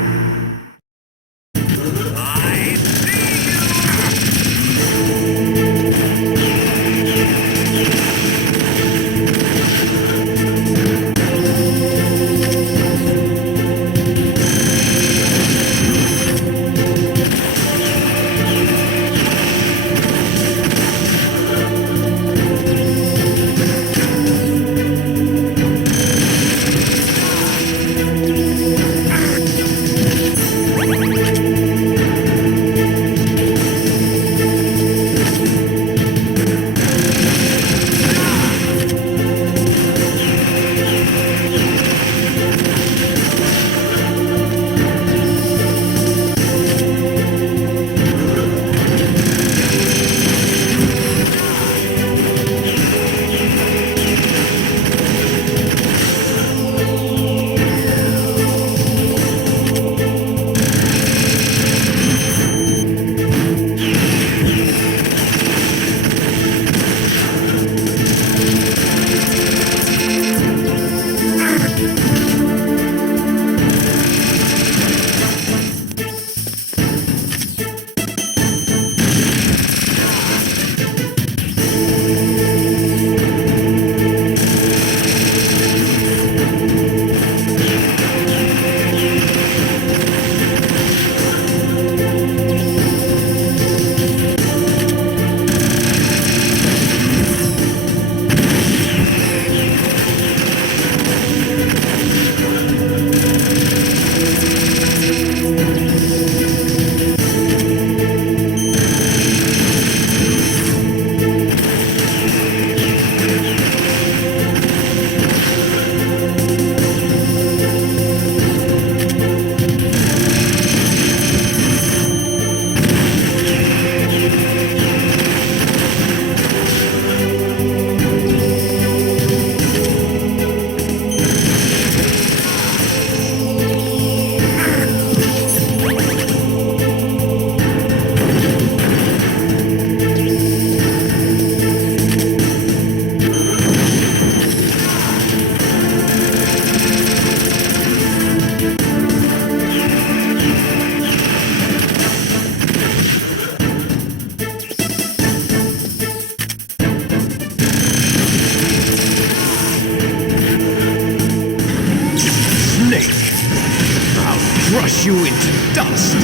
Crush you into dust!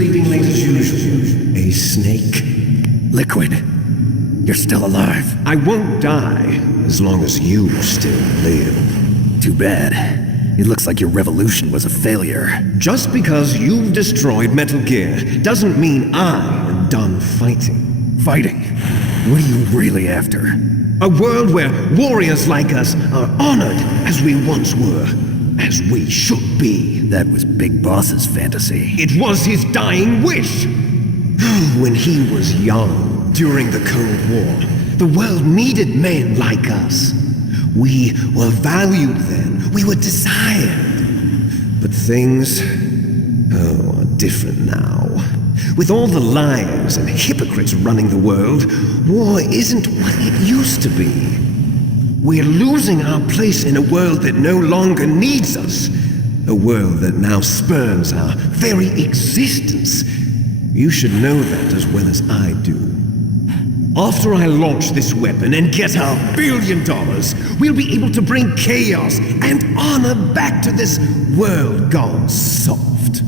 Sleeping late as usual. A snake. Liquid, you're still alive. I won't die as long as you still live. Too bad. It looks like your revolution was a failure. Just because you've destroyed Metal Gear doesn't mean I am done fighting. Fighting? What are you really after? A world where warriors like us are honored as we once were. As we should be. That was Big Boss's fantasy. It was his dying wish. When he was young, during the Cold War, the world needed men like us. We were valued then. We were desired. But things, are different now. With all the liars and hypocrites running the world, war isn't what it used to be. We're losing our place in a world that no longer needs us. A world that now spurns our very existence. You should know that as well as I do. After I launch this weapon and get our $1 billion, we'll be able to bring chaos and honor back to this world gone soft.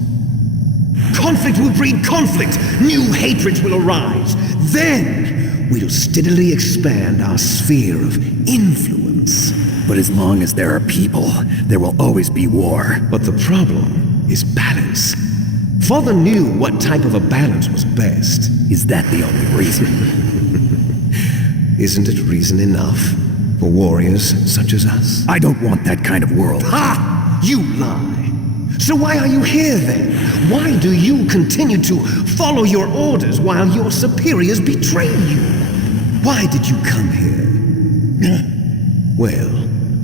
Conflict will breed conflict. New hatreds will arise. Then we'll steadily expand our sphere of influence. But as long as there are people, there will always be war. But the problem is balance. Father knew what type of a balance was best. Is that the only reason? Isn't it reason enough for warriors such as us? I don't want that kind of world. Ha! You lie! So why are you here then? Why do you continue to follow your orders while your superiors betray you? Why did you come here? Well,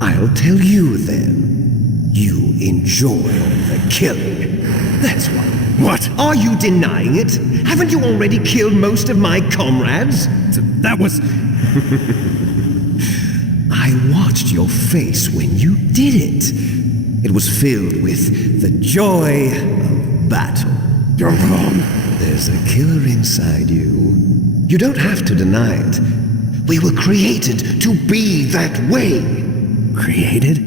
I'll tell you then. You enjoy the killing. That's why. What? Are you denying it? Haven't you already killed most of my comrades? That was... I watched your face when you did it. It was filled with the joy of battle. You're wrong. There's a killer inside you. You don't have to deny it. We were created to be that way. Created?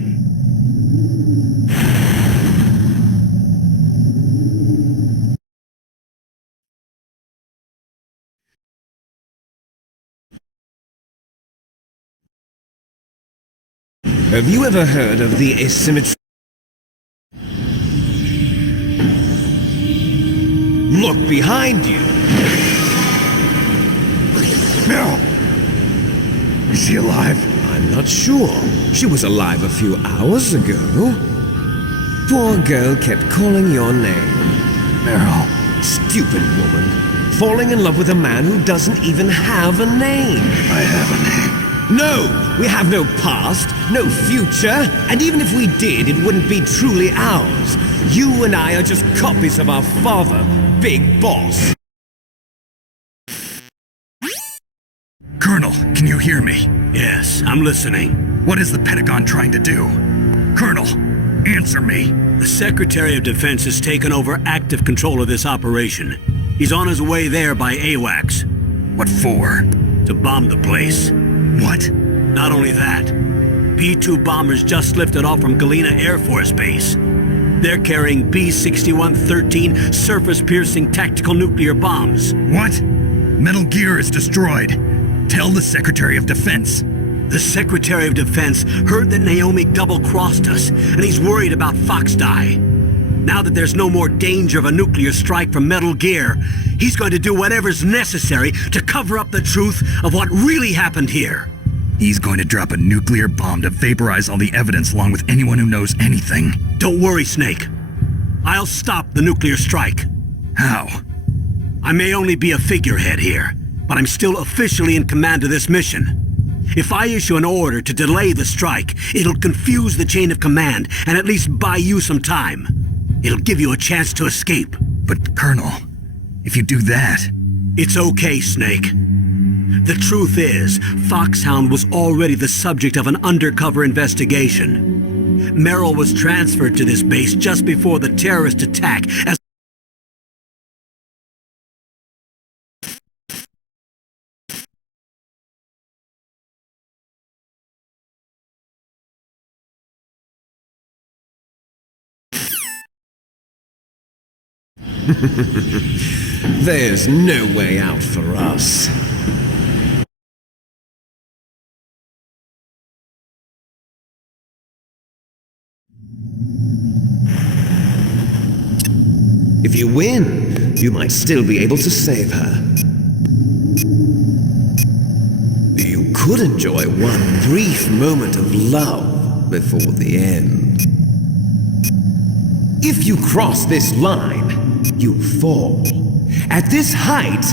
Have you ever heard of the asymmetry? Look behind you! Meryl! Is she alive? I'm not sure. She was alive a few hours ago. Poor girl kept calling your name. Meryl. Stupid woman. Falling in love with a man who doesn't even have a name. I have a name. No! We have no past, no future, and even if we did, it wouldn't be truly ours. You and I are just copies of our father, Big Boss. Colonel, can you hear me? Yes, I'm listening. What is the Pentagon trying to do? Colonel, answer me. The Secretary of Defense has taken over active control of this operation. He's on his way there by AWACS. What for? To bomb the place. What? Not only that, B-2 bombers just lifted off from Galena Air Force Base. They're carrying B-61-13 surface-piercing tactical nuclear bombs. What? Metal Gear is destroyed. Tell the Secretary of Defense. The Secretary of Defense heard that Naomi double-crossed us, and he's worried about Foxdie. Now that there's no more danger of a nuclear strike from Metal Gear, he's going to do whatever's necessary to cover up the truth of what really happened here. He's going to drop a nuclear bomb to vaporize all the evidence along with anyone who knows anything. Don't worry, Snake. I'll stop the nuclear strike. How? I may only be a figurehead here, but I'm still officially in command of this mission. If I issue an order to delay the strike, it'll confuse the chain of command and at least buy you some time. It'll give you a chance to escape. But, Colonel, if you do that... It's okay, Snake. The truth is, Foxhound was already the subject of an undercover investigation. Merrill was transferred to this base just before the terrorist attack as There's no way out for us. If you win, you might still be able to save her. You could enjoy one brief moment of love before the end. If you cross this line, you fall. At this height,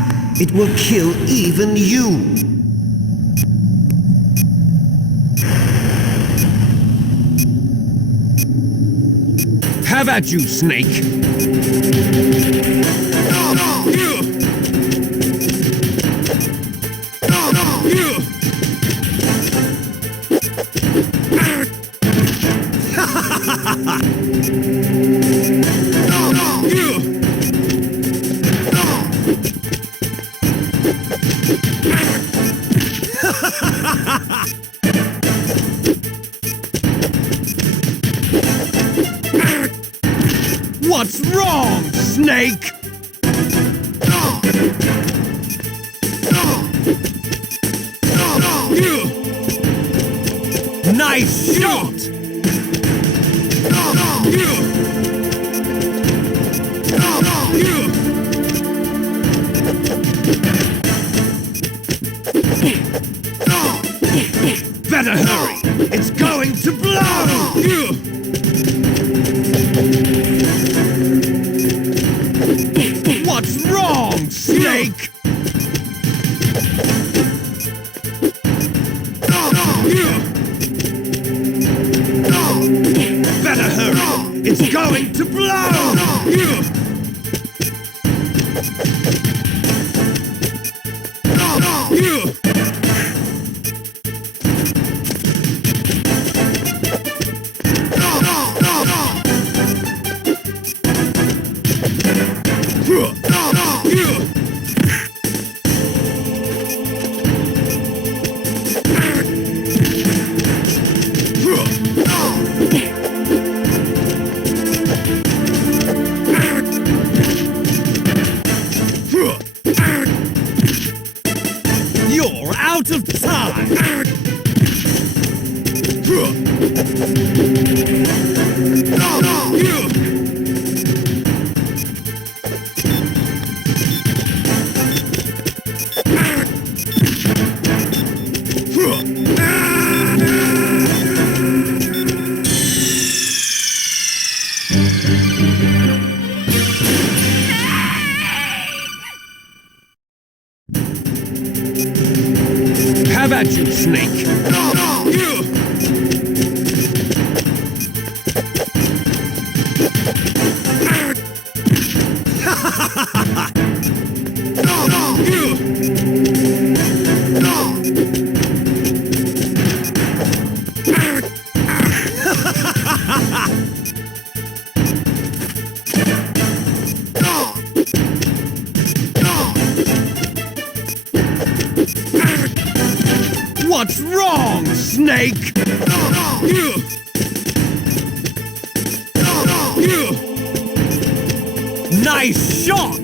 it will kill even you. Have at you, Snake. What's wrong, Snake? Nice shot! Better hurry! It's going to blow! What's wrong, Snake? Better hurry! It's going to blow! You're out of time! Have at you, Snake! What's wrong, Snake? Nice shot!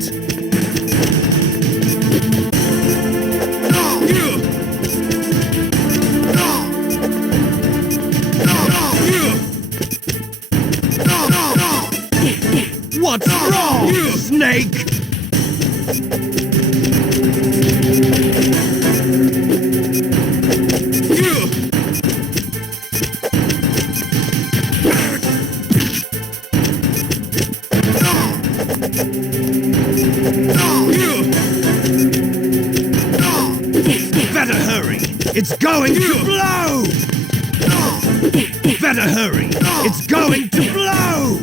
What's wrong, Snake? Better hurry! It's going to blow! Better hurry! It's going to blow!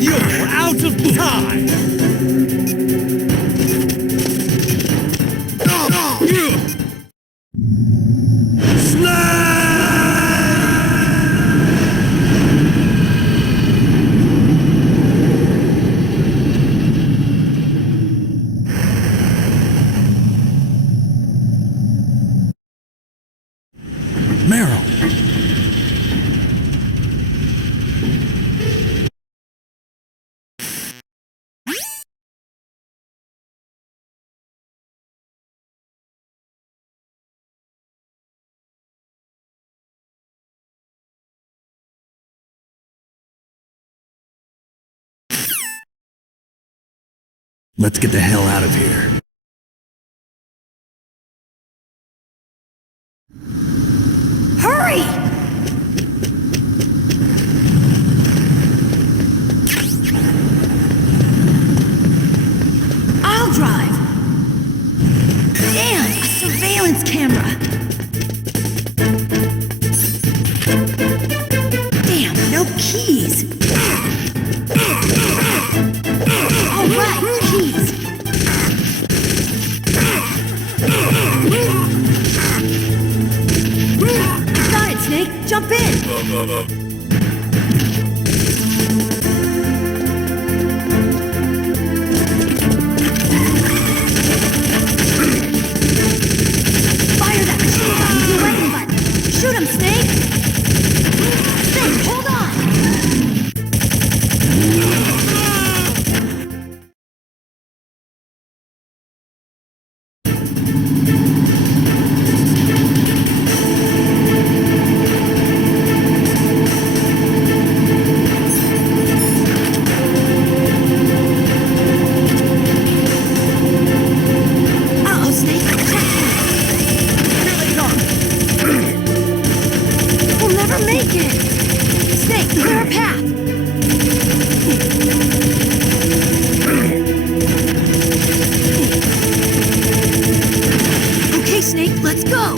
You're out of time! Meryl! Let's get the hell out of here. Hurry! I'll drive. Damn, a surveillance camera. Damn, no keys. All right, keys. jump in! Fire that machine gun with your weapon button! Shoot him, Snake! Snake, hold on! Uh-oh, Snake, check Here they come! We'll never make it! Snake, clear a path! Okay, Snake, let's go!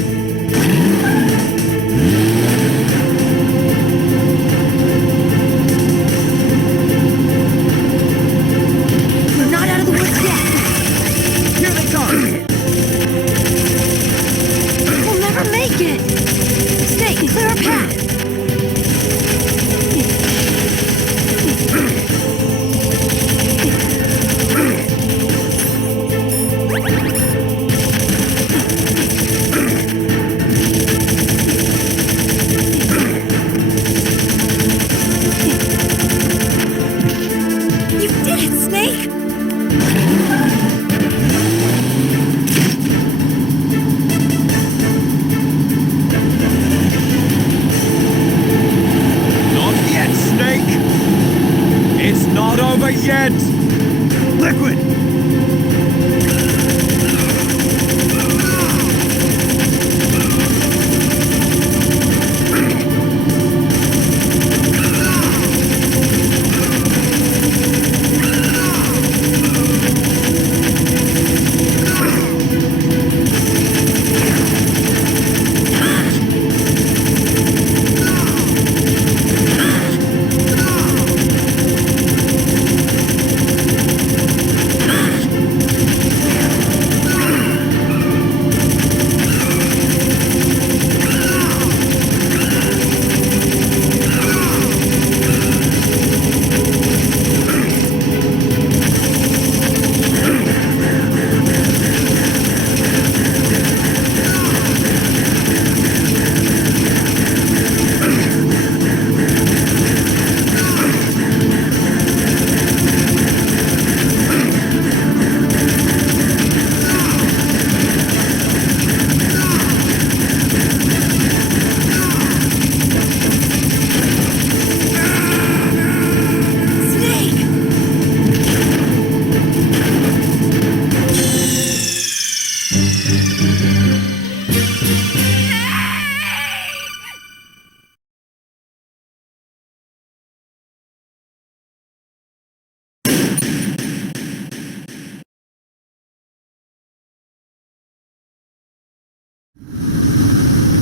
We're not out of the woods yet! Here they come! We'll never make it! Snake, clear a path! You did it, Snake! Not yet, Snake! It's not over yet! Liquid!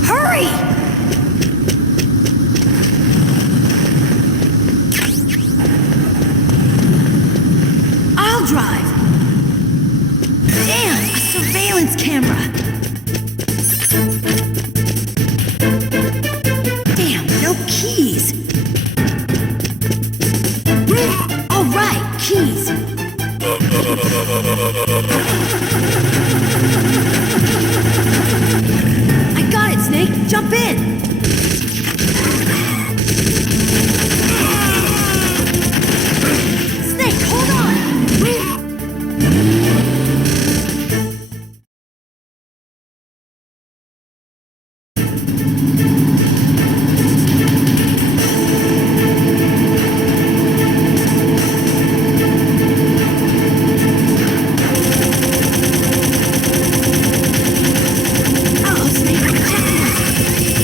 Hurry! I'll drive! Damn, a surveillance camera! Damn, no keys! All right, keys! I got it, Snake! Jump in! Snake, hold on! Uh-oh, Snake, check it out.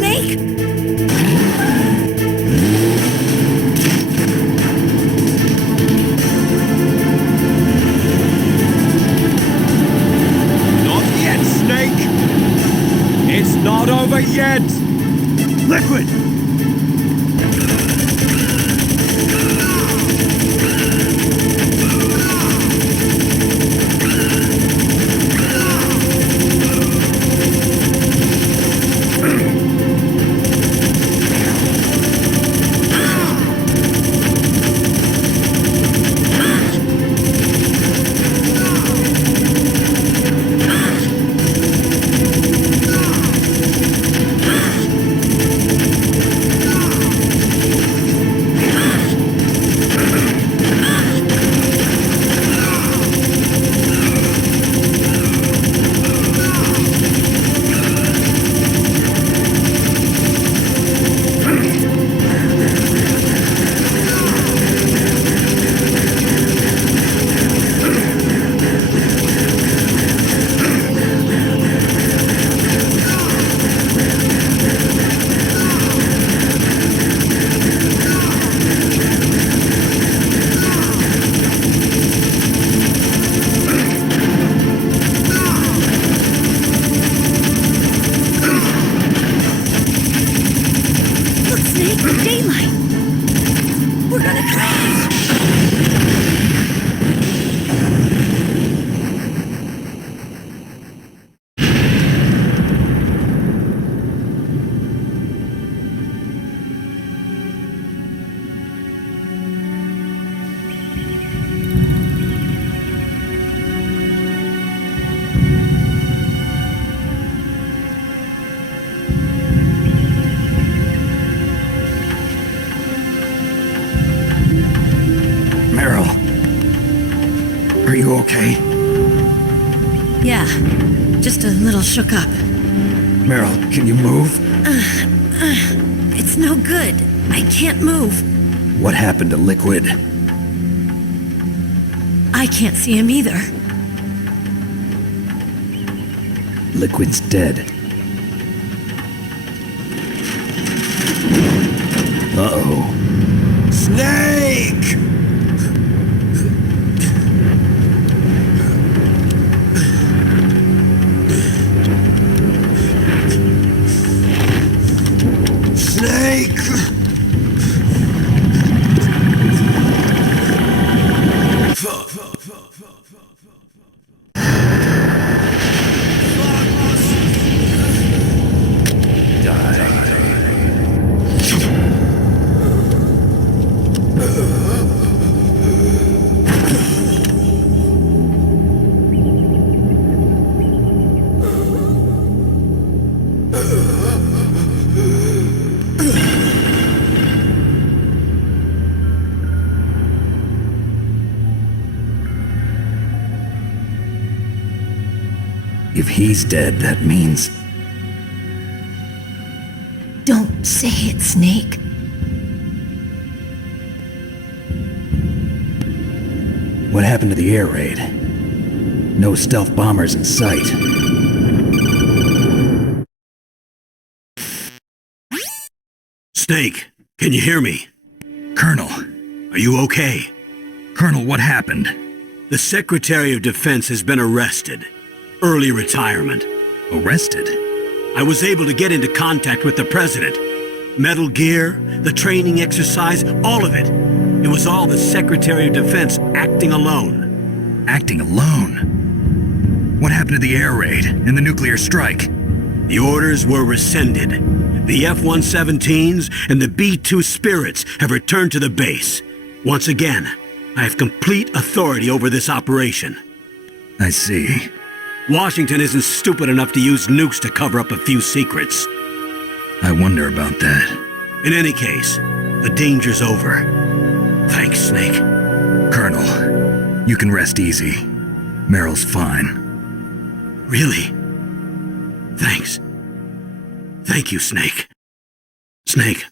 Snake? Not yet, Snake! It's not over yet! Liquid! Are you okay? Yeah, just a little shook up. Meryl, can you move? It's no good. I can't move. What happened to Liquid? I can't see him either. Liquid's dead. Uh-oh. Snake! Snake! If he's dead, that means... Don't say it, Snake. What happened to the air raid? No stealth bombers in sight. Snake, can you hear me? Colonel. Are you okay? Colonel, what happened? The Secretary of Defense has been arrested. Early retirement. Arrested? I was able to get into contact with the President. Metal Gear, the training exercise, all of it. It was all the Secretary of Defense acting alone. Acting alone? What happened to the air raid and the nuclear strike? The orders were rescinded. The F-117s and the B-2 Spirits have returned to the base. Once again, I have complete authority over this operation. I see. Washington isn't stupid enough to use nukes to cover up a few secrets. I wonder about that. In any case, the danger's over. Thanks, Snake. Colonel, you can rest easy. Meryl's fine. Really? Thanks. Thank you, Snake. Snake,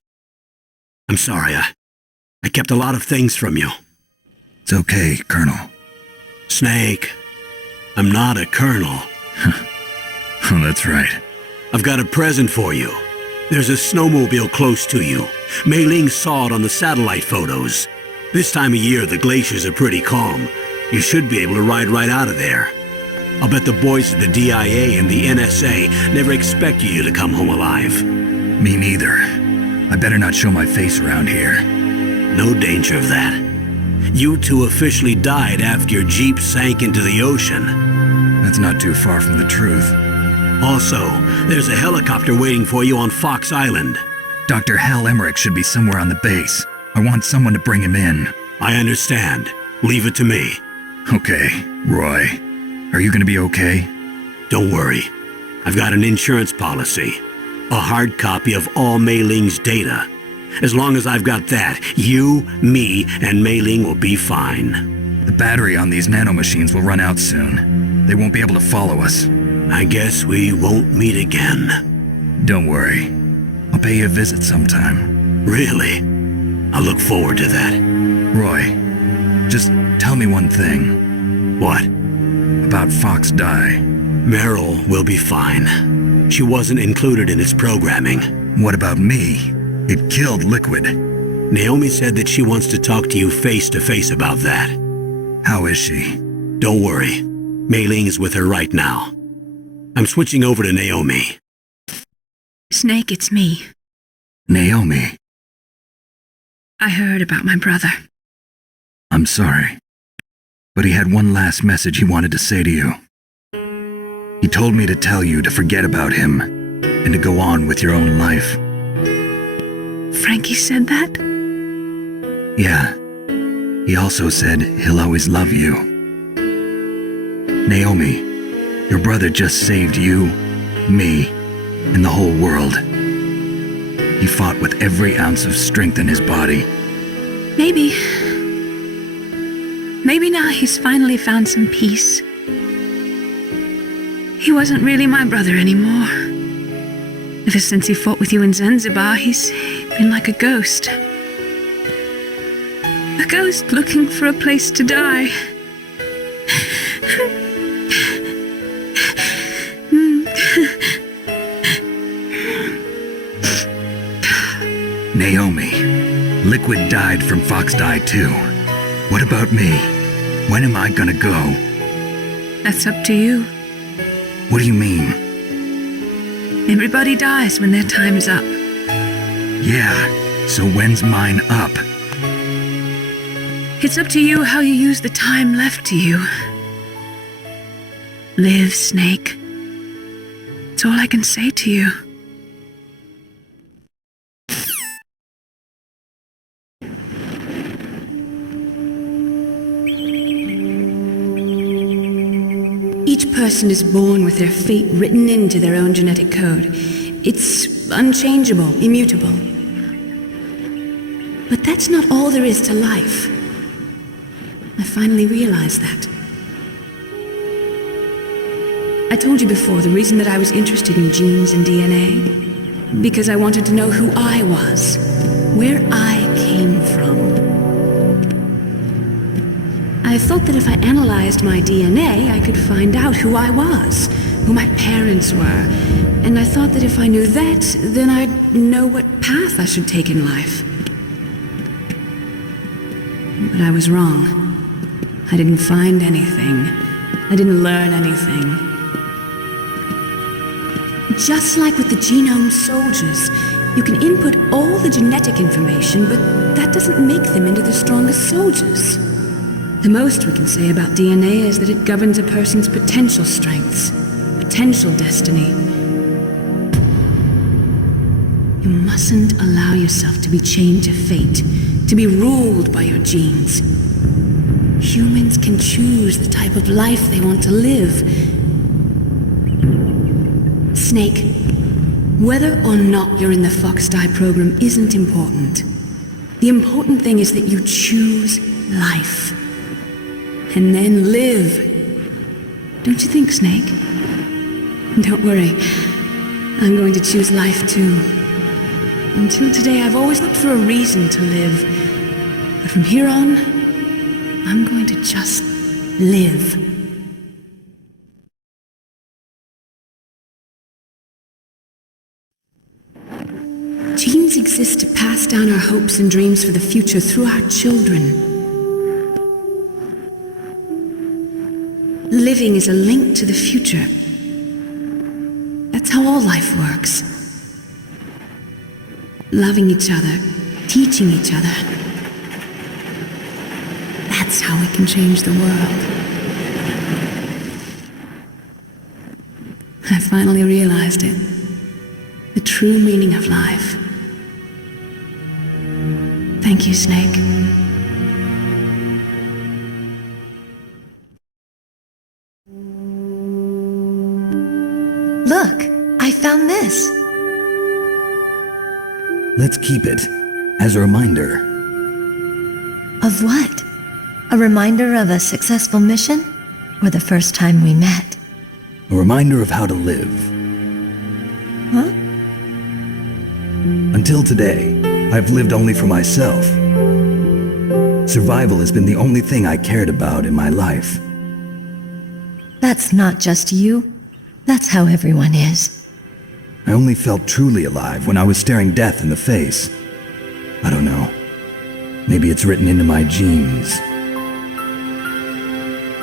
I'm sorry. I kept a lot of things from you. It's okay, Colonel. Snake, I'm not a colonel. Oh, that's right. I've got a present for you. There's a snowmobile close to you. Mei Ling saw it on the satellite photos. This time of year, the glaciers are pretty calm. You should be able to ride right out of there. I'll bet the boys at the DIA and the NSA never expected you to come home alive. Me neither. I better not show my face around here. No danger of that. You two officially died after your Jeep sank into the ocean. That's not too far from the truth. Also, there's a helicopter waiting for you on Fox Island. Dr. Hal Emmerich should be somewhere on the base. I want someone to bring him in. I understand. Leave it to me. Okay, Roy. Are you gonna be okay? Don't worry. I've got an insurance policy. A hard copy of all Mei Ling's data. As long as I've got that, you, me, and Mei Ling will be fine. The battery on these nanomachines will run out soon. They won't be able to follow us. I guess we won't meet again. Don't worry. I'll pay you a visit sometime. Really? I look forward to that. Roy, just tell me one thing. What? About Fox Die. Meryl will be fine. She wasn't included in its programming. What about me? It killed Liquid. Naomi said that she wants to talk to you face to face about that. How is she? Don't worry. Mei Ling is with her right now. I'm switching over to Naomi. Snake, it's me. Naomi. I heard about my brother. I'm sorry. But he had one last message he wanted to say to you. He told me to tell you to forget about him and to go on with your own life. Frankie said that? Yeah. He also said he'll always love you. Naomi, your brother just saved you, me, and the whole world. He fought with every ounce of strength in his body. Maybe now he's finally found some peace. He wasn't really my brother anymore. Ever since he fought with you in Zanzibar, he's been like a ghost. A ghost looking for a place to die. Naomi, Liquid died from Fox Die too. What about me? When am I gonna go? That's up to you. What do you mean? Everybody dies when their time is up. Yeah, so when's mine up? It's up to you how you use the time left to you. Live, Snake. That's all I can say to you. Each person is born with their fate written into their own genetic code. It's unchangeable, immutable. But that's not all there is to life. I finally realized that. I told you before the reason that I was interested in genes and DNA. Because I wanted to know who I was, where I came from. I thought that if I analyzed my DNA, I could find out who I was, who my parents were. And I thought that if I knew that, then I'd know what path I should take in life. But I was wrong. I didn't find anything. I didn't learn anything. Just like with the genome soldiers, you can input all the genetic information, but that doesn't make them into the strongest soldiers. The most we can say about DNA is that it governs a person's potential strengths, potential destiny. You mustn't allow yourself to be chained to fate, to be ruled by your genes. Humans can choose the type of life they want to live. Snake, whether or not you're in the Fox Die program isn't important. The important thing is that you choose life. And then live. Don't you think, Snake? Don't worry. I'm going to choose life too. Until today, I've always looked for a reason to live. But from here on, I'm going to just live. exist to pass down our hopes and dreams for the future through our children. Living is a link to the future. That's how all life works. Loving each other, teaching each other. That's how we can change the world. I finally realized it. The true meaning of life. Thank you, Snake. Look, I found this. Let's keep it as a reminder. Of what? A reminder of a successful mission? Or the first time we met? A reminder of how to live. Huh? Until today, I've lived only for myself. Survival has been the only thing I cared about in my life. That's not just you. That's how everyone is. I only felt truly alive when I was staring death in the face. I don't know. Maybe it's written into my genes.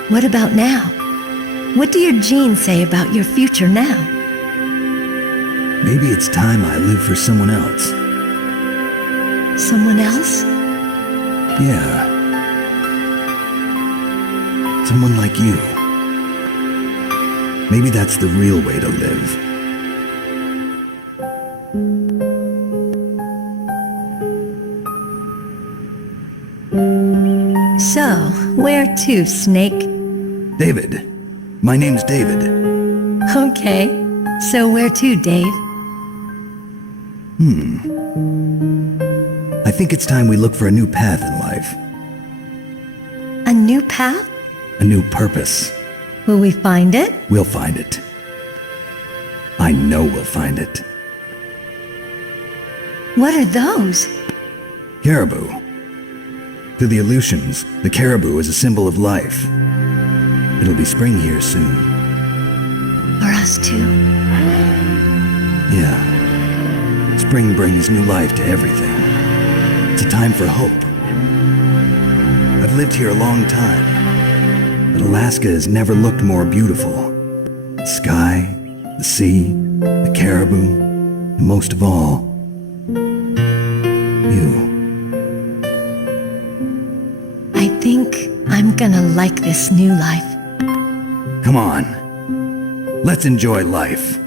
What about now? What do your genes say about your future now? Maybe it's time I live for someone else. Someone else? Yeah. Someone like you. Maybe that's the real way to live. So, where to, Snake? David. My name's David. Okay. So where to, Dave? I think it's time we look for a new path in life. A new path? A new purpose. Will we find it? We'll find it. I know we'll find it. What are those? Caribou. To the Aleutians, the caribou is a symbol of life. It'll be spring here soon. For us too. Yeah. Spring brings new life to everything. It's a time for hope. I've lived here a long time, but Alaska has never looked more beautiful. The sky, the sea, the caribou, and most of all, you. I think I'm gonna like this new life. Come on. Let's enjoy life.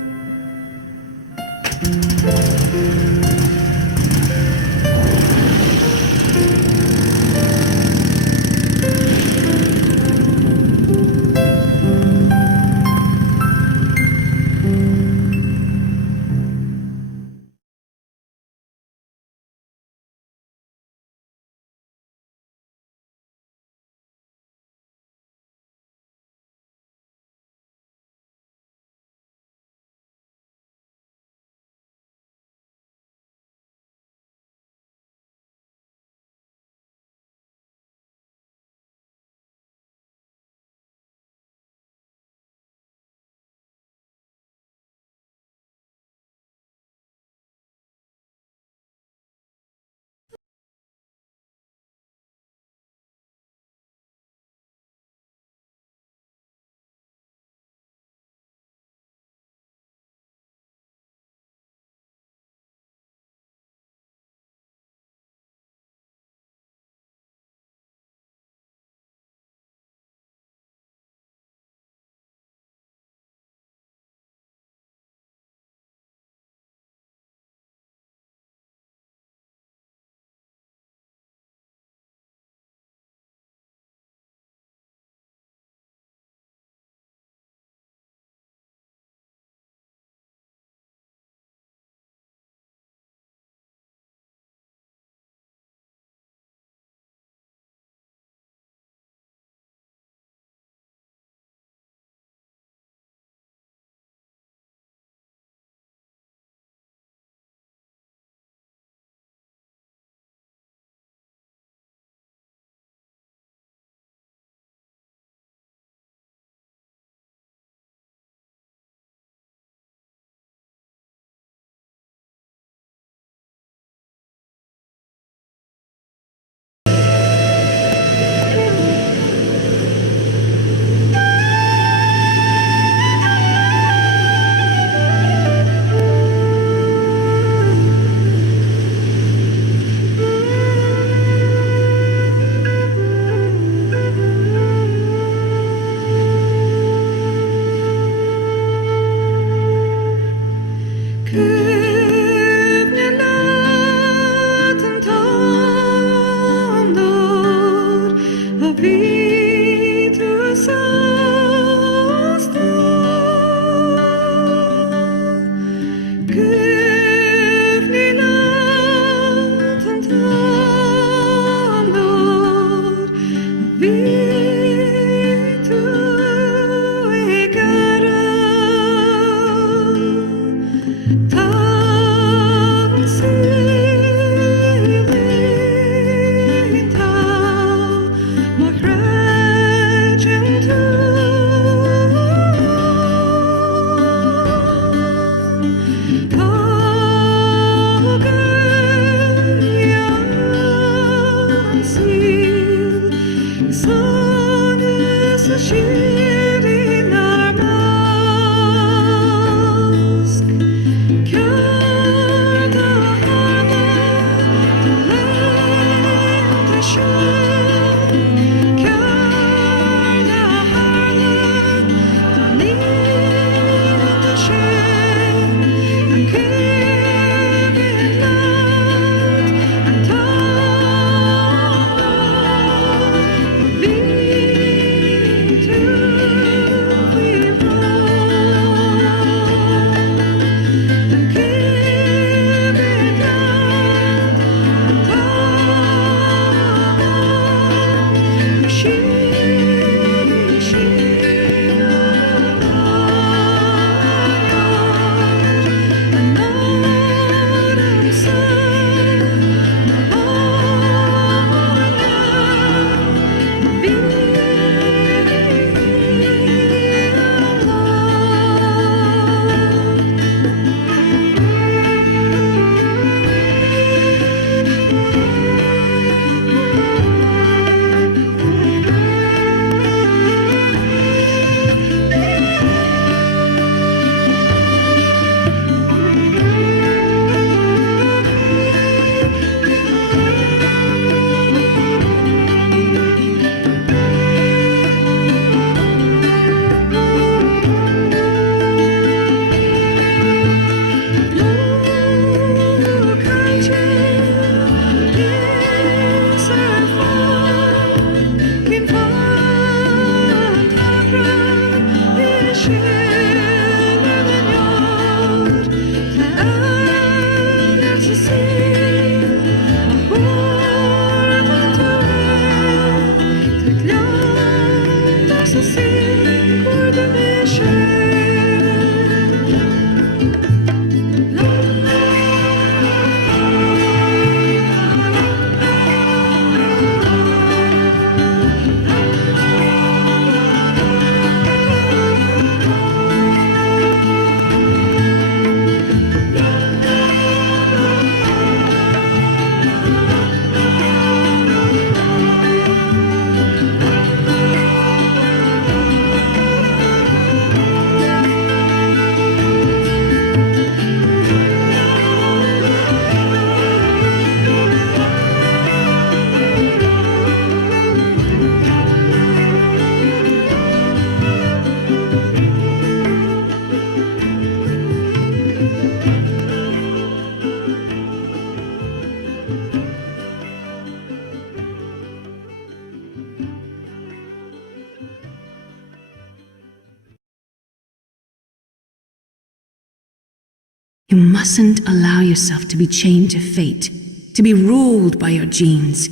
You mustn't allow yourself to be chained to fate, to be ruled by your genes.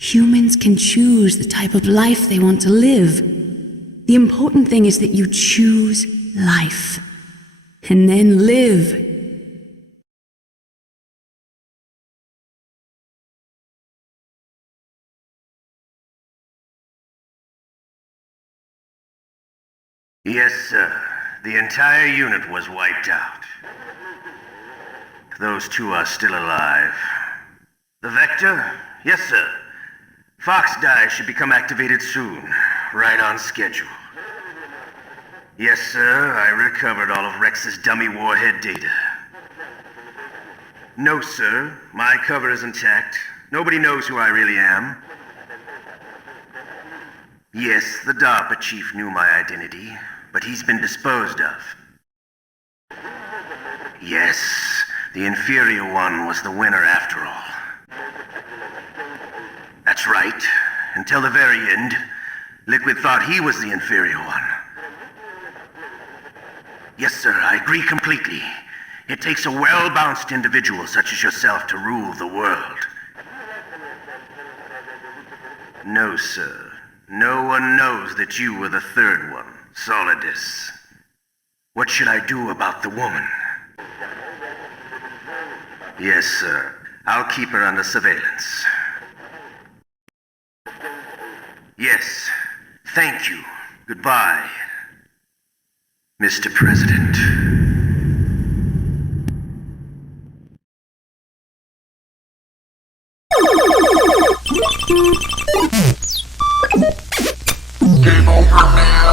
Humans can choose the type of life they want to live. The important thing is that you choose life. And then live. Yes, sir. The entire unit was wiped out. Those two are still alive. The Vector? Yes, sir. Fox Die should become activated soon. Right on schedule. Yes, sir. I recovered all of Rex's dummy warhead data. No, sir. My cover is intact. Nobody knows who I really am. Yes, the DARPA chief knew my identity, but he's been disposed of. Yes, the inferior one was the winner after all. That's right. Until the very end, Liquid thought he was the inferior one. Yes, sir, I agree completely. It takes a well-balanced individual such as yourself to rule the world. No, sir. No one knows that you were the third one, Solidus. What should I do about the woman? Yes, sir. I'll keep her under surveillance. Yes. Thank you. Goodbye, Mr. President. Game over, man.